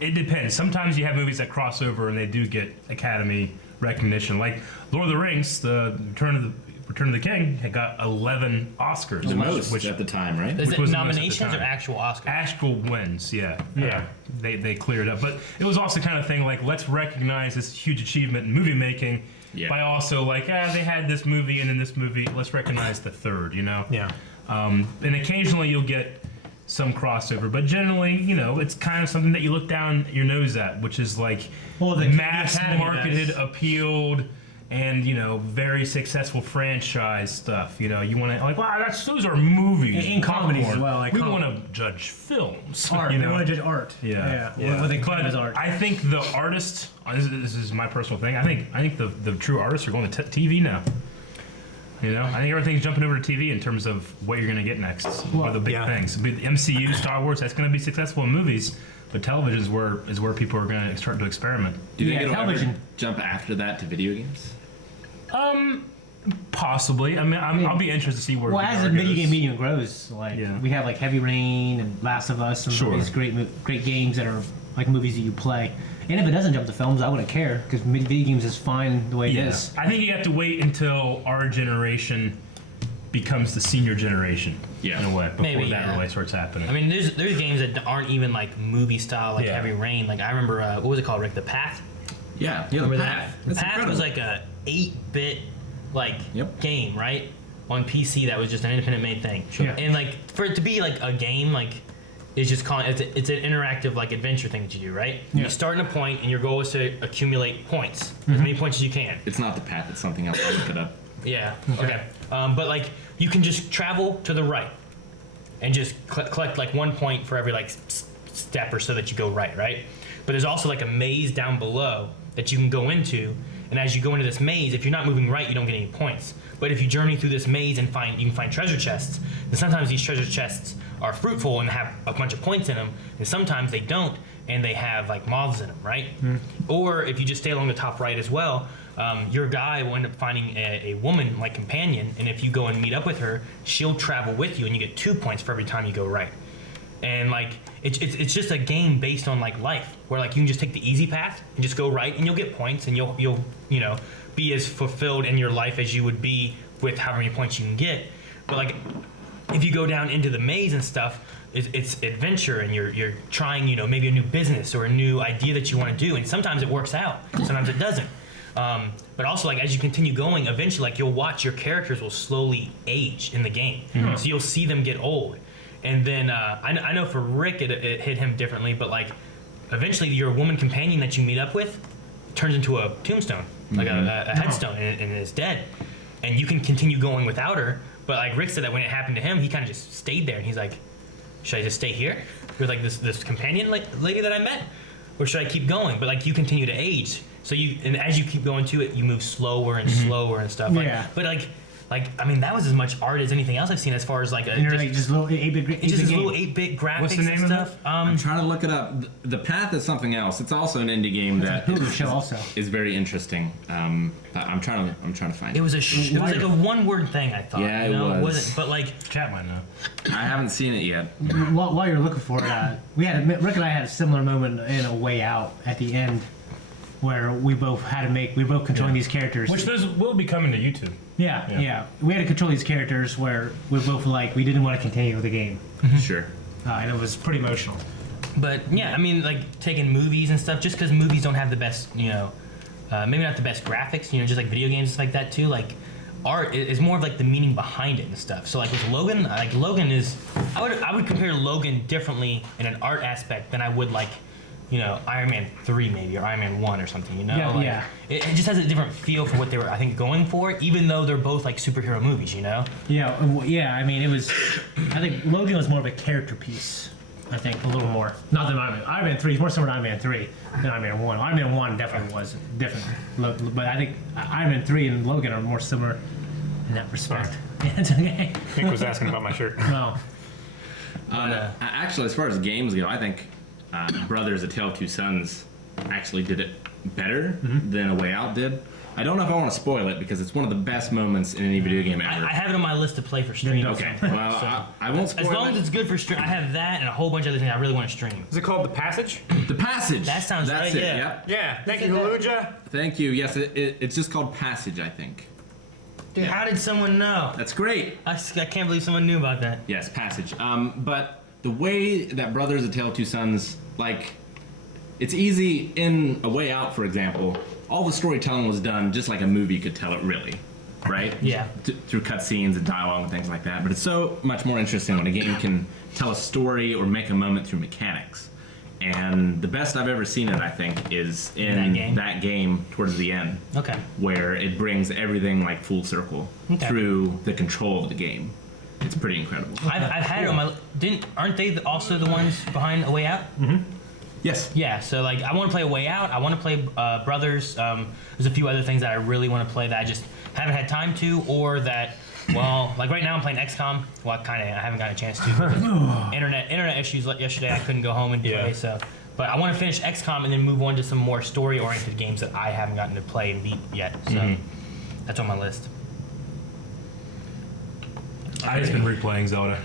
it depends. Sometimes you have movies that cross over and they do get Academy recognition, like Lord of the Rings, the Return of the King had got 11 Oscars. The most at the time, right? Is Which it was the most at the nominations or time. actual Oscars? Actual wins, yeah. They cleared up, but it was also kind of thing like, let's recognize this huge achievement in movie making by also like, they had this movie and in this movie, let's recognize the third, Yeah. And occasionally you'll get some crossover, but generally, it's kind of something that you look down your nose at, which is like mass marketed, appealed, and very successful franchise stuff. You want to like, wow, those are movies. In comedies popcorn. as well, like we want to judge films. Art. We want to judge art. Yeah. What they claim But as art. I think the artists. This is my personal thing. I think the true artists are going to TV now. I think everything's jumping over to TV in terms of what you're going to get next. What are the big things? The MCU, Star Wars, that's going to be successful in movies, but television is where people are going to start to experiment. Do you think it'll ever jump after that to video games? Possibly. I mean, I'll be interested to see where. Well, as the VR video goes. game medium grows, we have like Heavy Rain and Last of Us and Sure. these great games that are like movies that you play. And if it doesn't jump to films, I wouldn't care because video games is fine the way it is. I think you have to wait until our generation becomes the senior generation. In a way, before that really starts happening. I mean, there's games that aren't even like movie style, like Heavy Rain. Like I remember, what was it called, Rick? The Path. Yeah. Remember The that? Path. The That's Path incredible. was like a 8-bit game, right? On PC, that was just an independent made thing. Sure. And like for it to be like a game, like it's just calling it's an interactive like adventure thing that you do, right? Yeah. You start in a point, and your goal is to accumulate points, as many points as you can. It's not The Path. It's something else. I'll look it up. Yeah. Okay. But like you can just travel to the right, and just collect like 1 point for every like step or so that you go right. But there's also like a maze down below that you can go into, and as you go into this maze, if you're not moving right, you don't get any points. But if you journey through this maze and you can find treasure chests, then sometimes these treasure chests are fruitful and have a bunch of points in them, and sometimes they don't, and they have like moths in them, right? Or if you just stay along the top right as well, your guy will end up finding a woman like companion, and if you go and meet up with her, she'll travel with you, and you get 2 points for every time you go right. And like it's just a game based on like life, where like you can just take the easy path and just go right, and you'll get points, and you'll be as fulfilled in your life as you would be with how many points you can get. But like if you go down into the maze and stuff, it's adventure, and you're trying maybe a new business or a new idea that you want to do, and sometimes it works out, sometimes it doesn't. But also like as you continue going, eventually like you'll watch your characters will slowly age in the game, so you'll see them get old. And then I know for Rick it hit him differently, but like eventually your woman companion that you meet up with turns into a tombstone, like a headstone, and is dead. And you can continue going without her, but like Rick said that when it happened to him, he kind of just stayed there, and he's like, should I just stay here with like this companion lady that I met, or should I keep going? But like you continue to age, so and as you keep going to it, you move slower and slower and stuff. Yeah. But like I mean, that was as much art as anything else I've seen as far as like just little 8-bit it's just little 8-bit graphics What's the name and of stuff. I'm trying to look it up. The Path is something else. It's also an indie game that is very interesting. But I'm trying to find it. It was it was like a one-word thing, I thought. Yeah, it was. was. But like chat might know. I haven't seen it yet. While you're looking for it, Rick and I had a similar moment in A Way Out at the end, where we both controlling these characters. Which those will be coming to YouTube. Yeah. We had to control these characters where we both we didn't want to continue with the game. Sure. And it was pretty emotional. But yeah, I mean, like taking movies and stuff, just because movies don't have the best, maybe not the best graphics, just like video games like that too. Like art is more of like the meaning behind it and stuff. So like with Logan, Logan is, I would compare Logan differently in an art aspect than I would like Iron Man 3 maybe, or Iron Man 1 or something, Yeah, Like, yeah. It just has a different feel for what they were, I think, going for, even though they're both like superhero movies, Yeah, I mean, it was. I think Logan was more of a character piece. I think a little more. Not than Iron Man. Iron Man 3 is more similar to Iron Man 3 than Iron Man 1. Iron Man 1 definitely was different, but I think Iron Man 3 and Logan are more similar in that respect. Yeah, it's okay. Nick was asking about my shirt. No. Actually, as far as games go, I think Brothers: A Tale of Two Sons actually did it better than A Way Out did. I don't know if I want to spoil it because it's one of the best moments in any video game ever. I have it on my list to play for stream. Okay, well, So, I won't spoil as long it. as it's good for stream, I have that and a whole bunch of other things I really want to stream. Is it called The Passage? The Passage. That sounds That's right. it, Yeah. yep. Yeah. Thank you, Haluja. Thank you. Yes, it's just called Passage, I think. Dude, how did someone know? That's great. I can't believe someone knew about that. Yes, Passage. But the way that Brothers: A Tale of Two Sons, it's easy in A Way Out, for example. All the storytelling was done just like a movie could tell it, really, right? Yeah. Through cutscenes and dialogue and things like that. But it's so much more interesting when a game can tell a story or make a moment through mechanics. And the best I've ever seen it, I think, is in that game towards the end. Okay. Where it brings everything full circle through the control of the game. It's pretty incredible. I've had it on my. Aren't they also the ones behind A Way Out? Mm-hmm. Yes. Yeah. So I want to play A Way Out. I want to play Brothers. There's a few other things that I really want to play that I just haven't had time to, or that. Well, right now I'm playing XCOM. Well, I haven't gotten a chance to. Internet issues. Yesterday I couldn't go home and play. So, but I want to finish XCOM and then move on to some more story-oriented games that I haven't gotten to play and beat yet. So that's on my list. I've just been replaying Zelda.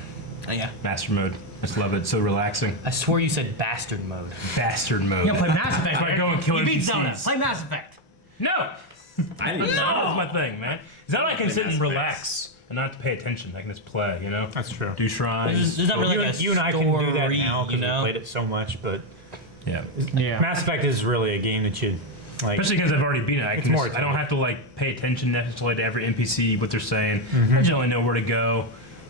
Oh, yeah. Master mode. I just love it. It's so relaxing. I swore you said bastard mode. Bastard mode. You play Mass Effect. That's why I go and kill You beat NPCs. Zelda. Play Mass Effect. No! I didn't Zelda's my thing, man. Zelda I can sit and relax and not have to pay attention. I can just play, That's true. Do shrines. There's not really a You and I can do that story, now because you know? we played it so much, but Yeah. Mass Effect is really a game that you like. Especially because I've already beaten it. It's more I don't have to pay attention necessarily to every NPC, what they're saying. I generally know where to go.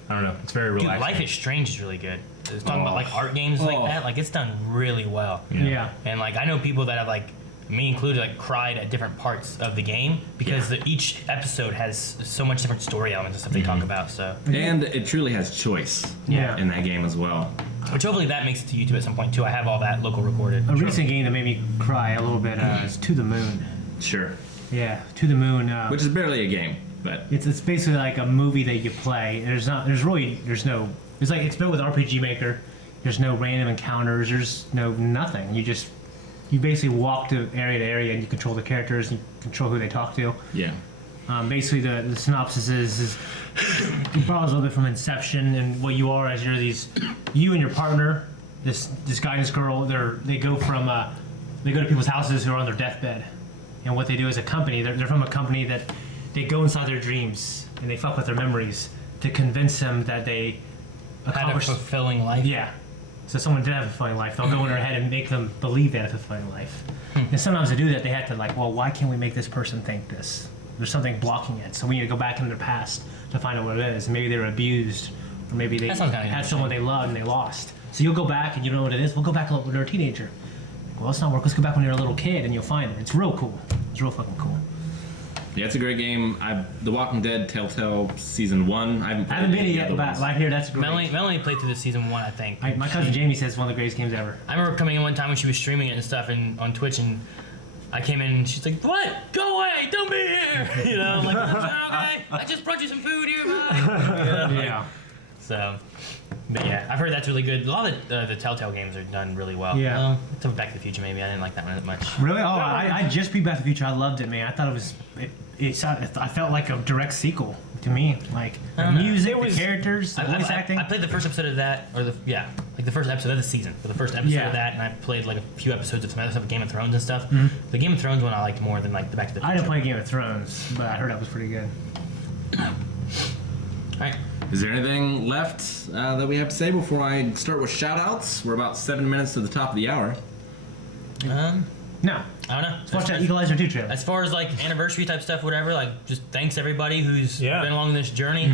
I don't know. It's very Dude, relaxing. Life is Strange is really good. It's talking about art games like that. It's done really well. Yeah. And I know people that have me included, cried at different parts of the game because each episode has so much different story elements and stuff they talk about. So. And it truly has choice in that game as well. Which hopefully that makes it to YouTube at some point too. I have all that local recorded. A recent game that made me cry a little bit is To the Moon. Sure. Yeah, To the Moon. Which is barely a game, but it's basically like a movie that you play. It's built with RPG Maker. There's no random encounters. There's nothing. You basically walk to area and you control the characters and you control who they talk to. Yeah. Basically, the synopsis is it borrows a little bit from Inception, and what you are as you and your partner, this guy and this girl, they go to people's houses who are on their deathbed, and what they do as a company, they're from a company that they go inside their dreams and they fuck with their memories to convince them that they accomplished Had a fulfilling life. Yeah. So someone did have a fulfilling life. They'll go in their head and make them believe they had a fulfilling life. And sometimes to do that, they have to why can't we make this person think this? There's something blocking it. So we need to go back into their past to find out what it is. Maybe they were abused, or maybe they had someone they loved and they lost. So you'll go back and you don't know what it is. We'll go back when they're a teenager. Well, it's not work. Let's go back when you're a little kid and you'll find it. It's real cool. It's real fucking cool. Yeah, it's a great game. The Walking Dead Telltale Season 1. I haven't been it yet, but I hear that's great. Melanie played through the Season 1, I think. My cousin Jamie says it's one of the greatest games ever. I remember coming in one time when she was streaming it and stuff on Twitch, and I came in and she's like, "What? Go away! Don't be here!" I'm like, "Okay, I just brought you some food here, bye." Yeah. So, but yeah, I've heard that's really good. A lot of the Telltale games are done really well. Yeah. Well, Back to the Future maybe. I didn't like that one that much. Really? Oh, I just beat Back to the Future. I loved it, man. I thought it was. I felt like a direct sequel to me. The music, the characters, the voice acting. I played the first episode of that, or the first episode of the season, or the first episode of that, and I played a few episodes of some other stuff, Game of Thrones and stuff. Mm-hmm. The Game of Thrones one I liked more than the Back to the Future. I didn't play Game of Thrones, but I heard that was pretty good. All right. Is there anything left that we have to say before I start with shout-outs? We're about 7 minutes to the top of the hour. No. I don't know. Let's watch that Equalizer 2 trailer. As far as anniversary type stuff, whatever, just thanks everybody who's been along this journey.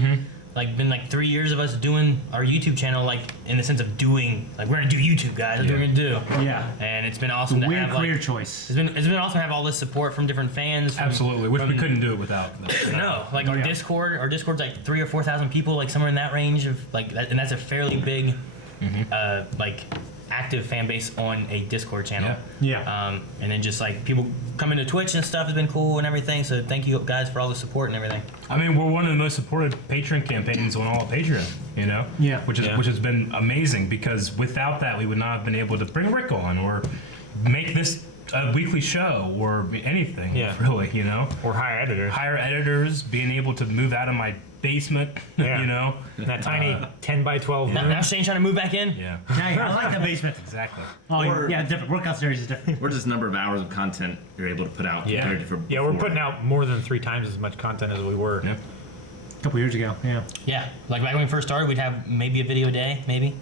been like 3 years of us doing our YouTube channel, like in the sense of doing, like we're gonna do YouTube, guys. That's what we're gonna do. Yeah. And it's been awesome to Weird have career like, choice. It's been awesome to have all this support from different fans. From, Absolutely, which we couldn't do it without. No, like our Discord. Our Discord's like 3,000 or 4,000 people, like somewhere in that range of like, that, and that's a fairly big, like, active fan base on a Discord channel. Yeah. And then just like people coming to Twitch and stuff has been cool and everything. So thank you guys for all the support and everything. I mean, we're one of the most supported Patreon campaigns on all of Patreon. You know. Yeah. Which has been amazing, because without that we would not have been able to bring Rick on or make this a weekly show or anything. Yeah. Really, you know. Or hire editors. Hire editors, being able to move out of my basement. Yeah. You know. That tiny 10 by 12 room. Now Shane's trying to move back in. Yeah. Hey, I like the basement. Exactly. Oh, Or- yeah, different. Workout series is different. Or just number of hours of content you're able to put out compared to for Yeah, we're before. putting out more than 3 times as much content as we were. Yeah. A couple years ago, yeah. Yeah, like back when we first started, we'd have maybe a video a day, maybe.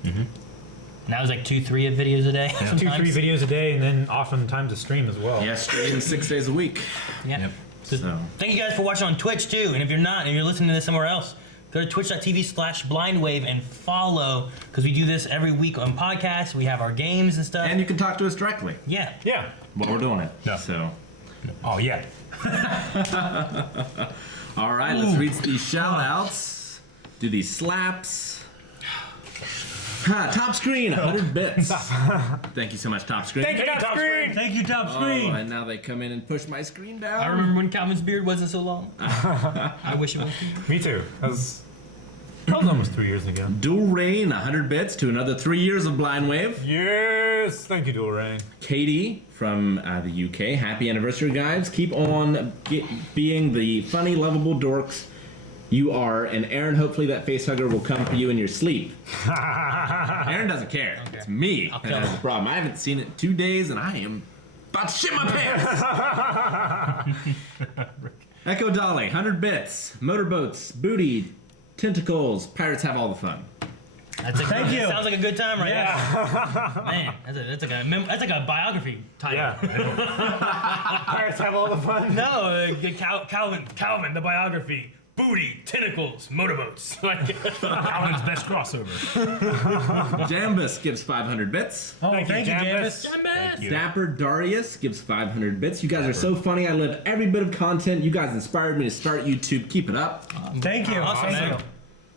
Now it's like 2-3 videos a day. 2-3 videos a day, and then oftentimes a stream as well. Yeah, streaming 6 days a week. Yeah. So Thank you guys for watching on Twitch too. And if you're not, and you're listening to this somewhere else, go to twitch.tv/blindwave and follow, because we do this every week on podcasts. We have our games and stuff. and you can talk to us directly Yeah. Yeah. while we're doing it. Yeah. So Oh yeah. all right, let's read these shout outs. Do these slaps. Top screen, 100 bits. Thank you so much, Top Screen. Thank you, Top Screen! Thank you, Top Oh, Screen. and now they come in and push my screen down. I remember when Calvin's beard wasn't so long. I wish it was. Me too. That was almost 3 years ago. Dual Rain, 100 bits to another 3 years of Blind Wave. Yes! Thank you, Dual Rain. Katie from the UK, happy anniversary, guys. Keep on being the funny, lovable dorks you are, and Aaron, hopefully that facehugger will come for you in your sleep. Aaron doesn't care. Okay. It's me that has the problem. I haven't seen it in 2 days, and I am about to shit my pants. Echo Dolly, 100 bits. Motorboats, booty, tentacles. Pirates have all the fun. That's a, Thank you. Sounds like a good time, right? Yeah. Man, that's like a biography title. Yeah. Pirates have all the fun. No, Calvin, the biography. Booty, tentacles, motorboats. Like Calvin's best crossover. Jambus gives 500 bits. Oh, thank you, Jambus. Thank you. Dapper Darius gives 500 bits. You guys are so funny. I love every bit of content. You guys inspired me to start YouTube. Keep it up. Thank you. Awesome. Thank you.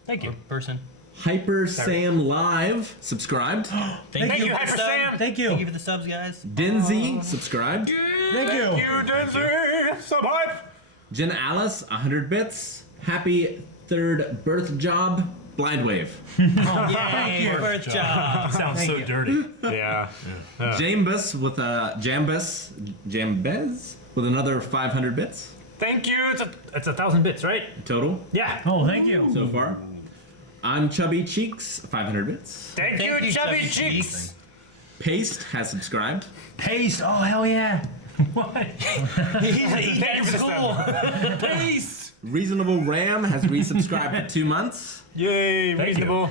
Thank you, person. Hyper Sam Live subscribed. Thank you, Hyper Sam. Thank you. Thank you for the subs, guys. Dinzy subscribed. Thank you. Denzer. Sub hype. Jen Alice 100 bits. Happy third birth job. Blind Wave. Yay, birth job. Sounds so dirty. Yeah. Jambus with a Jambez with another 500 bits Thank you. It's 1,000 bits, right? total Yeah. Oh, thank you. so far. I'm Chubby Cheeks 500 bits. Thank you, Chubby Cheeks. Paste has subscribed. Paste. Oh, hell yeah. What? He's at school. Peace. Reasonable Ram has resubscribed for 2 months. Yay, reasonable.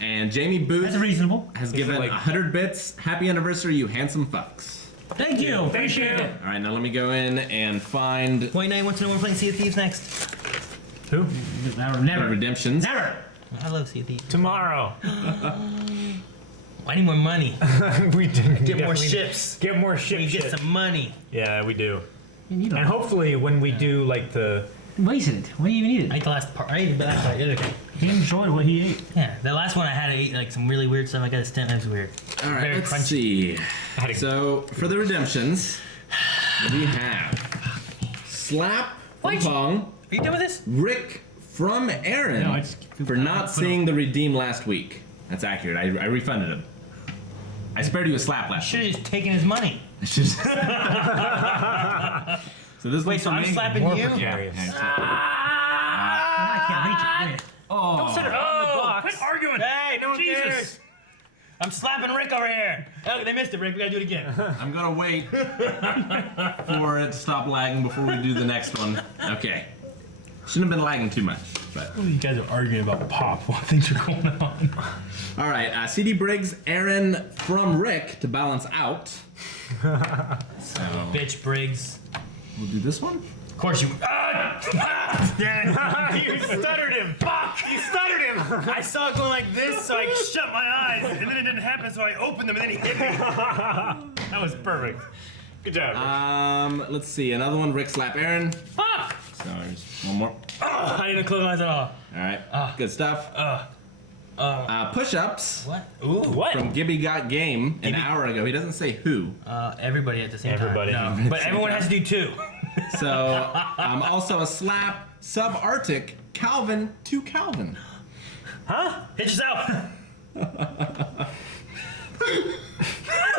And Jamie Booth That's reasonable. has given like- 100 bits. Happy anniversary, you handsome fucks. Thank you. Appreciate it. All right, now let me go in and find 29 wants to know when we're playing Sea of Thieves next. Who? Never. Redemptions. Never. I love Sea of Thieves. Tomorrow. I need more money. We did. Get more ships. Get more We ship get shit. some money. Yeah, we do. You don't And hopefully when we do like the... wasted it. What do you even need I it? ate the last part. I ate the last part. It okay. He enjoyed what he ate. Yeah, the last one I had, I ate like some really weird stuff. I got a stent. That was weird. All right, Very let's crunchy. see. Had a- So for the redemptions, we have Slap from Pong, Are you done with this? Rick from Aaron No, it's- for not seeing the redeem last week. That's accurate. I refunded him. I spared you a slap last Should week. have just taken his money. It's just- so this Wait, one's so for I'm me. slapping More you? precarious. I can't reach it. Wait. Oh, Set it on the box. Quit arguing. Hey, no one Jesus. cares. I'm slapping Rick over here. Oh, they missed it, Rick. We gotta do it again. I'm gonna wait for it to stop lagging before we do the next one. Okay. Shouldn't have been lagging too much, but. You guys are arguing about pop while things are going on. All right, CD Briggs, Aaron from Rick to balance out. So Bitch Briggs. we'll do this one. Of course you. Yeah. You stuttered him. Fuck! You stuttered him. I saw it going like this, so I shut my eyes, and then it didn't happen, so I opened them, and then he hit me. That was perfect. Good job. Let's see. Another one. Rick slap Aaron. Fuck! So there's one more. I didn't close my eyes at all. All right. Good stuff. Push-ups. What? Ooh. What? From Gibby Got Game an hour ago. He doesn't say who. Everybody at the same Everybody. time. No, but everyone has to do 2. So also a slap. Subarctic Calvin to Calvin. Huh? Hit yourself.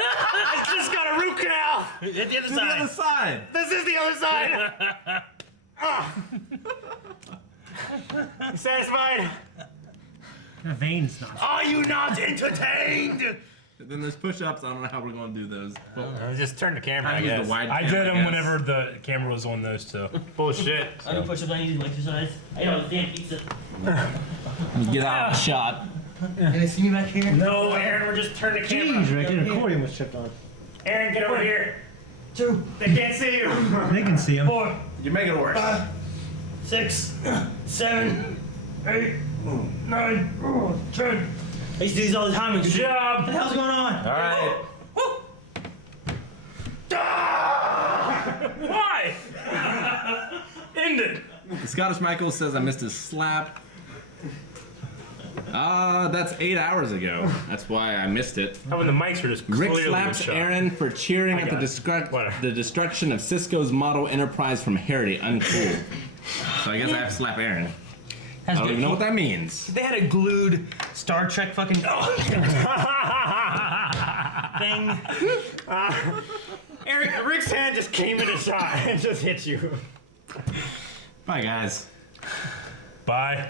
I just got a root canal. Hit the other To side. the other side. This is the other side. You satisfied? The veins not. Are you not entertained? Then there's push-ups. I don't know how we're going to do those. Just turn the camera, I I use the guess. wide I camera, did them guess. whenever the camera was on those two. Bullshit. I do push-ups, I need to exercise. I know, damn pizza. Get out of the shot. Can I see you back here? No, Aaron, we're just turning the camera. Jeez, Rick, an accordion was chipped on. Aaron, get over here. 2. They can't see you. They can see him. 4, You make it worse. 5, 6, 7, 8, 9, 10. I used to do these all the time. Good job. What the hell's going on? All right. Why? End it. The Scottish Michael says I missed his slap. That's 8 hours ago. That's why I missed it. How when the mics were just Rick clearly slaps shot. Aaron for cheering I at the, got it. the destruction of Cisco's model enterprise from Harry. Uncool. So I guess I have to slap Aaron. I don't even know what that means. They had a glued Star Trek fucking thing. Rick's hand just came in a shot and just hit you. Bye, guys. Bye.